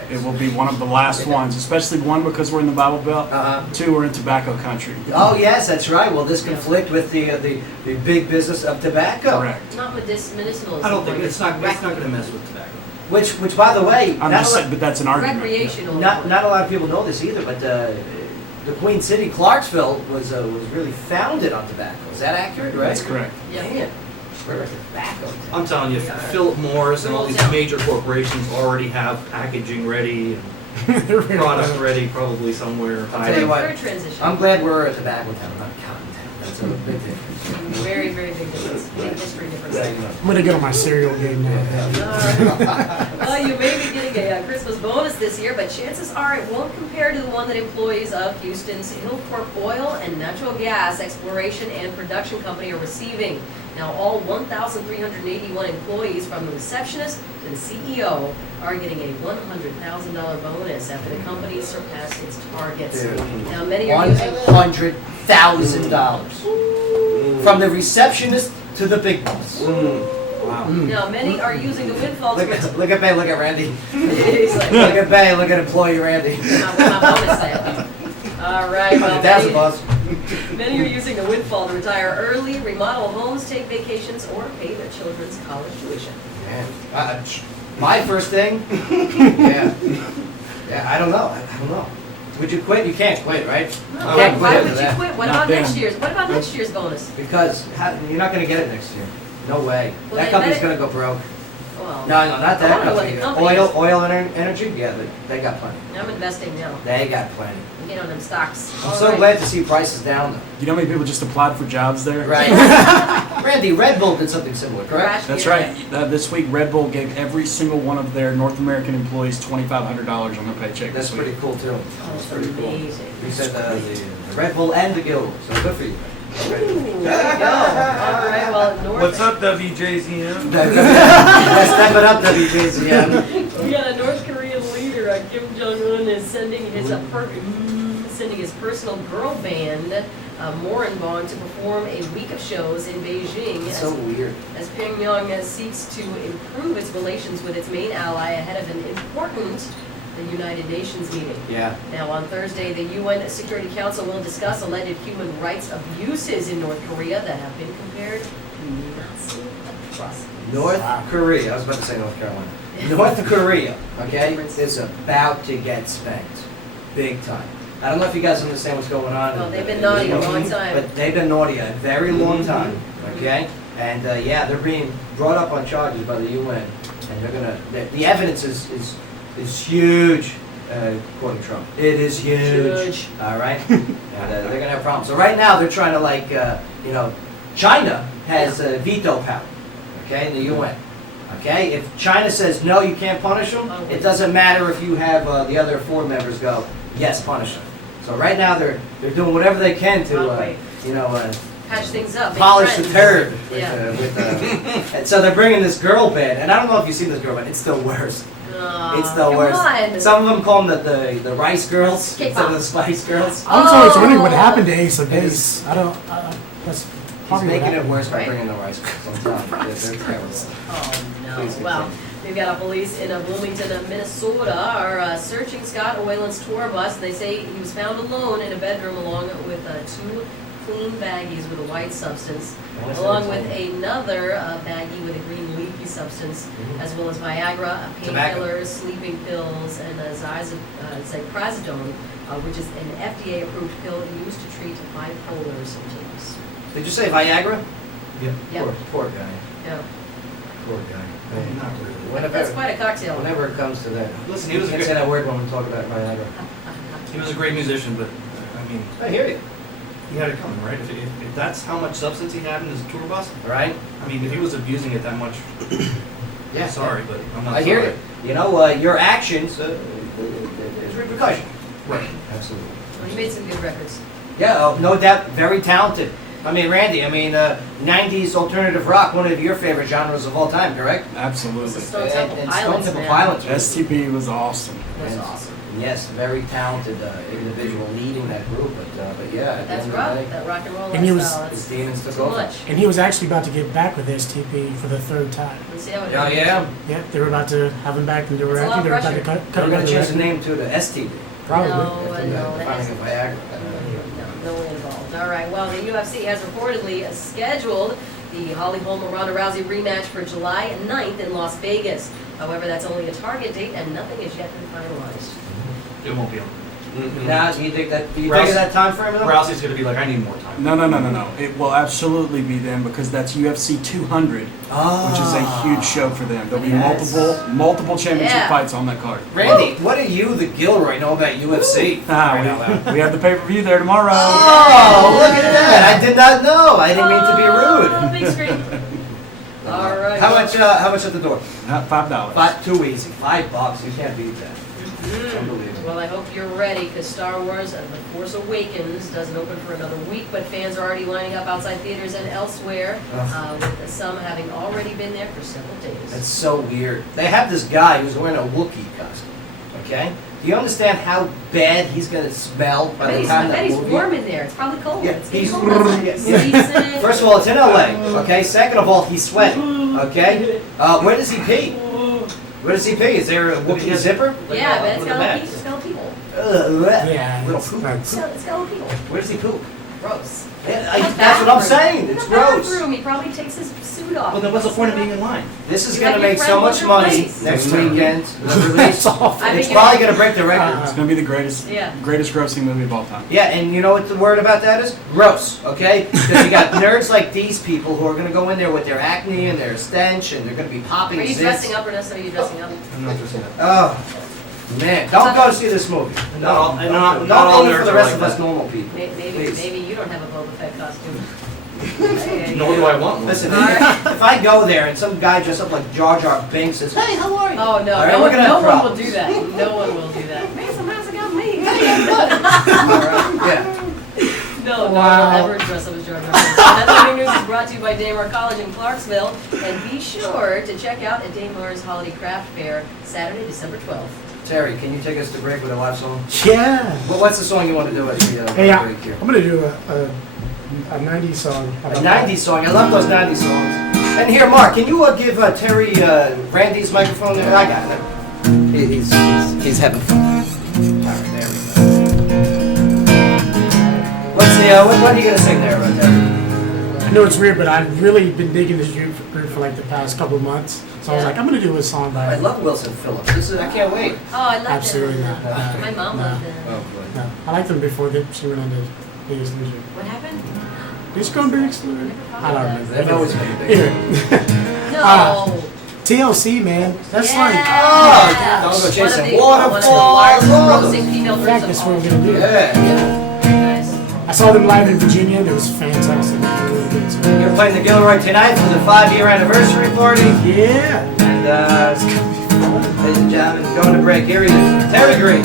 It will be one of the last ones, especially one because we're in the Bible Belt. Uh-huh. Two, we're in tobacco country. Oh, yes, that's right. Will this conflict with the big business of tobacco? Correct. Not medicinal. I don't think it's not going to mess with tobacco. Which, by the way, I'm just saying, but that's an argument. Recreational. not a lot of people know this either, but the Queen City, Clarksville, was really founded on tobacco. Is that accurate, right? That's correct. Yeah. Man, we're a tobacco. I'm telling you, Philip Morris and all these major corporations already have packaging ready and product ready, probably somewhere. I'll tell you what, Third transition. I'm glad we're a tobacco town, not a cotton town. That's a big difference. Very, very big difference. Big history difference. Yeah, you know. I'm gonna get on my cereal game now. Well, you may be getting a Christmas bonus this year, but chances are it won't compare to the one that employees of Houston's Hillcorp Oil and Natural Gas Exploration and Production Company are receiving. Now, all 1,381 employees, from the receptionist to the CEO, are getting a $100,000 bonus after the company surpassed its targets. Dude. Now, many are using... $100,000 from the receptionist to the big boss. Wow. Now, many are using the windfall to... Look at Bay, look at Randy. He's like, Look at Bay, look at employee Randy. "Now, where's my bonus at?" All right, well, $100,000, boss. many are using the windfall to retire early, remodel homes, take vacations, or pay their children's college tuition. Man, my first thing, yeah, I don't know. Would you quit? You can't quit, right? No, You can't why quit would after you that. quit? What Not about then. next year's? What about next year's bonus? Because you're not going to get it next year. No way. Well, That they company's bet going to go broke. Well, No, not I that don't know what the company. company Oil and energy? Yeah, they got plenty. I'm investing now. They got plenty. Get on them stocks. I'm All so right. glad to see prices down though. You know how many people just applied for jobs there? Right. Randy, Red Bull did something similar, correct? Crash That's here. right. This week, Red Bull gave every single one of their North American employees $2,500 on their paycheck. That's this week. pretty cool too. Oh, That's pretty cool. amazing. You said the Red Bull and the Guild, so good for you. There you go. All right, well, North... What's up, WJZM? Step it up, WJZM. We got a North Korean leader, Kim Jong-un, is sending his personal girl band, Moranbong, to perform a week of shows in Beijing It's so weird. as Pyongyang seeks to improve its relations with its main ally ahead of an important United Nations meeting. Yeah. Now, on Thursday, the UN Security Council will discuss alleged human rights abuses in North Korea that have been compared to Nazi atrocities. North Korea, I was about to say North Carolina. North Korea, okay, is about to get spanked. Big time. I don't know if you guys understand what's going on. Well, they've been naughty a long time. But they've been naughty a very long time, okay? And yeah, they're being brought up on charges by the UN. And they're gonna, the evidence is huge, quoting Trump. It is huge. All right? And they're gonna have problems. So right now they're trying to China has veto power, okay, in the UN. Okay, if China says no, you can't punish them. It doesn't matter if you have the other 4 members go, yes, punish them. So right now they're doing whatever they can to patch things up. make polish the friends. turd. Yeah. And so they're bringing this girl band, and I don't know if you've seen this girl band. It's the worst. It's the come worst. on. Some of them call them the Rice Girls K-pop. instead of the Spice Girls. I was always wondering what Oh. happened to Ace of Base. I don't. That's He's probably what making it happened. worse by Right? bringing the Rice Girls. I'm telling you, they're terrible. Oh, no. Please Well, continue. we've got a police in Bloomington, Minnesota, are searching Scott Wayland's tour bus. They say he was found alone in a bedroom along with 2 clean baggies with a white substance, along with another baggie with a green leafy substance, as well as Viagra, Tobacco. painkillers, sleeping pills, and ziprazidone, which is an FDA-approved pill used to treat bipolar symptoms. Did you say Viagra? Yeah. Poor guy. Yeah. Poor guy. Not really. Whenever, That's quite a cocktail. whenever it comes to that. Listen, he was a can't good- say that word when we talk about Viagra. He was a great musician, but I mean, I hear you. he had it coming, right? If that's how much substance he had in his tour bus, Right? I mean, if he was abusing it that much, Yeah. sorry, but I'm not I sorry. hear you. You know, your actions, there's repercussion. Right. Absolutely. Well, he made some good records. Yeah, no doubt, very talented. I mean, Randy, 90s alternative rock, one of your favorite genres of all time, correct? This Absolutely. is Stone Temple And Pilots, Stone Temple man. Pilots. STP was awesome. That's And- awesome. Yes, very talented individual leading that group, but yeah. at the That's end of the rough, day, that rock and roll And he was- lifestyle, His that's demons took too over. much. And he was actually about to get back with STP for the 3rd time. Let's see how it Oh, goes. yeah? Yeah, they were about to have him back, and they were It's a lot actually of about to pressure. cut They're going to change the record. name to the STD. Probably. No, After no, that finding is, a Viagra. no one involved. All right, well, the UFC has reportedly scheduled the Holly Holm-Ronda Rousey rematch for July 9th in Las Vegas. However, that's only a target date and nothing has yet been finalized. It won't be on. Now, do you think of Rousey- that time frame? though? Rousey's gonna be like, I need more time. No. It will absolutely be them because that's UFC 200, which is a huge show for them. There'll be Yes. multiple championship Yeah. fights on that card. Randy, what do you, the Gilroy, know about UFC? We have the pay-per-view there tomorrow. Oh, look at that! I did not know. I didn't mean to be rude. Oh, big screen. All right. How much at the door? $5. Too easy. $5. You can't beat that. Unbelievable. Well, I hope you're ready because Star Wars The Force Awakens doesn't open for another week, but fans are already lining up outside theaters and elsewhere, with some having already been there for several days. That's so weird. They have this guy who's wearing a Wookiee costume. Okay? Do you understand how bad he's gonna smell by the time I bet that he's movie? warm in there. It's probably cold. Yeah, It's getting he's- cold outside. yeah. Season. First of all, it's in LA. Okay. Second of all, he's sweating. Okay. Where does he pee? Where does he pee? Is there a Wookiee zipper? Yeah, but it's With a got bag? people. Smell people. Yeah, Little it's poop. nuts. It's got people. Where does he poop? Gross. Yeah, that's what I'm saying. It's In the gross. bathroom. He probably takes his suit off. Well, then what's the point of being in line? This is You gonna let your make so friend much look your money place. next weekend. The release. That's awful. I It's think probably gonna break the record. It's gonna be the greatest Yeah. grossing movie of all time. Yeah, and you know what the word about that is? Gross, okay? Because you got nerds like these people who are going to go in there with their acne and their stench, and they're going to be popping Are you zits. dressing up, Ernesto? Are you dressing up? I'm not just saying that. Oh, man. Don't go see this movie. Not all- No, not not all only nerds for the are rest like of us that. normal people. Maybe Please. you don't have a Boba Fett costume. Nor do I want one. Listen, All right. if I go there and some guy dressed up like Jar Jar Binks says, "Hey, how are you?" Oh, no. All right, no we're one, gonna no have one will problems. do that. No one will do that. Man, sometimes it got me. All right, yeah. No, no Wow. one will ever dress up as Jar Jar Binks. Another Morning News is brought to you by Daymar College in Clarksville. And be sure to check out at Daymar's Holiday Craft Fair, Saturday, December 12th. Terry, can you take us to break with a live song? Yeah. What's the song you want to do as we Hey, break here? I'm gonna do a 90s song. How A about that? 90s song. I love those 90s songs. And here, Mark, can you give Terry Randy's microphone there? I got it. He's having fun. All right, there we go. What's what are you going to sing there, Terry? I know it's weird, but I've really been digging this group for like the past couple of months. So I was like, I'm gonna do a song by. I love Wilson Phillips. I can't wait. Oh, I love Absolutely them. not. My mom No. loved them. Oh, good. No, I liked them before she went on the Biggest Loser. What happened? Did she go on Biggest Loser? I don't remember. They've always been big. Anyway. No. TLC, man. That's like. Yeah. Don't go chasing One of the waterfalls. largest grossing female In groups fact, of that's all what we're gonna do. Yeah. Nice. I saw them live in Virginia, and it was fantastic. Really good. So, You're playing the Gilroy tonight for the 5-year anniversary party. yeah. And ladies and gentlemen, going to break. Here he is, Terry Green.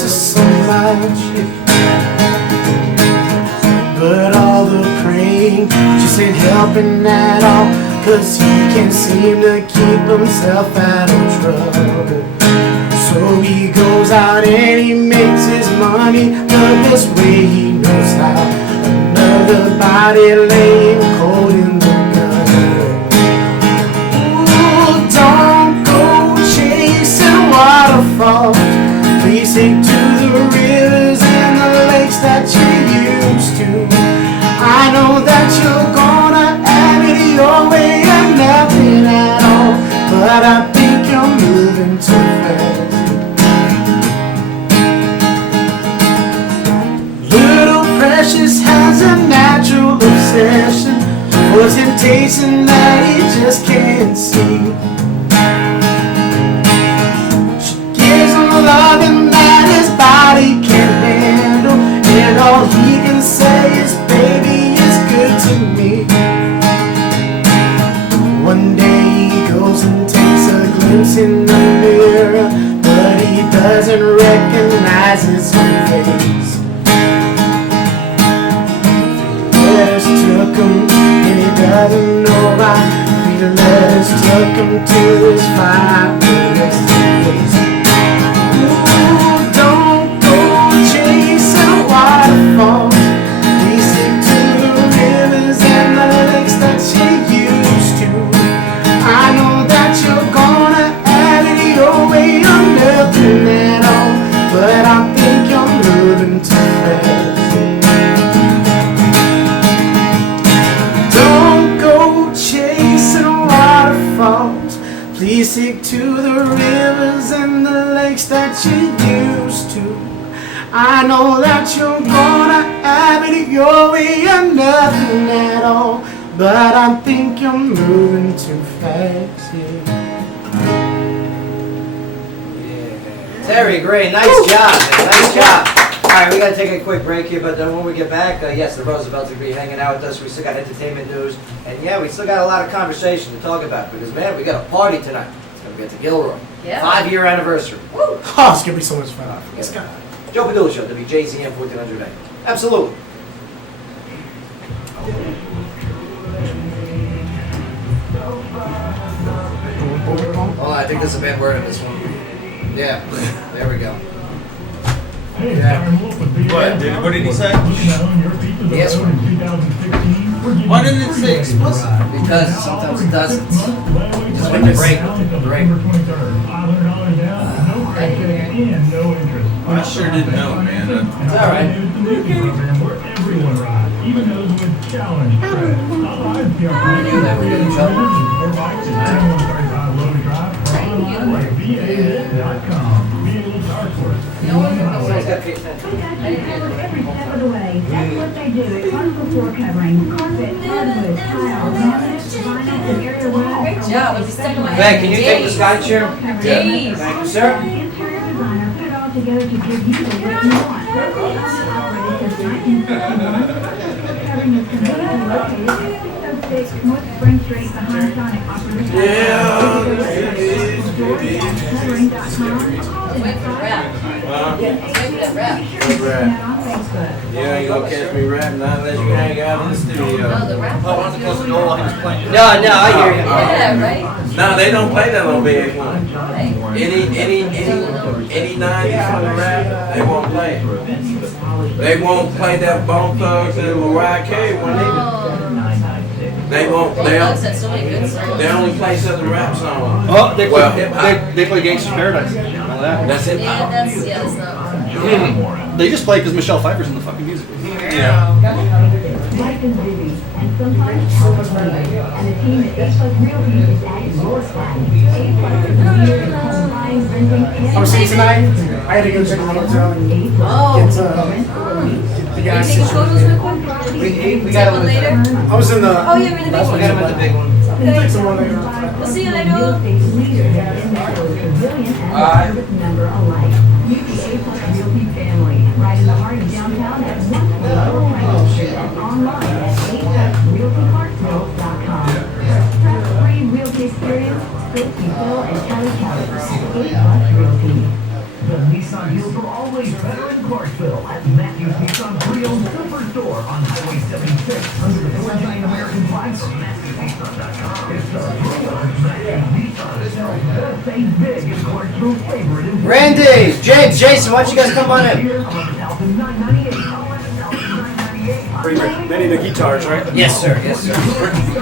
us so much, but all the praying just ain't helping at all, 'cause he can't seem to keep himself out of trouble. So he goes out and he makes his money the best way he knows how. Another body laying cold in the gutter. Ooh, don't go chasing waterfalls. Please stick to the rivers and the lakes that you used to. I know that you're gonna have it your way and nothing at all, but I think you're moving too fast. Little Precious has a natural obsession for temptation that he just can't see. She gives him loving that his body can't handle, and all he can say is, baby, it's good to me. One day he goes and takes a glimpse in the mirror, but he doesn't recognize his own face. Letters took him and he doesn't know why. The letters took him to his fireplace. Ooh, don't go chasing waterfalls. Please stick to the rivers and the lakes that you used to. I know that you're gonna have it your way or nothing at all, but I think you're moving too fast. Please stick to the rivers and the lakes that you used to. I know that you're gonna have it your way or nothing at all, but I think you're moving too fast, yeah. Terry, great, nice job, man. Nice job. All right, we gotta take a quick break here, but when we get back, yes, the Roosevelts will be hanging out with us. We still got entertainment news, and yeah, we still got a lot of conversation to talk about because, man, we got a party tonight. It's gonna be at the Gilroy. Yeah. 5-year anniversary. Woo! Oh, it's gonna be so much fun. Let's go. Joe Padula Show, WJZM 1400 AM. Absolutely. Oh, I think there's a bad word in this one. Yeah, there we go. What did he say? Yes. Why didn't it say explicit? Because sometimes it doesn't. Just when you break, break. I sure didn't know, man. It's all right. Even those with challenge credit. I knew that we did each other. Someone's got kicked in. Every step of the way. That's what they do. It comes with floor covering, carpet, hardwood, tile, laminate, vinyl, and area wall. Great job. Let's be stuck in my head. Ben, can you take the sky chair? Days. Thank you, sir. Interior designer put it all together to give you the look you want. Locally owned and operated since 1961, covering is conveniently located at 606 North Spring Street behind Sonic Operations. Wait for the rap. Wait for that rap. Yeah, you gonna catch me rapping not unless you hang out in the studio. No, the rap. Oh, why don't you close the door while he was playing? No, I hear you. Yeah, right? No, they don't play that on VH1. Right. Any 90s from the rap, they won't play it. They won't play that Bone Thugs and Mariah Carey one either. They won't. Well, Doug's had so many good songs. They only play Southern rap songs. Oh, they play, Well, hip-hop. they play Gangsta's Paradise. All that. That's hip Yeah, hop. that's not. They just play because Michelle Pfeiffer's in the fucking music. Yeah. Life is busy, and sometimes help is needed. And the team at A-Plus Realty is at your side. A-Plus is a leader in home buying, renting, and... I'm seeing tonight. I had to go check the hotel and get the Are you gas taking station. photos real quick? We got Take one him later? I was in the. Oh, yeah, we're in the big We got him one. at the big one. We'll take some more later. We'll see you later. Real estate leader that is resilient and service member alike. Meet the A-Plus Realty family right in the heart of downtown at 140 Franklin Street and online at aplusrealtyhartsville.com. Stress-free realty experience, Chris, Phil, and Kelly Keller. A-Plus Realty. The Nissan deals are always better in Clarksville at Matthews Nissan's pre-owned superstore on Highway 76 under the four giant American flags from MatthewsNissan.com. It's the pre-owned Matthews Nissan. Save big in Clarksville's favorite in Randy, James, Jason, why don't you guys come on in? They need the guitars, right? Yes, sir. Yes, sir.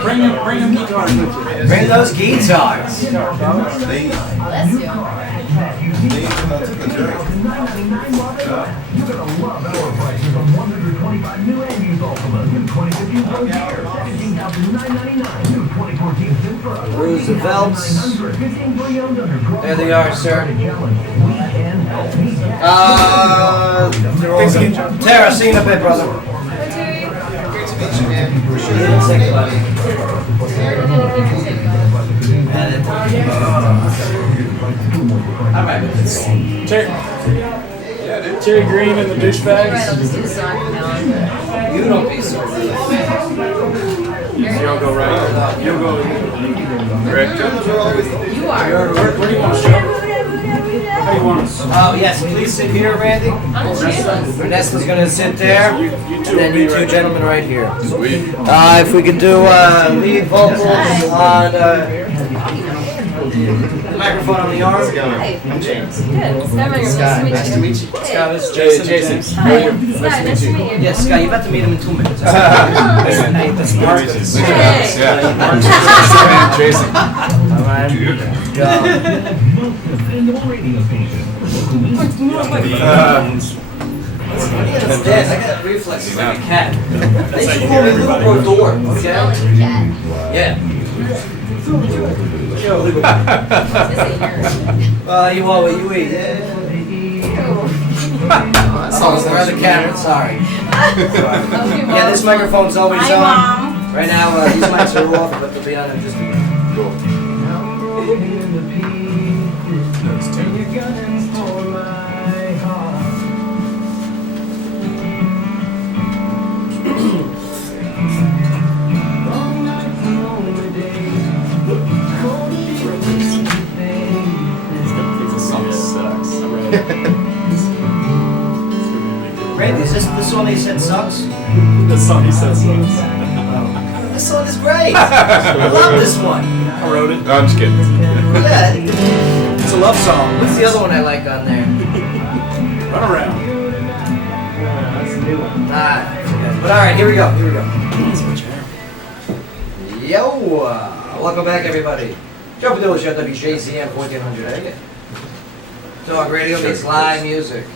Bring them guitars with you. Bring those guitars. Bless you. You're gonna love our prices on 125 new and used Ultima, new 2015 Frontier, 17,999, new 2014 Supra, Roosevelts. 15 pre-owned under There they are, sir. They're all good. Tara, see you in a bit, brother. I'm right with this. Terry Green and the Alright, I'll douchebags. just do the song from now on. You don't be so rude. You'll go right. You'll go. Rick. You are. Where do you want to show? How do you want us? Oh, yes, please sit here, Randy. Vanessa's gonna sit there. You And two then will be you two right. gentlemen right here. If we could do lead vocals on the microphone on the arm. Hey, I'm James. Good. Nice to meet you. Scott, this is Jason. Hi. Scott, nice to meet you. Yes, Scott, you about to meet him in 2 minutes. Hey, that's Marcus. Jason. All right. Go. Yes, I got reflexes like a cat. They should call me Luke or Door, okay? Smell like a cat. Yeah. This isn't yours. You are what you eat. Yeah. Oh, where the camera? Sorry. Yeah, this microphone's always Hi, on. Mom. Right now, these mics are off, but they'll be on in just a minute. Randy, is this the song they said sucks? The song he said sucks. This song is great. I love this one. I wrote it. No, I'm just kidding. Yeah. It's a love song. What's the other one I like on there? Run around. That's the new one. But all right, here we go. Here we go. Yo, welcome back, everybody. Joe Padula Show, WJZM 1400 AM. Talk radio meets live music.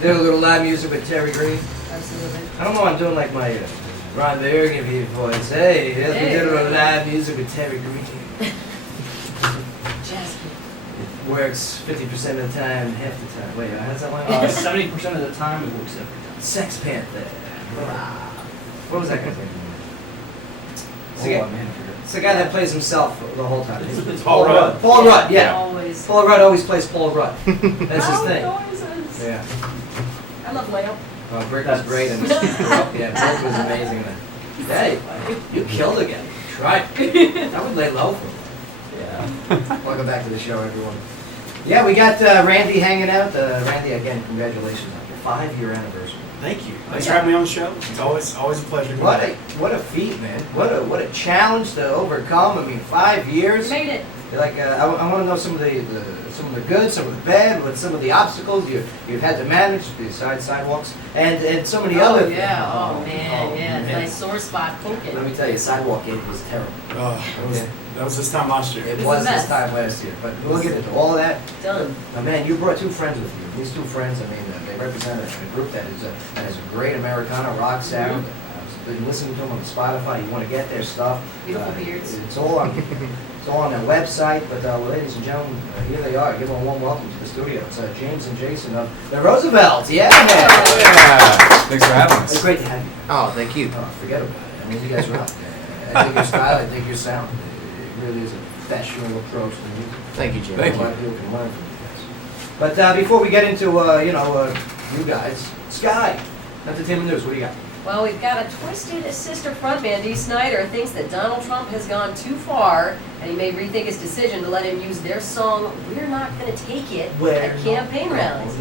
Did a little live music with Terry Green. Absolutely. I don't know, I'm doing like my Ron Burgundy voice. Hey, yes, we did a little live music with Terry Green. Jazz. It works 50% of the time, half the time. Wait, how's that one? 70% of the time it works every time. Sex Panther. What was that guy's name? It's the guy- It's the guy that plays himself the whole time. It's Paul Rudd. Paul Rudd, yeah. Always. Paul Rudd always plays Paul Rudd. That's his thing. Noises. Yeah. I love Leo. Well, Brick was great. And yeah, Brick was amazing. Hey, you killed again. Tried. I would lay low for him. Yeah. Welcome back to the show, everyone. Yeah, we got Randy hanging out. Randy, again, congratulations on your 5-year anniversary. Thank you. Thanks for having me on the show. It's always a pleasure. to be What back. a feat, man. What a challenge to overcome. I mean, 5 years. You made it. Like I want to know some of the good, some of the bad, what some of the obstacles you've had to manage besides sidewalks and so many other things. Yeah. Oh man. Yeah. It's nice sore spot poking. Let me tell you, sidewalk game was terrible. That was this time last year. It was was a this mess. time last year, but we'll get into all of that. Done. Man, you brought 2 friends with you. These 2 friends, I mean, they represent a group that has a great Americana rock sound. Been listening to them on Spotify. You want to get their stuff. Beautiful beards. It's all on their website. But ladies and gentlemen, here they are. Give them a warm welcome to the studio. It's James and Jason of the Roosevelts. Yeah, man. Yeah. Thanks for having It's us. great to have you. Oh, thank you. Oh, forget about it. I mean, you guys rock. I dig your style. I dig your sound. It really is a professional approach to music. Thank you, Jim. A lot of people can learn from you guys. But before we get into you guys, Sky, entertainment news. What do you got? Well, we've got a Twisted Sister frontman, Dee Snider, thinks that Donald Trump has gone too far, and he may rethink his decision to let him use their song, We're Not Gonna Take It, at campaign rallies.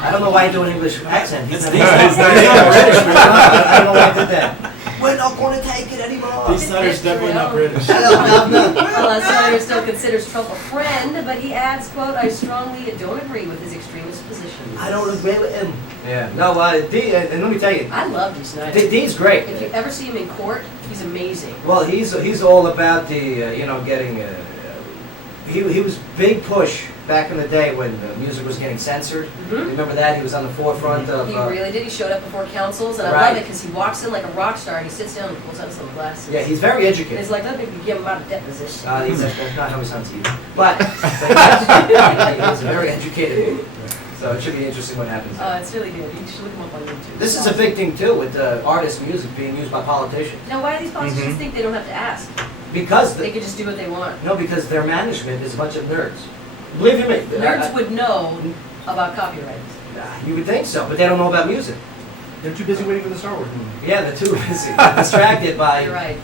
I don't know why I do an English accent. He's not He's not British. I don't know why I did that. We're not going to take it anymore. Dee Snider's definitely not British. Well, Snyder still considers Trump a friend, but he adds, quote, I strongly don't agree with his extremist position. I don't agree with him. Yeah. No, Dee, and let me tell you, I love Dee Snider. Dee's great. If you ever see him in court, he's amazing. Well, he's all about the getting. He was big push back in the day when the music was getting censored. Remember that? He was on the forefront of. He really did. He showed up before councils, and I love it because he walks in like a rock star and he sits down and pulls out some glasses. Yeah, he's very educated. And he's like, let me give him out of deposition. That's not how he sounds to you. But he's very educated. So it should be interesting what happens. It's really good. You should look him up on YouTube. This is a big thing too with artist music being used by politicians. Now, why do these politicians think they don't have to ask? Because they could just do what they want. No, because their management is a bunch of nerds. Believe you me. Nerds would know about copyright. You would think so, but they don't know about music. They're too busy waiting for the Star Wars movie. Yeah, they're too busy. They're distracted by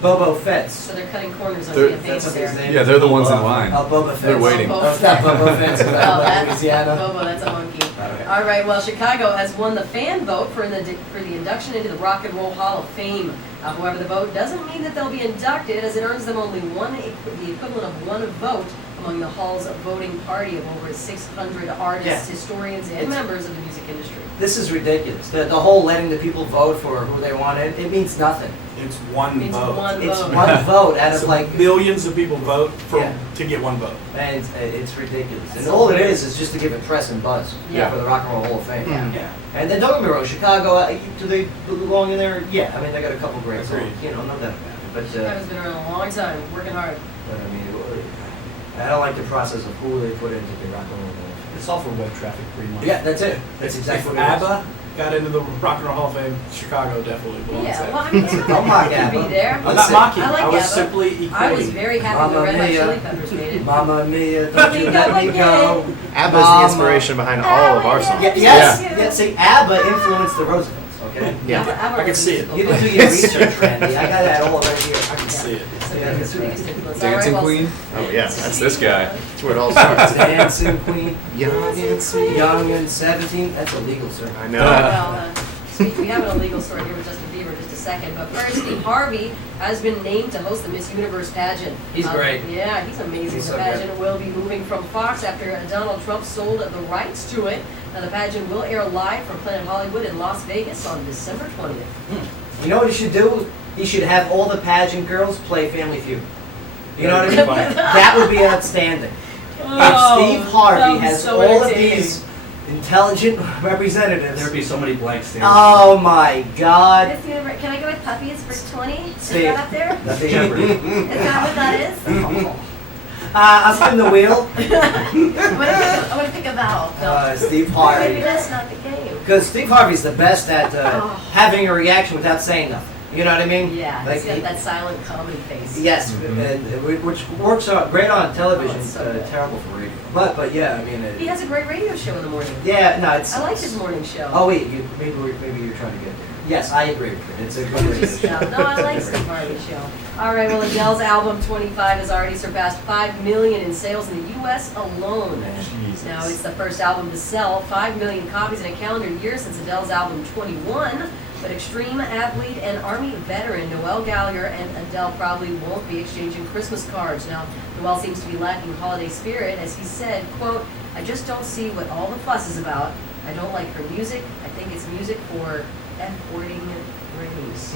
Bobo Fett's. So they're cutting corners on They're- campaigns That's there. his name. Yeah, they're the ones in line. Oh, Boba Fett. They're waiting. Oh, It's not Bobo Fett's, but that's Louisiana. Bobo, that's a monkey. Okay. All right, well, Chicago has won the fan vote for the induction into the Rock and Roll Hall of Fame. However, the vote doesn't mean that they'll be inducted, as it earns them only the equivalent of one vote among the Hall's voting party of over 600 artists, historians, and members of the music industry. This is ridiculous. The whole letting the people vote for who they want, it means nothing. It's one vote. It's one vote out of So like billions of people vote to get one vote. And it's ridiculous. And all it is just to give it press and buzz for the Rock and Roll Hall of Fame. Yeah. And then don't get me wrong, Chicago, do they belong in there? Yeah, I mean they got a couple great songs, Agreed. no doubt about it. But Chicago's been around a long time, working hard. I mean, I don't like the process of who they put into the Rock and Roll Hall of Fame. It's all for web traffic, pretty much. Yeah, that's it. That's exactly If what it is. ABBA got into the Rock and Roll Hall of Fame, Chicago definitely belongs Yeah, there. well, I mean, Don't mock it could ABBA. be there. I'm not mocking. I like I was ABBA. simply equating. I was very happy when the Red Hot Mia. Chili Peppers made it. Mamma Mia, don't you let me go. ABBA is the inspiration behind all of our songs. Yeah, see, ABBA influenced the Roosevelts, okay? Yeah. ABBA I can see it. You can do your research, Randy. I got that all right here. I can see it. Dancing Queen? Oh yeah, that's this guy. That's where it all starts. Dancing Queen. Young and sweet. Young and 17. That's illegal, sir. I know. Well, we have an illegal story here with Justin Bieber in just a second, but first, Steve Harvey has been named to host the Miss Universe pageant. He's great. Yeah, he's amazing. He's The so pageant will be moving from Fox after Donald Trump sold the rights to it. Now, the pageant will air live from Planet Hollywood in Las Vegas on December 20th. You know what he should do? He should have all the pageant girls play Family Feud. You know what I mean? That would be outstanding. Oh, If Steve Harvey that would be has so all of entertaining. these intelligent representatives. There'd be so many blanks there. Oh my God. Miss Universe, can I go with puppies for 20? Is Steve. that up there? That'd be every- Is that what that is? I'll spin the wheel. I want to pick a vowel. No. Steve Maybe Harvey. that's not the game. Because Steve Harvey's the best at having a reaction without saying nothing. You know what I mean? Yeah, Like, he's got that silent comedy face. Yes, which works out great on television. Oh, it's so good. Terrible for radio. But yeah, I mean. He has a great radio show in the morning. Yeah, no, it's. I like his morning show. Oh wait, maybe you're trying to get there. Yes, I agree with you. It's a good radio show. No, I like Steve Harvey's show. All right, well, Adele's album 25 has already surpassed 5 million in sales in the U.S. alone. Jesus. Now, it's the first album to sell 5 million copies in a calendar year since Adele's album 21. But extreme athlete and Army veteran Noel Gallagher and Adele probably won't be exchanging Christmas cards. Now, Noel seems to be lacking holiday spirit, as he said, quote, I just don't see what all the fuss is about. I don't like her music. I think it's music for F-wording rings.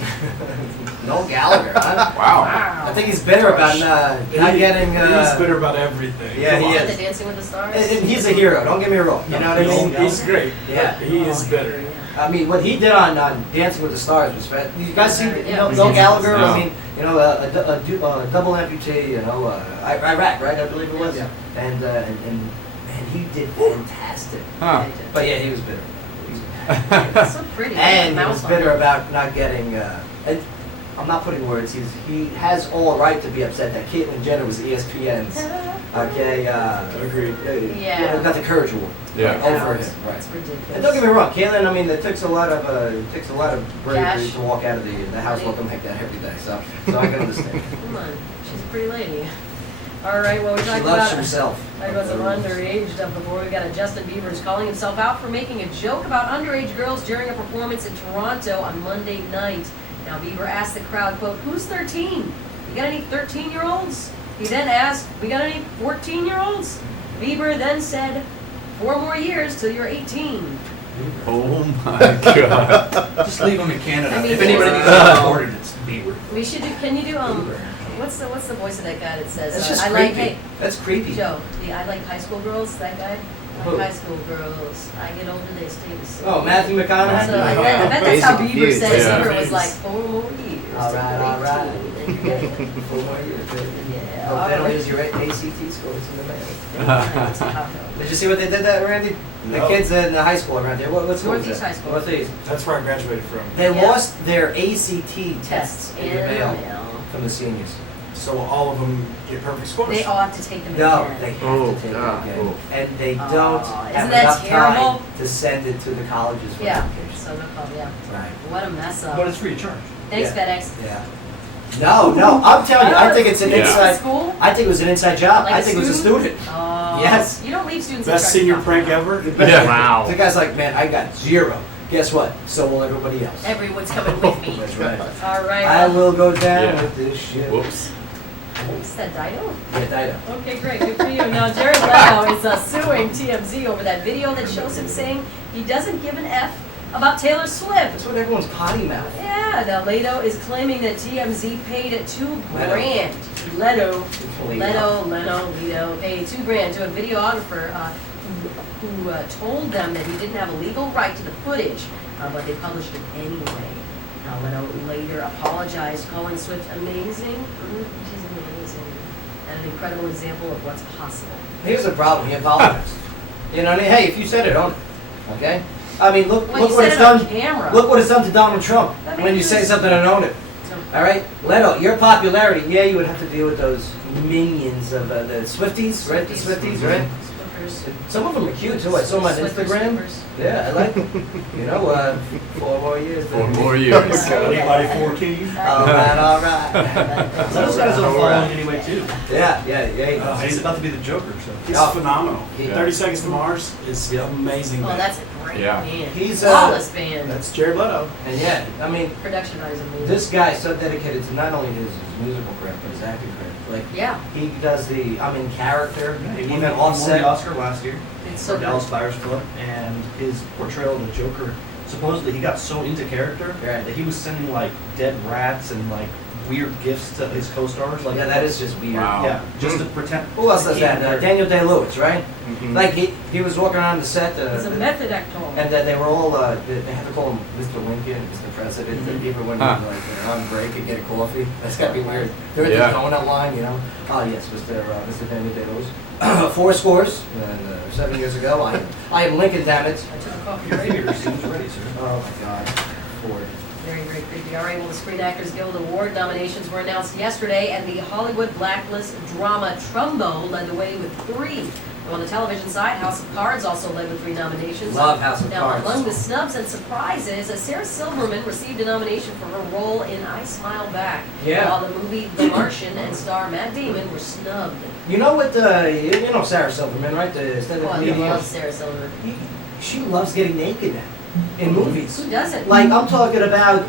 Noel Gallagher, huh? Wow. I think he's bitter about not getting. He's bitter about everything. Yeah, Come he on. is. The Dancing with the Stars? And he's a hero. Don't get me wrong. You know what I mean? He's great. Yeah. But he is bitter. I mean, what he did on Dancing with the Stars was fantastic. You guys see, Yeah. Noel Gallagher? Yeah. I mean, a double amputee, Iraq, right? I believe it was. Yeah. And he did fantastic. Huh. But yeah, he was bitter. It's so pretty. And he Mouse was on bitter it. about not getting. And I'm not putting words. He has all right to be upset that Caitlyn Jenner was ESPN's Okay, Agreed. Yeah. Got the courage war. Yeah. Over It's him, right. ridiculous. And don't get me wrong, Caitlin, I mean, it takes a lot of bravery Cash. to walk out of the house Money. looking like that every day, so I can understand. Come on, she's a pretty lady. All right, well, we She talked loves about herself. talked about some underage stuff before. We got a Justin Bieber's calling himself out for making a joke about underage girls during a performance in Toronto on Monday night. Now Bieber asked the crowd, quote, "Who's 13? You got any 13-year-olds?" He then asked, "We got any 14-year-olds?" Bieber then said, "4 more years till you're 18. Oh my god. Just leave them in Canada. I mean, If anybody it's- needs to report it, it's Bieber. We should do, can you do, what's the voice of that guy that says, That's just I like, creepy. hey, That's creepy. Joe, I like high school girls, that guy? I Who? like high school girls. I get older, they stay the same. Oh, Matthew McConaughey? So I bet that's how Basic Bieber views, says yeah. Bieber was like 4 more years. All right. 18. 4 more years, baby. Yeah. Hope they don't alright. use your ACT scores in the mail. Yeah. Did you see what they did that, Randy? The No. kids in the high school around there. What school is Northeast that? High School. Northeast. That's where I graduated from. They Yeah. lost their ACT tests in the mail mail. from the seniors. So all of them get perfect scores. They all have to take them No, again. they have Oh, to take God. it again. Oh. And they Oh, don't isn't have that enough terrible? time to send it to the colleges for Yeah, application. so no problem, yeah. Right. What a mess up. But it's free of charge. Thanks, Yeah. FedEx. Yeah. No, I'm telling you, I think it's an You go to inside. school? I think it was an inside job. Like I a think it was a student? student. Oh. Yes. You don't leave students in Best charge. senior prank ever. Yeah. Wow. The guy's like, man, I got 0. Guess what? So will everybody else. Everyone's coming with me. That's right. All right. I will go down Yeah. with this shit. Whoops. Is that Dido? Yeah, Dido. Okay, great. Good for you. Now, Jared Leto is suing TMZ over that video that shows him saying he doesn't give an F about Taylor Swift. That's what everyone's potty mouth. Yeah, now Leto is claiming that TMZ paid $2 Leto. grand. Leto Leto. paid $2 grand to a videographer who told them that he didn't have a legal right to the footage, but they published it anyway. Now Leto later apologized, calling Swift amazing. She's amazing, and an incredible example of what's possible. Here's the problem. He apologized. You know what I mean? Hey, if you said it, own it. Okay? I mean, look Well, what you it's said it on done. camera. Look what it's done to Donald Trump I mean, when you it say was- something and own it. All right, Leto, your popularity. Yeah, you would have to deal with those minions of the Swifties, right? The Swifties, right? Swifters. Some of them are cute too. I saw them on Swiffer Instagram. swimmers. Yeah, I like. You know, 4 more years. 4 baby. more years. Anybody 14? All right. So those guys are following anyway too. Yeah. He's about to be the Joker, so. He's Oh. phenomenal. Yeah. 30 Seconds to Mars is amazing. Oh, band. that's a great Yeah. band. He's, Flawless band. That's Jared Leto. And yeah, I mean, Production values amazing. this guy's so dedicated to not only his musical craft, but his acting craft. Like, Yeah, he does the I'm in character, He even won the Offset. Oscar last year it's for so Dallas good. Buyers Club, and his portrayal of the Joker. Supposedly, he got so into character Right. that he was sending like dead rats and like weird gifts to his co-stars. Like Yeah, that is just weird. Wow. Yeah, just to pretend. Who else does to that? keep him Daniel Day-Lewis, right? Mhm. Like he was walking around the set, He's a method actor. and they were all they had to call him Mr. Lincoln, Mr. President, Mhm. even when Huh. he was like on break and get a coffee. That's gotta be weird. They're at Yeah. the donut line, you know. Oh yes, Mr. Daniel Day-Lewis. 4 scores, and 7 years ago. I am Lincoln, damn it. I took a coffee Your break. fingers, he was ready, sir. Oh my God, Ford. Very, very creepy. All right, well, the Screen Actors Guild Award nominations were announced yesterday, and the Hollywood Blacklist drama Trumbo led the way with 3. And on the television side, House of Cards also led with 3 nominations. Love House of Now, Cards. among the snubs and surprises, Sarah Silverman received a nomination for her role in I Smile Back, Yeah. while the movie The Martian and star Matt Damon were snubbed. You know what? You know Sarah Silverman, right? The stand-up Oh, I comedian. love Sarah Silverman. She loves getting naked now in movies. Who doesn't? Like I'm talking about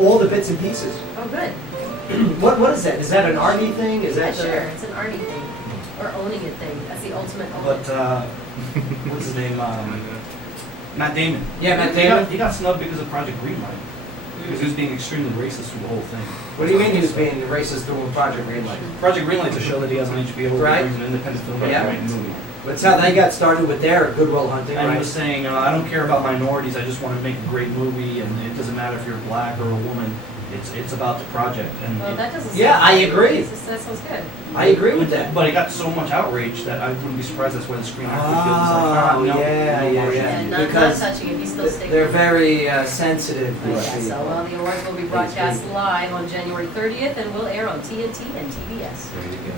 all the bits and pieces. Oh, good. What is that? Is that an arty thing? Is Yeah, that sure. It's an arty thing. Or owning it thing. That's the ultimate own But it. what's his name? Matt Damon. Yeah, Matt He Damon. got, he got snubbed because of Project Greenlight. Because he was being extremely racist through the whole thing. What do you mean he was being racist doing Project Greenlight? Project Greenlight's a show that he has on HBO. Right. Where he's an independent filmmaker Yeah. writing movie. That's how they got started with their Good Will Hunting, And he right? was saying, I don't care about minorities. I just want to make a great movie, and it doesn't matter if you're black or a woman. It's about the project. And Well, it- that doesn't Yeah, sound I good. agree. That sounds good. I agree with that. But it got so much outrage that I wouldn't be surprised that's why the Screen Actors Guild is like, Oh, no, yeah, no yeah, Martian. yeah. Yeah, not Because touching it. He's still sticking. They're very sensitive. Yeah, these so people. well, the awards will be broadcast live on January 30th and will air on TNT and TBS. There you go.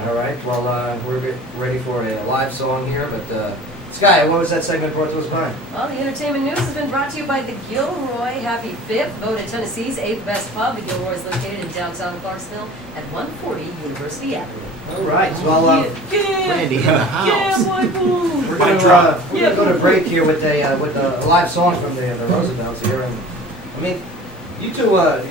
All right, well, we're ready for a live song here, but Sky, what was that segment brought to us by? Well, the entertainment news has been brought to you by the Gilroy. Happy 5th, voted Tennessee's 8th best pub. The Gilroy is located in downtown Clarksville at 140 University Avenue. All right, well, Randy in the house. we're gonna go to break here with a live song from the Roosevelts here, and I mean, you two are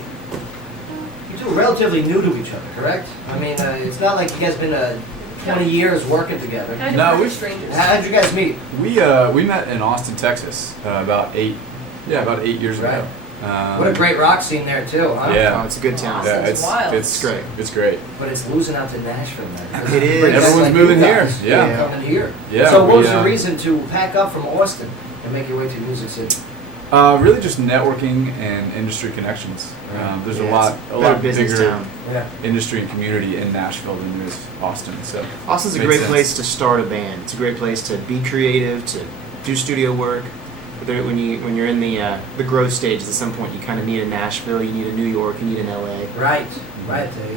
relatively new to each other, correct? I mean, it's not like you guys been 20 years working together. Kind No, of we're strangers. How'd you guys meet? We met in Austin, Texas, about 8 years ago. What a great rock scene there too, huh? Yeah. Oh, it's a good town. Yeah, Austin's wild. it's great. It's great. But it's losing out to Nashville now. It is. Great guys Everyone's like moving you here. guys Yeah. coming here. Yeah, So what we, was the reason to pack up from Austin and make your way to Music City? Really just networking and industry connections. There's a lot business bigger town. Yeah. industry and community in Nashville than there is Austin. So Austin's a makes great sense. place to start a band. It's a great place to be creative, to do studio work. When you're in the growth stages, at some point you kind of need a Nashville, you need a New York, you need an LA. Right.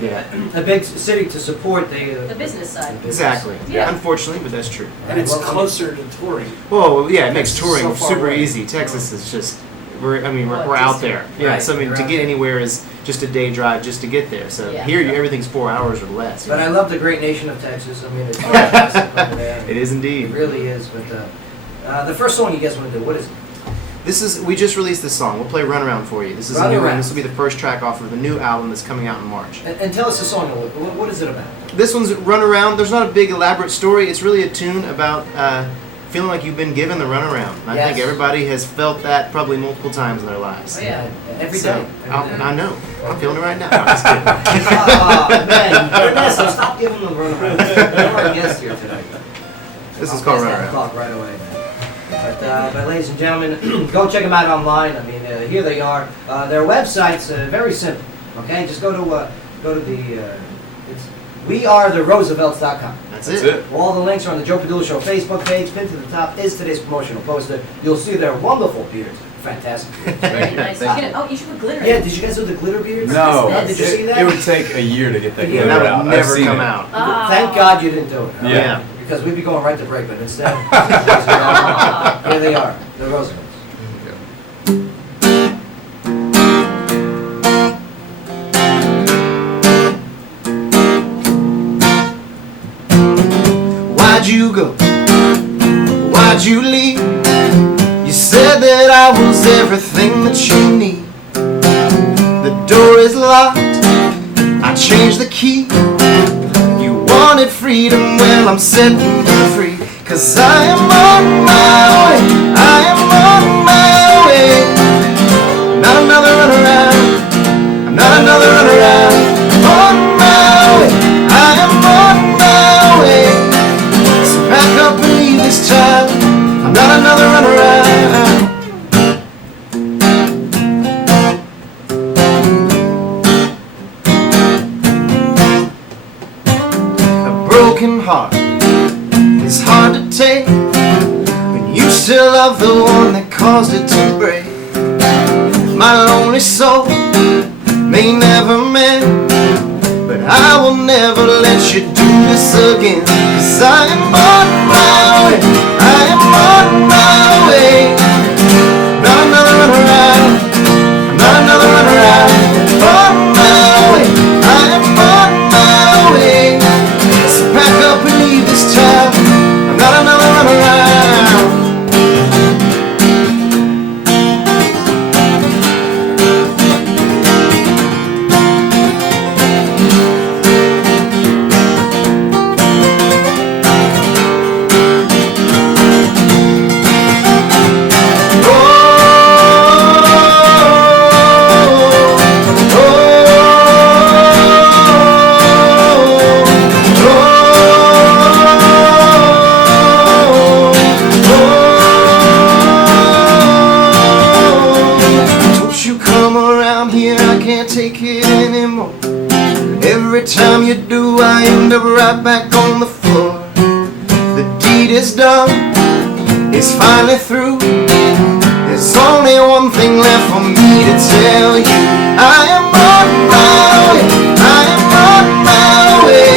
Yeah. A big city to support the business side. Exactly. Yeah. Unfortunately, but that's true. And it's Well, closer to touring. Well, yeah, it makes It's touring so far super away. easy. Texas is just we're Well, out just- there. Yeah. right, So I mean, you're to out get there. anywhere is just a day drive just to get there. So Yeah. here, everything's 4 hours or less. But I love the great nation of Texas. I mean, it's fantastic over there. It is It indeed. really is. But the first song you guys want to do, what is it? We just released this song. We'll play Runaround for you. This is a new Runaround. one. This will be the first track off of the new album that's coming out in March. And tell us the song. What is it about? This one's Runaround. There's not a big elaborate story. It's really a tune about feeling like you've been given the runaround. And I think Yes. everybody has felt that probably multiple times in their lives. Oh, yeah. Every So, day. Every day. I know. I'm feeling it right now. I'm just kidding. Oh, man. Ernesto, stop giving them runaround. You're our guest here tonight. This is I'll called pass that Runaround. clock right away, man. But ladies and gentlemen, go check them out online. I mean, here they are. Their website's very simple. Okay, just go to the it's wearetheroosevelts.com. That's That's it. it. All the links are on the Joe Padula Show Facebook page. Pinned to the top is today's promotional poster. You'll see their wonderful beards. Fantastic. Thank you. Nice. Thank you. You should put glitter Yeah, in. did you guys do the glitter beards? No, Did you see that? it would take a year to get that Yeah, glitter That out. would I've never seen come it. out. Ah. Thank God you didn't do it. all right? Yeah. Because we'd be going right to break, but instead, here they are, the Roosevelts. Why'd you go? Why'd you leave? You said that I was everything that you need. The door is locked, I changed the key. You wanted freedom, well I'm setting you free. 'Cause I am on my way, I am on my way. Not another runaround, I'm not another runaround. On my way, I am on my way. So back up and leave this child, I'm not another runaround. A broken heart is hard to take when you still love the one that caused it to break. My lonely soul may never mend, but I will never let you do this again. 'Cause I am on my way, I am on my way. Not another runaround, not another runaround. On my way, I am on my way. So pack up and leave this town, I'm not another runaround. Don't you come around here, I can't take it anymore. Every time you do, I end up right back on the floor. The deed is done, it's finally through. There's only one thing left for me to tell you. I am on my way, I am on my way.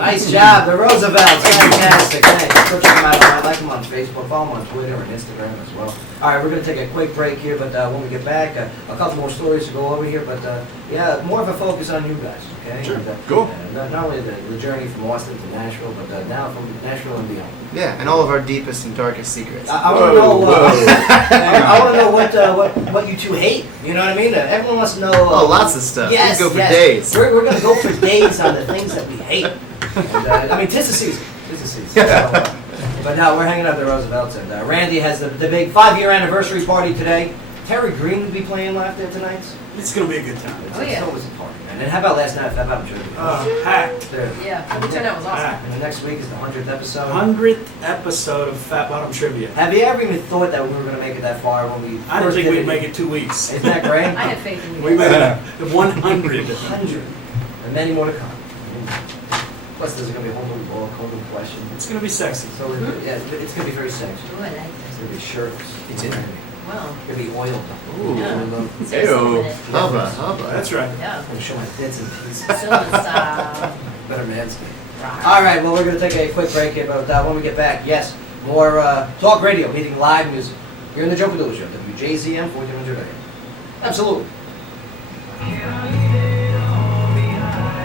Nice job, the Roosevelts, fantastic. Thanks. Go check them out. I like them on Facebook, follow them on Twitter and Instagram as well. All right, we're going to take a quick break here, but when we get back, a couple more stories to go over here, but yeah, more of a focus on you guys, okay? Sure. And, Cool. Not only the journey from Austin to Nashville, but now from Nashville and beyond. Yeah, and all of our deepest and darkest secrets. I want to know. I want to know what you two hate. You know what I mean? Everyone wants to know. Oh, lots of stuff. Yes, We can go for yes. days. We're going to go for days on the things that we hate. And, I mean, 'tis the season. 'Tis the season. So, but now we're hanging out at the Roosevelts, and Randy has the big 5-year anniversary party today. Terry Green will be playing live there tonight. It's gonna be a good time. It's always a party, man. And how about last night? How about Trivia? Packed. Yeah, the turnout was awesome. And the next week is the 100th episode. 100th episode of Fat Bottom Trivia. Have you ever even thought that we were going to make it that far when we I didn't first think did we'd it? make it 2 weeks. Isn't that great? I had faith in you. We made it the 100. 100. And many more to come. Plus, there's going to be a whole new book, whole new question. It's gonna be sexy. So, yeah, it's going to be very sexy. Ooh, I like It's going to be shirts. It's in there. Wow. It's going to be oiled. Ooh. Yeah. Ew. Hubba, hubba. That's right. Yeah. I'm going to show my tits and pieces. Silver style. Better manscape. All right, well, we're going to take a quick break here, but when we get back, yes, more talk radio, meeting live music. Here in the Joe Padula Show, WJZM 1400 AM. Absolutely.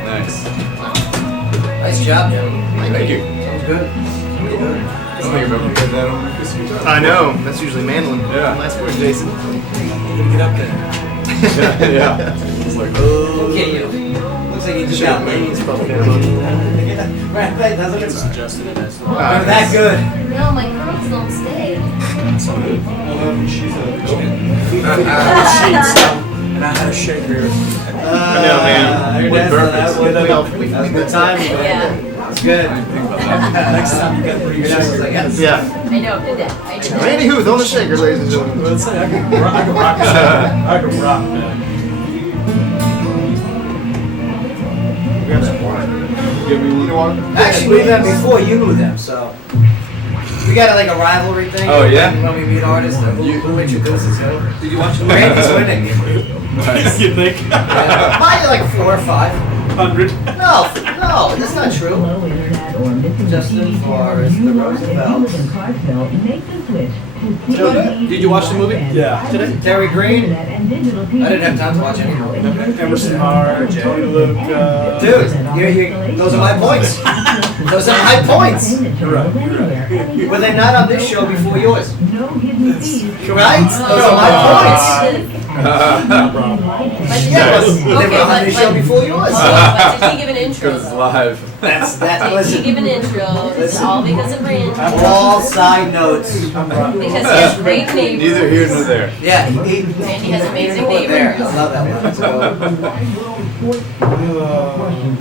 Nice. Nice job, gentlemen. Thank you. Sounds good. Sounds good. I don't think I've ever played that on my acoustic guitar. I know. That's usually mandolin. Yeah. Nice work, Jason. Get up there. Yeah. It's like, Look at you. Looks like you just got laid. Right, doesn't it? Suggested it as You're that good. No, my curls don't stay. she's a sheets, and I had a shaker. I know, man. That was a good time. Yeah. That's good. I didn't think about that. Next time you got to bring your shaker. Like, yes. Yeah. I know, did that. I did that. Randy Huth on the shaker, ladies and gentlemen. Let's say I can rock that. I can rock that. Give me one water. Actually, we knew them before you knew them, so we got like a rivalry thing. Oh, yeah? When we meet artists, who introduces who? Did you watch the Randy's winning? Nice. You think? Yeah. By like 4 or 5. 100. No, that's not true. Justin Forrest, the Roosevelts. Did you watch the movie? Yeah. Today, Terry Green. I didn't have time to watch any of them. Emerson Hart, Tony Luke. Dude, those are my points. Those are my points. You're right. Were they not on this show before yours? Right? Those are my points. No problem. Yeah, but they Okay, were on this show before yours. But did he give an intro? Because it's though? live. That. Did he give an intro? It's all because of Randy. All side notes. Because he has great neighbors. Neither here nor there. Yeah, Randy has amazing there. I neighbors. love that one. So,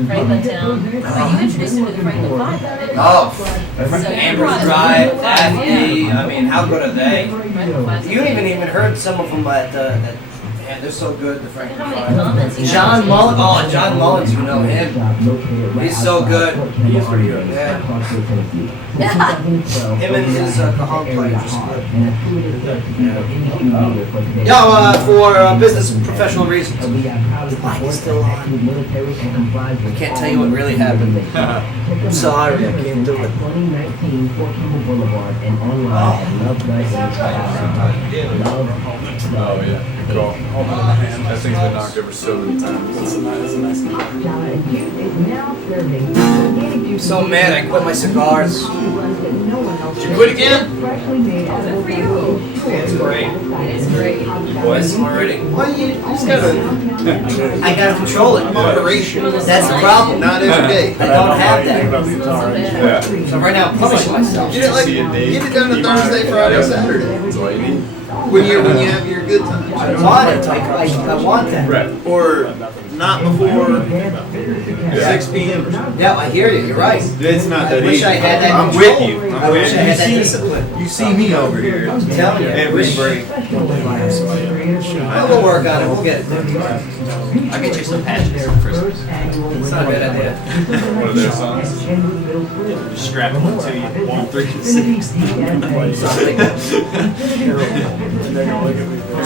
Franklin Town. But you introduced him to the Franklin Five, though, didn't you? oh, Amber's Drive, Daphne. I mean, how good are they? Franklin Five's You amazing. even heard some of them at man, they're so good. The Franklin How many Five. comments he John got? Mullins. Oh, John Mullins. You know him. He's so good. He's pretty good. Yeah. Him and his cajon player just good. Yo, for business and professional reasons. The mic is still on. I can't tell you what really happened. I'm sorry, I can't do it. 2019 Fort Campbell Boulevard and online at Oh, yeah. Good call. That thing's been knocked over so many times. That's a nice guy. I'm so mad I quit my cigars. Did you quit again? Good for you. It's great. It is great. Boys, I'm already. Well, you just gotta. I gotta control it. Moderation. That's the problem. Not every day. I don't have that. About the guitar. Yeah. So right now I'm punishing myself. Get it like get it down to Thursday, Friday, Saturday. That's all you need. When you have your good times. I want it. I want that. Right. Or not before Yeah. 6 p.m. or something. Yeah, I hear you. You're right. It's not that I wish easy. I had that I'm control. with you. I wish I had that discipline. You see me over here. I'm telling you. I Every wish. break. Well, we'll work on it. We'll get it there. I'll get you some patches for Christmas. It's not a bad idea. One of their songs. Just strap them to you. 1, 3, 6.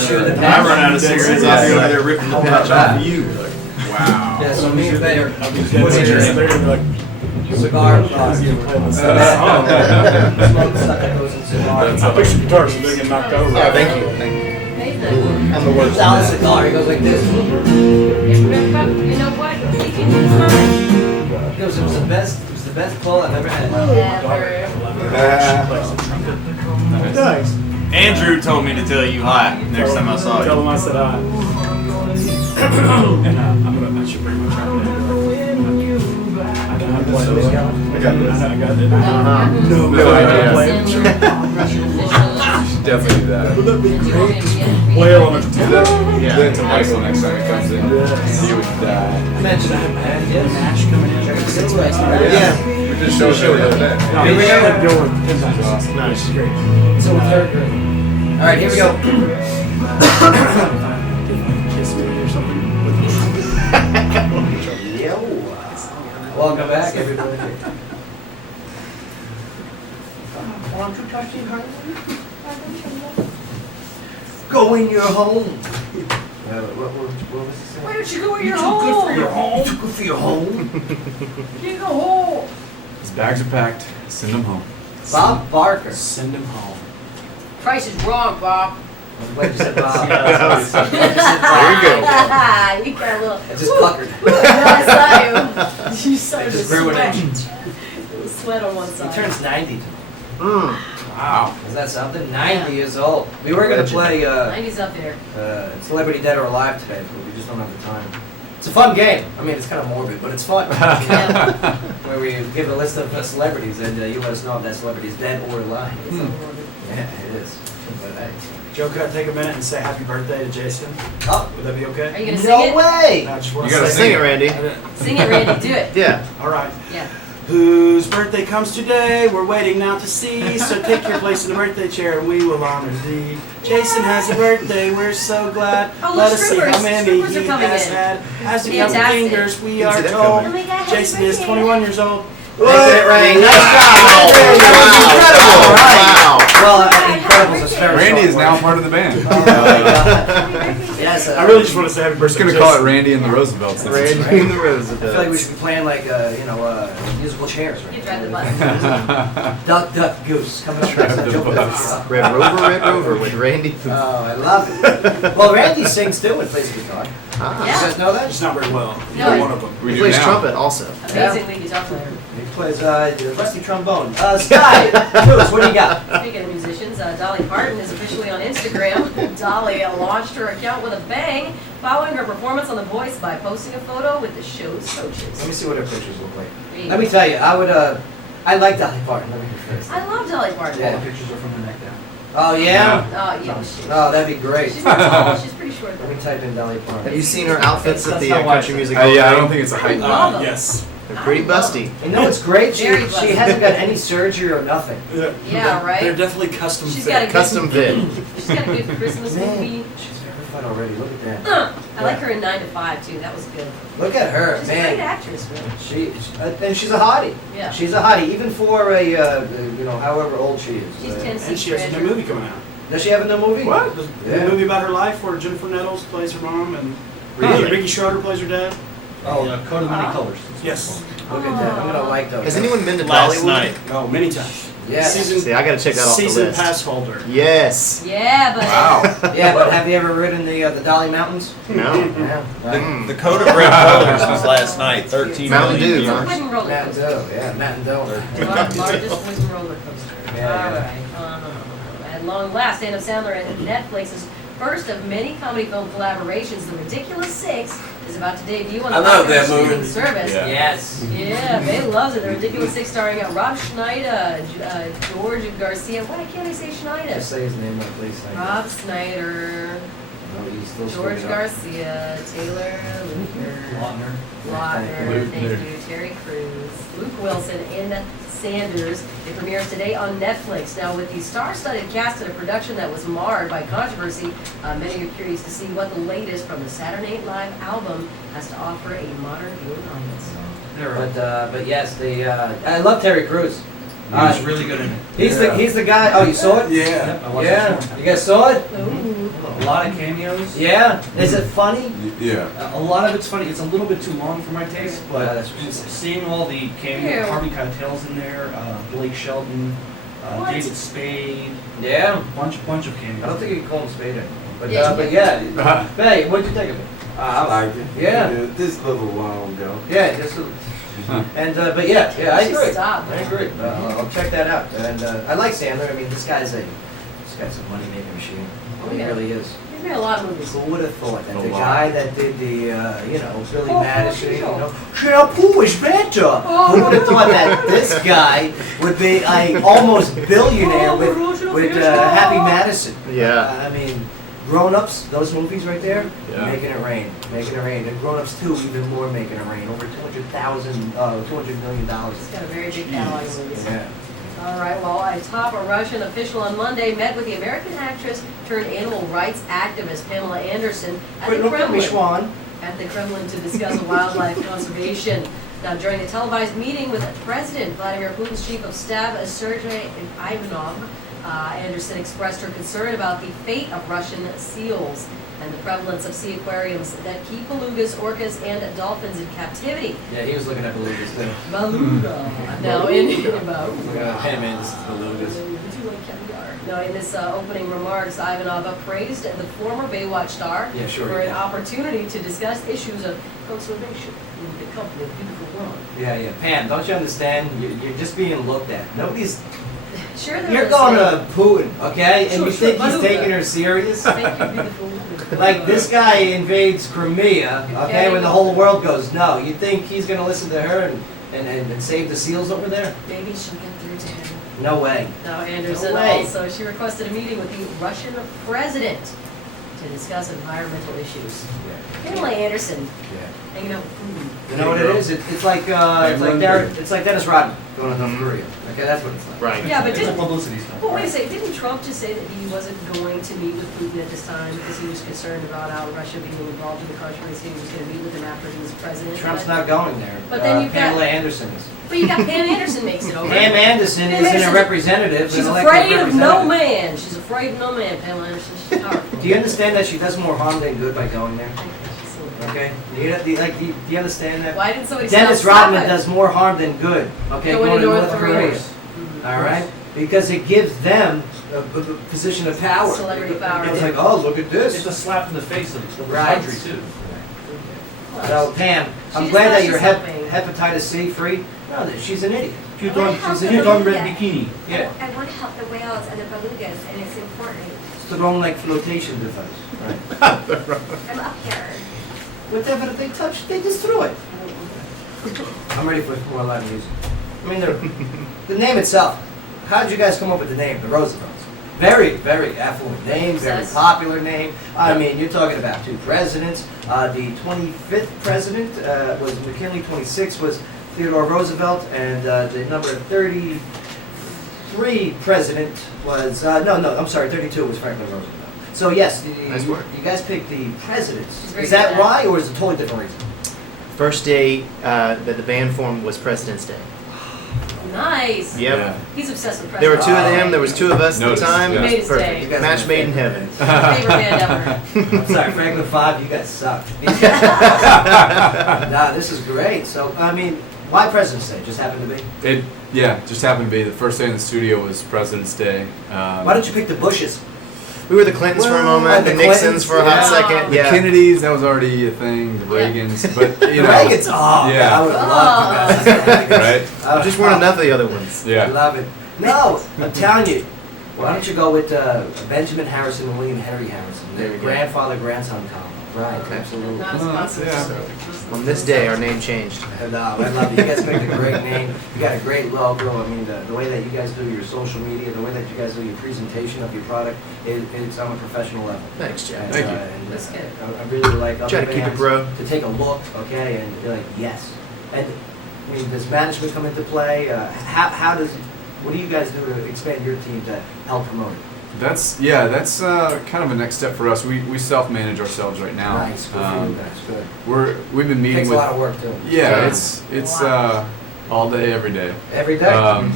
Sure, the I run out of cigarettes. I'll be over there ripping the patch off of you. Wow. Yeah, so me and Bayer. What's your name? Cigar bar. That's Cigar. I push the guitar so they get knocked over. Yeah, thank you. I'm the worst. Solid cigar. He goes like this. You know what? You can use mine. It was the best. It was the best pull I've ever had. Nice. Andrew told me to tell you hi next time I saw Tell you. them I said hi. And I should bring my trumpet in. I know how to play this. I got it. No idea. Definitely do that. Would that be great? Wail on it. Do that to Michael next time he comes in. He would die. Mention that, man. Yes. Match coming in. Yeah. We just showed you the other day. No, Here we go. Awesome. Nice, great. So third grade. All right, here we go. Kiss me or something. Yo. Welcome back, everybody. Want to touch your heart? Go in your home. What was he saying? Why don't you go in your home? Good for your home. Too good for your home. You go home. His bags are packed. Send him home. Bob Barker. Send him home. Price is wrong, Bob. I'm glad you said Bob. There you go. You got a little. I just puckered. No, I saw you. You started to just grew an sweat. inch. Little sweat on one He side. turns 90 Mm. Wow. Is that something? 90 years old. We were going to play 90's up there. Celebrity Dead or Alive today, but we just don't have the time. It's a fun game. I mean, it's kind of morbid, but it's fun. Yeah. Where we give a list of celebrities and you let us know if that celebrity is dead or alive. Yeah, it is. But, hey. Joe, could I take a minute and say happy birthday to Jason? Oh, Would that be okay? Are you gonna sing no it? way! I just want You to gotta say Sing it, Randy. Sing it, Randy. Do it. Yeah. All right. Yeah. Whose birthday comes today? We're waiting now to see. So take your place in the birthday chair and we will honor thee. Jason has a birthday. We're so glad. Oh, Let look, us see how strippers. many Strippers are he coming has in. had. As he counts Fantastic. fingers, we Didn't are see that told. Oh my God, happy Jason is birthday. 21 years old. Thank you, Ray. Nice job. Wow. All right. Wow. Well, incredible is very Randy is short now word. part of the band. Oh, my God. Yes, I really just want to say happy We're just birthday. gonna call it Randy and the Roosevelts. Randy and the I feel like we Roosevelt. should be playing like, musical chairs. You drive the bus. Duck, duck, goose. Coming up next. the Jump bus. over. Red Rover with Randy. Oh, I love it. Well, Randy sings too and plays guitar. Ah. You guys know that? Just not very well. No. You're one of them. We He do plays now. trumpet also. Amazing lead guitar player. He plays rusty trombone. Sky, Bruce, what do you got? Speaking of musicians, Dolly Parton is officially on Instagram. Dolly launched her account with a bang following her performance on The Voice by posting a photo with the show's Let me coaches. see what her pictures look like. Let me tell you, I like Dolly Parton. Let me rephrase that. I love Dolly Parton. Yeah. All the pictures are from the neck down. Oh, yeah? Oh, yeah. Oh, that'd be great. She's not tall. She's pretty short. Let me type in Dolly Parton. Have you seen her outfits at the That's how country I- music? Yeah, I don't think it's a height. Love them. Yes. They're pretty busty. You know what's great? Very She blessed. hasn't got any surgery or nothing. Yeah, right? They're definitely custom She's fit. got a good, Custom vid. she's got a good Christmas movie. She's verified already. Look at that. I like her in 9 to 5 too. That was good. Look at her, She's a great man. actress, man. And she's a hottie. Yeah. She's a hottie, even for a, however old she is. She's 10 And she has a new movie coming out. Does she have a new movie? What? Yeah. A movie about her life where Jennifer Nettles plays her mom and Really? Ricky Schroeder plays her dad. Oh, Coat of Many Colors. Yes. look at that. I'm gonna like those. Has anyone been to Last Dollywood? night. Oh, many times. Yes. See, I gotta check that off the Season list. pass holder. Yes. Yeah, but Wow. Yeah, but have you ever ridden the Dolly Mountains? No. Yeah. The Code of Red Colors was last night. 13 Mountain million Dew, it's a huh? wooden roller Mountain Dew, coaster. yeah, Mountain Dew. Largest wooden roller coaster. Yeah, All yeah. right. At long last, Adam Sandler and Netflix's first of many comedy film collaborations, The Ridiculous Six, is about to debut on the I love popular that movie. streaming service. Yeah. Yes. Yeah, Faye loves it. The Ridiculous Six starring Rob Schneider, George Garcia. Why can't I say Schneider? Just say his name, like, please. Thank you. Rob Schneider, No, he's still George screwing up. Garcia, Taylor Lautner. Lautner, Luke. thank you, Terry Crews, Luke Wilson, and Sanders. It premieres today on Netflix. Now, with the star-studded cast in a production that was marred by controversy, many are curious to see what the latest from the Saturday Night Live album has to offer a modern viewing audience. But yes, I love Terry Crews. He was really good in it. He's the guy. Oh, you saw it? Yeah. I watched Yeah. this one. You guys saw it? Ooh. lot of cameos. Yeah? Is it funny? Yeah. A lot of it's funny. It's a little bit too long for my taste, but Yeah, that's seeing all the cameos, Yeah. Harvey Keitel's in there, Blake Shelton, What? David Spade, Yeah. bunch of cameos. I don't think you can call him Spade anymore. But, Yeah, but yeah. Hey, what'd you think of it? I liked it. Yeah. This little while ago. Yeah, just a, and but yeah, I She agree. stopped. I agree. I'll check that out. And I like Sandler. I mean, this guy's a money making machine. Oh, He yeah. really is. He's made a lot of movies. Who would have thought that A the lot. guy that did the Billy Oh, Madison, sure. shampoo is better. Oh. Who would have thought that this guy would be a almost billionaire with Happy Madison? Yeah. I mean, Grown Ups, those movies right there, Yeah. making it rain. And Grown Ups 2, even more making it rain. Over $200 million. He's got a very big catalog of movies. Yeah. All right, well, a top Russian official on Monday met with the American actress turned animal rights activist Pamela Anderson at Wait, the look at me, Kremlin. Schwan. At the Kremlin to discuss wildlife conservation. Now, during a televised meeting with President Vladimir Putin's chief of staff, Sergei Ivanov, Anderson expressed her concern about the fate of Russian seals and the prevalence of sea aquariums that keep belugas, orcas, and dolphins in captivity. Yeah, he was looking at belugas too. Beluga. Now, in Him and belugas. Now, in this opening remarks, Ivanov praised the former Baywatch star Yeah, sure for he an did. opportunity to discuss issues of conservation in the company of beautiful women. Yeah. Pam, don't you understand? You're just being looked at. Nobody's. Sure, they're You're going to Putin, okay? And Sure, you think he's Beluga. taking her serious? Thank you, beautiful women. Like this guy invades Crimea, okay, when the whole world goes no. You think he's going to listen to her and save the seals over there? Maybe she'll get through to him. No way. Now, Anderson No way. also, she requested a meeting with the Russian president to discuss environmental issues. Pamela Anderson, Yeah. hanging out with Putin. You know what it is? It's like Dennis Rodman going to North Korea. Okay, that's what it's like. Right. Yeah, but It's a didn't, publicity stunt. but wait a second, didn't Trump just say that he wasn't going to meet with Putin at this time because he was concerned about how Russia being involved in the controversy? He was going to meet with him after he was president. Trump's but, not going there. But then you've got- Pamela Anderson is. But you got Pam Anderson makes it over. Pam Anderson Pam is in a Anderson- representative. She's an elected afraid of no representative. man. She's afraid of no man, Pamela Anderson. She's powerful. Do you understand that she does more harm than good by going there? Okay? Do you understand that? Why didn't somebody Dennis stop Rodman it? does more harm than good. Okay, Going to North Korea. Korea. All right, because it gives them a position of power. Celebrity power. It's like, oh, look at It's this. a slap in the face of the Right. country too. So Pam, I'm She's glad not- that you're she's helping. hepatitis C free. No, that she's an idiot. Cute I wanna on, help she's a the cute on red beluga. bikini. Yeah, I want to help the whales and the belugas, and it's important. it's the wrong like flotation device. Right. I'm up here. Whatever they touch, they destroy it. I'm ready for more live music. I mean, the name itself. How did you guys come up with the name, the Roosevelts? Very, very affluent name, very Obsessed. popular name. I mean, you're talking about two presidents. The 25th president was McKinley. 26 was Theodore Roosevelt, and the number 33 president was I'm sorry, 32 was Franklin Roosevelt. So yes, Nice work. you guys picked the presidents. She's very Is that good at why, or is it a totally different reason? First day that the band formed was President's Day. Nice. Yep. Yeah. He's obsessed with There were president. two of them. There was two of us at the Noticed, time. yeah. It Made was his perfect. day. You guys Match are made in my heaven. Favorite band ever. I'm sorry, Franklin 5, you guys suck. Nah, this is great. So, I mean, why President's Day? Just happened to be? Just happened to be the first day in the studio was President's Day. Why don't you pick the Bushes? We were the Clintons for a moment, the the Nixons Clintons, for a hot yeah. second. The Yeah. Kennedys, that was already a thing. The Yeah. Reagans, but you know, Reagan's, oh, I yeah, would love to right, Just weren't enough of the other ones. I yeah. love it. No, I'm telling you. Why don't you go with Benjamin Harrison and William Henry Harrison? There Their we go. grandfather-grandson combo. Right, absolutely. Not Oh, sponsored. yeah. On this day, our name changed. And, I love it. You guys picked a great name. You got a great logo. I mean, the way that you guys do your social media, the way that you guys do your presentation of your product, it's on a professional level. Thanks, Jack. And, Thank you. and, That's good. I really like other Try to keep it bands bro. to take a look, okay, and be like, yes. And I mean, does management come into play? What do you guys do to expand your team to help promote it? That's kind of a next step for us. We self-manage ourselves right now. Nice, good for you guys. Good. We've been meeting Takes a with lot of work too. yeah, Yeah. it's all day, every day. Every day.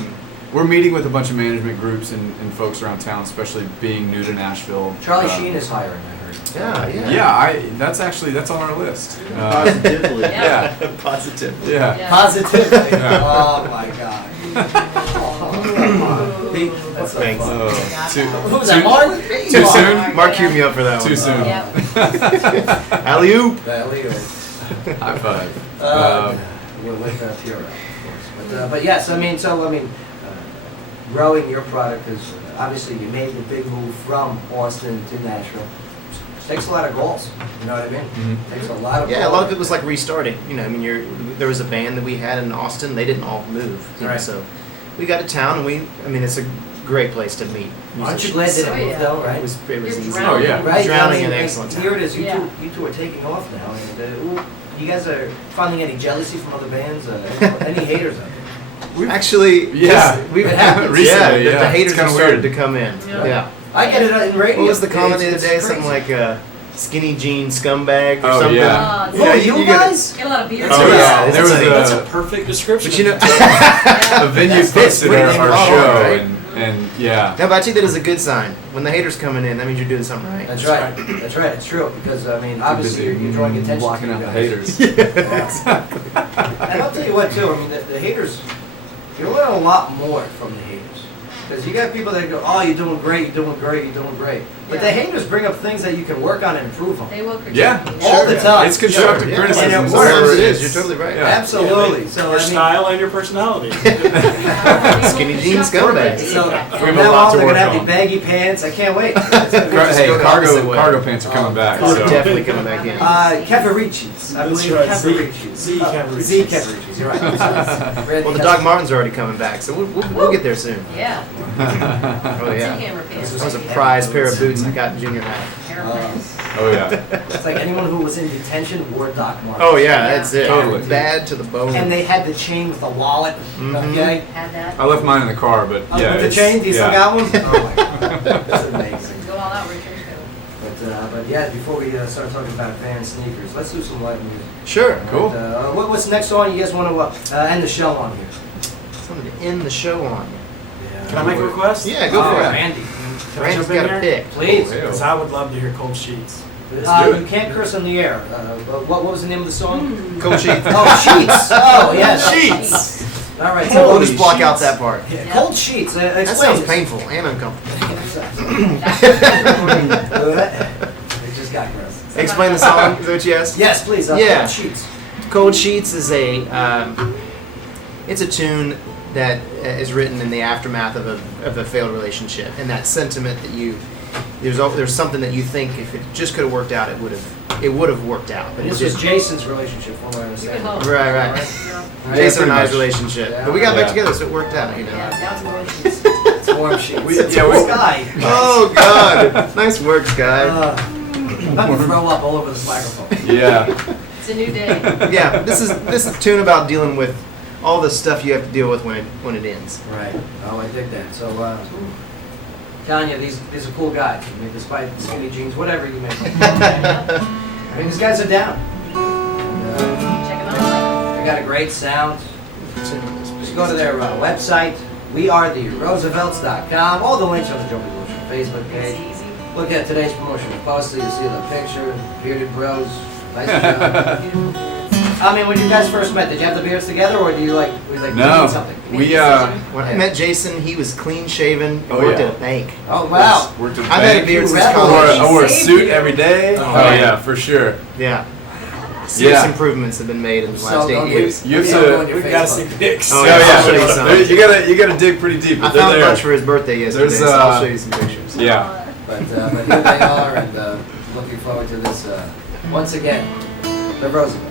We're meeting with a bunch of management groups and folks around town, especially being new to Nashville. Charlie Sheen is hiring, I heard. Yeah, that's on our list. Positively. Yeah. Positively. Yeah. Positively. Yeah. Oh my God. That's so Thanks. fun. Too Who's that, Mark? Too soon? Mark queued me up for that one. Too soon. Alley-oop. High five. With Pure, of course. But yes, growing your product is obviously you made the big move from Austin to Nashville. Takes a lot of goals. You know what I mean? Mm-hmm. Takes a lot of Yeah, a goals. lot of it was like restarting. You know, I mean, there was a band that we had in Austin. They didn't all move. You know, Right. so we got to town, and it's a great place to meet. Aren't you glad that it moved though, right? It was You're easy. drowning. Oh, yeah. Right? Drowning I mean, in excellent Here it time. is. You Yeah. two are taking off now, and you guys are finding any jealousy from other bands? Any haters out there? Actually, Yeah. we've It happens. Recently, the yeah. haters It's have kinda started weird. to come in. Yeah. Yeah. I get it in radio. What was the comment the other It's day? Something crazy. like skinny jean scumbag or Oh, something. yeah. You know, Oh, you get- guys? Get a lot of beer. Oh, yeah. There was That's a a perfect description. But you know, a venue posted what do you our think? our Oh, show, right. and yeah. no, but I think that is a good sign. When the haters coming in, that means you're doing something right. That's right. That's right. It's true because obviously you're drawing attention blocking to out you the guys. haters. And I'll tell you what too. The haters, you learn a lot more from the haters because you got people that go, "Oh, you're doing great. You're doing great. You're doing great." But the haters bring up things that you can work on and improve on. They will critique Yeah. you. All the time. It's constructive Sure. criticism. And it so works. whatever It is. You're totally right. Yeah. Absolutely. So Your style and your personality. Skinny jean scumbag. So We have a from now lot on, to they're work gonna have on. the baggy pants. I can't wait. Hey, go the opposite way. cargo pants are coming back. We're So. definitely coming back in. Cavaricci's. I That's believe right, Cavaricci's. Z Cavaricci's. Z Cavaricci's. You're right. Well, the Doc Martens are already coming back, so we'll get there soon. Yeah. Oh yeah. Hammer pants. That was a prize pair of boots I got in junior high. Oh yeah. It's like anyone who was in detention wore Doc Martens. Oh yeah, that's it. Totally. Bad to the bone. And they had the chain with the wallet. Okay. Had that. I left mine in the car, but Oh, yeah. with the it's- chain? Do you still yeah. got one? Oh my God. That's amazing. Go all out, Richard. But yeah, before we start talking about band sneakers, let's do some light music. Sure. Cool. What's the next song you guys want to end the show on here? Something to end the show on. Can I make a request? Yeah, go for it. Randy. Can I Randy's jump in got a here? pick. Please. Oh, Because I would love to hear Cold Sheets. do it. You can't curse on the air. But what was the name of the song? Cold sheets. Oh, Sheets. Oh, yes. Sheets. All right. So we'll Cold just block out Sheets. that part. Yeah, Cold Sheets. That Explain sounds this. painful and uncomfortable. It just got gross. Explain the song. Is that what you asked? Yes, please. Yeah. Cold Sheets. Cold Sheets is it's a tune that is written in the aftermath of a failed relationship, and that sentiment that there's something that you think if it just could have worked out, it would have worked out. But And it this was didn't. Jason's relationship, from what I understand. hope. Right. Right. Jason and pretty I's much. relationship, Yeah. but we got back Yeah. together, so it worked out. You know. Yeah, down to more sheets. It's warm sheets. It's yeah, a we- sky. Oh God! Nice work, guy. I'm about to throw up all over this microphone. Yeah. It's a new day. Yeah, this is a tune about dealing with all the stuff you have to deal with when it ends. Right. Oh, I dig that. So, telling you, these are cool guys. I mean, despite skinny jeans, whatever you may think. I mean, these guys are down. Check them out. They got a great sound. Just go to their website, weartheroosevelts.com. All the links on the Joe Bush Facebook page. It's easy. Look at today's promotional poster. You'll see the picture. Bearded bros. Nice job. I mean, when you guys first met, did you have the beards together, or do you like No. eat something? We When I met Jason, he was clean shaven and Oh, worked yeah. at a bank. Oh wow. Worked at the I've had a bank. beard since Rebel. college. I wore a Saved suit you. every day. Oh, Oh yeah, for sure. Yeah. Serious Yeah. improvements have been made in the So last 8 don't years. You have Yeah, go on to. your We've got to Facebook. see pics. Oh, Oh yeah, yeah, I'll show you some. you gotta dig pretty deep. I But they're found a there. bunch for his birthday yesterday, There's, so I'll show you some pictures. Yeah. But here they are, and looking forward to this once again. The Roosevelt.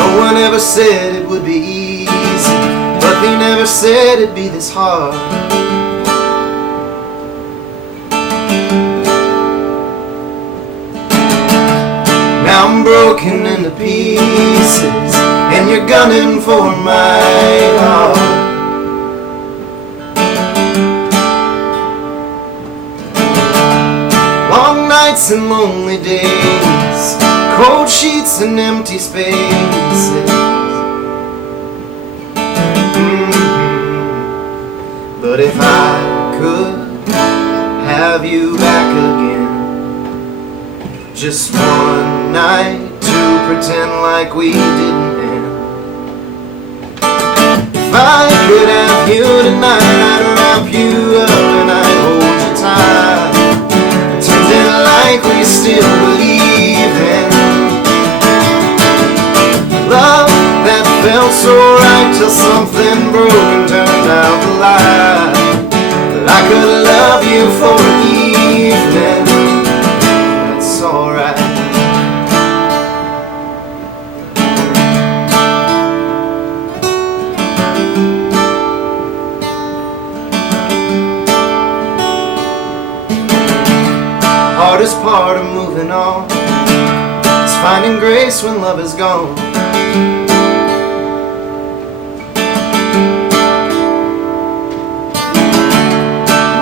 No one ever said it would be easy, but they never said it'd be this hard. Now I'm broken into pieces, and you're gunning for my heart. Long nights nights and lonely days, cold sheets and empty spaces. But if I could have you back again, just one night to pretend like we didn't end. If I could have you tonight, I'd wrap you up and I'd hold you tight, pretending like we still believe in love that felt so right till something broke and turned out the light. That I could love you for an evening, that's alright. Hardest part of moving on is finding grace when love is gone.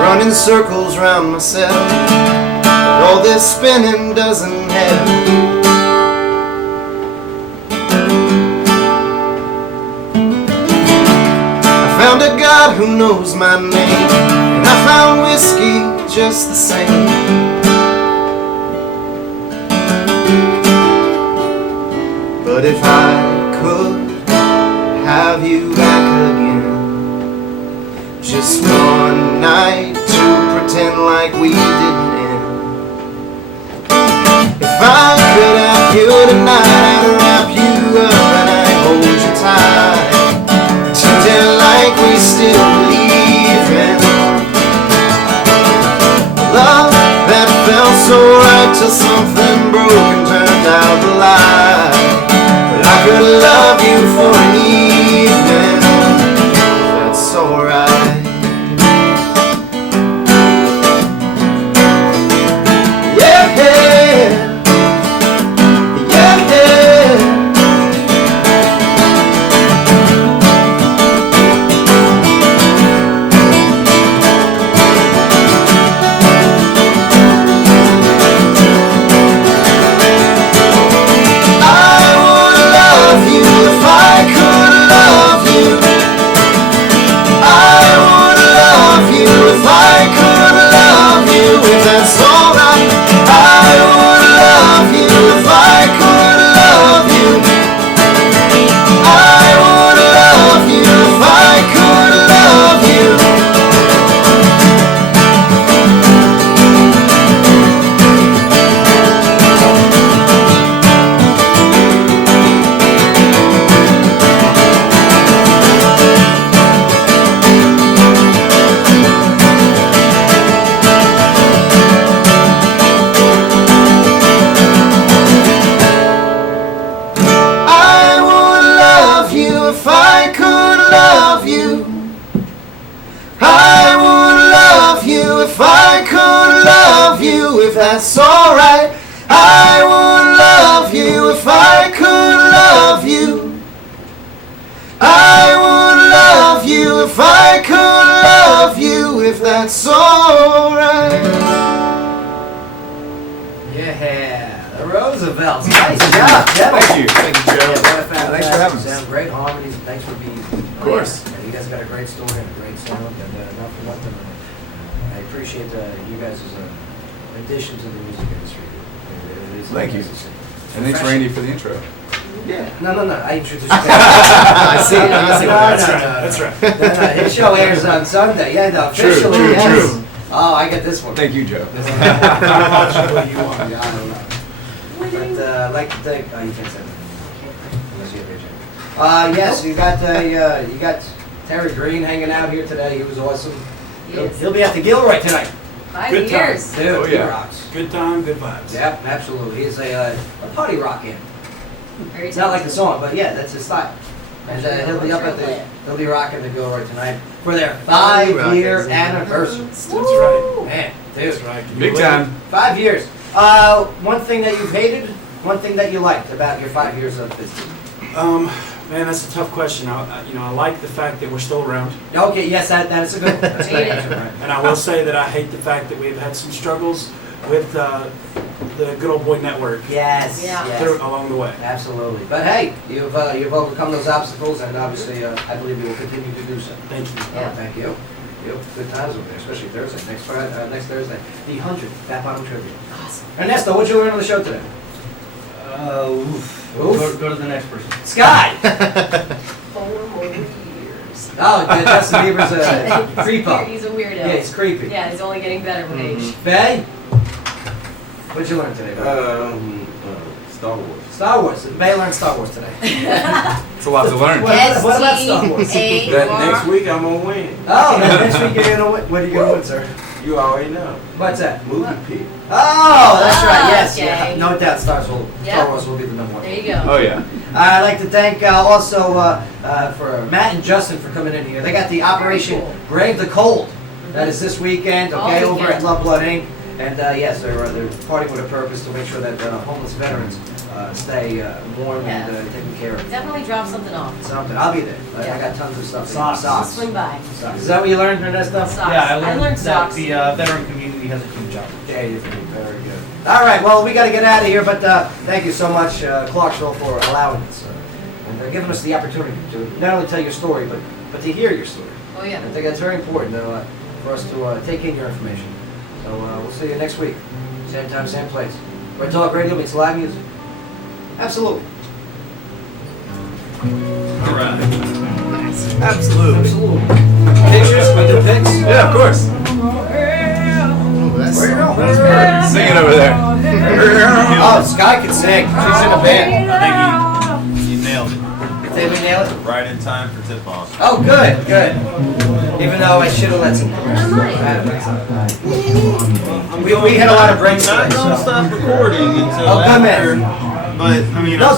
Running circles round myself, but all this spinning doesn't help. I found a God who knows my name, and I found whiskey just the same. But if I could have you back again, just one night to pretend like we didn't end. If I could have you tonight, I'd wrap you up and I'd hold you tight, pretending like we still believe in love that felt so right till something broke and turned out the light. I could love you for an evening, that's alright. Yeah, yeah, yeah, yeah. That's alright. I would love you if I could love you. I would love you if I could love you. That's alright. I would love you if I could love you. I would love you if I could love you, if that's alright. Yeah, the Roosevelts. Nice job, Jeff. Thank you. Thank you, Joe. Yeah, what a Thanks for fantastic having us. sound. Great harmonies. Thanks for being. Of course. Yeah, you guys got a great story and a great sound, and not for nothing. I appreciate you guys as an addition to the music industry. It is Thank you. necessary. And thanks, Randy, for the intro. Yeah. No. I introduced you. I see. That's right. No, his show airs on Sunday. Yeah, no, True, officially, true, yes. true. Oh, I get this one. Thank you, Joe. What you want. Yeah, I don't know. But I'd like to thank. Oh, you can't say that. Unless you have your check. Yes, you got Terry Green hanging out here today. He was awesome. Yes. He'll be at the Gilroy tonight. 5 Good years. Dude, Oh, he yeah. rocks. Good time, good vibes. Yep, absolutely. He's a party rock-in. Very It's not like the talented. song, but yeah, that's his style. And he'll be up at True. he'll be rocking the Gilroy tonight for their Party 5-year rockers. anniversary. That's right. Man, dude, That's right. Big time. 5 years. One thing that you've hated, one thing that you liked about your 5 years of business. Man, that's a tough question. I like the fact that we're still around. Okay, yes, that is a good. That's a good Hate it. answer, right? And I will say that I hate the fact that we've had some struggles with the good old boy network Yes, Yeah. yes. along the way. Absolutely. But hey, you've overcome those obstacles, and obviously, I believe you will continue to do so. Thank you. Yeah. Thank you. You have good times over there, especially Thursday. Next Thursday, the 100th Fat Bottom Tribute. Awesome. Ernesto, what'd you learn on the show today? Oof. Oof. Go to the next person. Sky. 4 more years. Oh, Justin Bieber's a creepo. He's a weirdo. Yeah, he's creepy. Yeah, he's only getting better with age. Faye, what'd you learn today? Star Wars. Star Wars. May learned Star Wars today. It's a lot to learn. What about Star Wars? That next week I'm gonna win. Oh, next week you're gonna win. What are you gonna win, sir? You already know. What's that? Movie pick. Oh, that's right. Yes, okay. yeah. No doubt, Star Yeah. Wars will be the number one. There you go. Oh yeah. I'd like to thank also for Matt and Justin for coming in here. They got the Operation Brave the Cold. That is this weekend, okay, All over weekend. at Love Blood Inc. And yes, they're partying with a purpose to make sure that homeless veterans stay warm Yeah. and taken care of. Definitely drop something off. Something. I'll be there. I Yeah. got tons of stuff. Socks. Swing by. Socks. Is that what you learned from that stuff? Socks. Yeah, I learned that socks. the veteran community has a huge opportunity. Yeah, you do. Very good. All right, well, we got to get out of here, but thank you so much, Clarksville, for allowing us and giving us the opportunity to not only tell your story, but to hear your story. Oh, yeah. I think that's very important for us to take in your information. So we'll see you next week. Same time, same place. Red Talk Radio meets live music. Absolutely. All right. Absolutely. Absolutely. Pictures? We do pics? Yeah, of course. Where you going? Singing over there. Oh, Sky can sing. She's in a band. I think you nailed it. Did we nail it? Right in time for tip off. Oh, good, good. Even though I should have let some we had a lot of breaks today. Not gonna stop recording until Oh, good after. man. But I mean, No,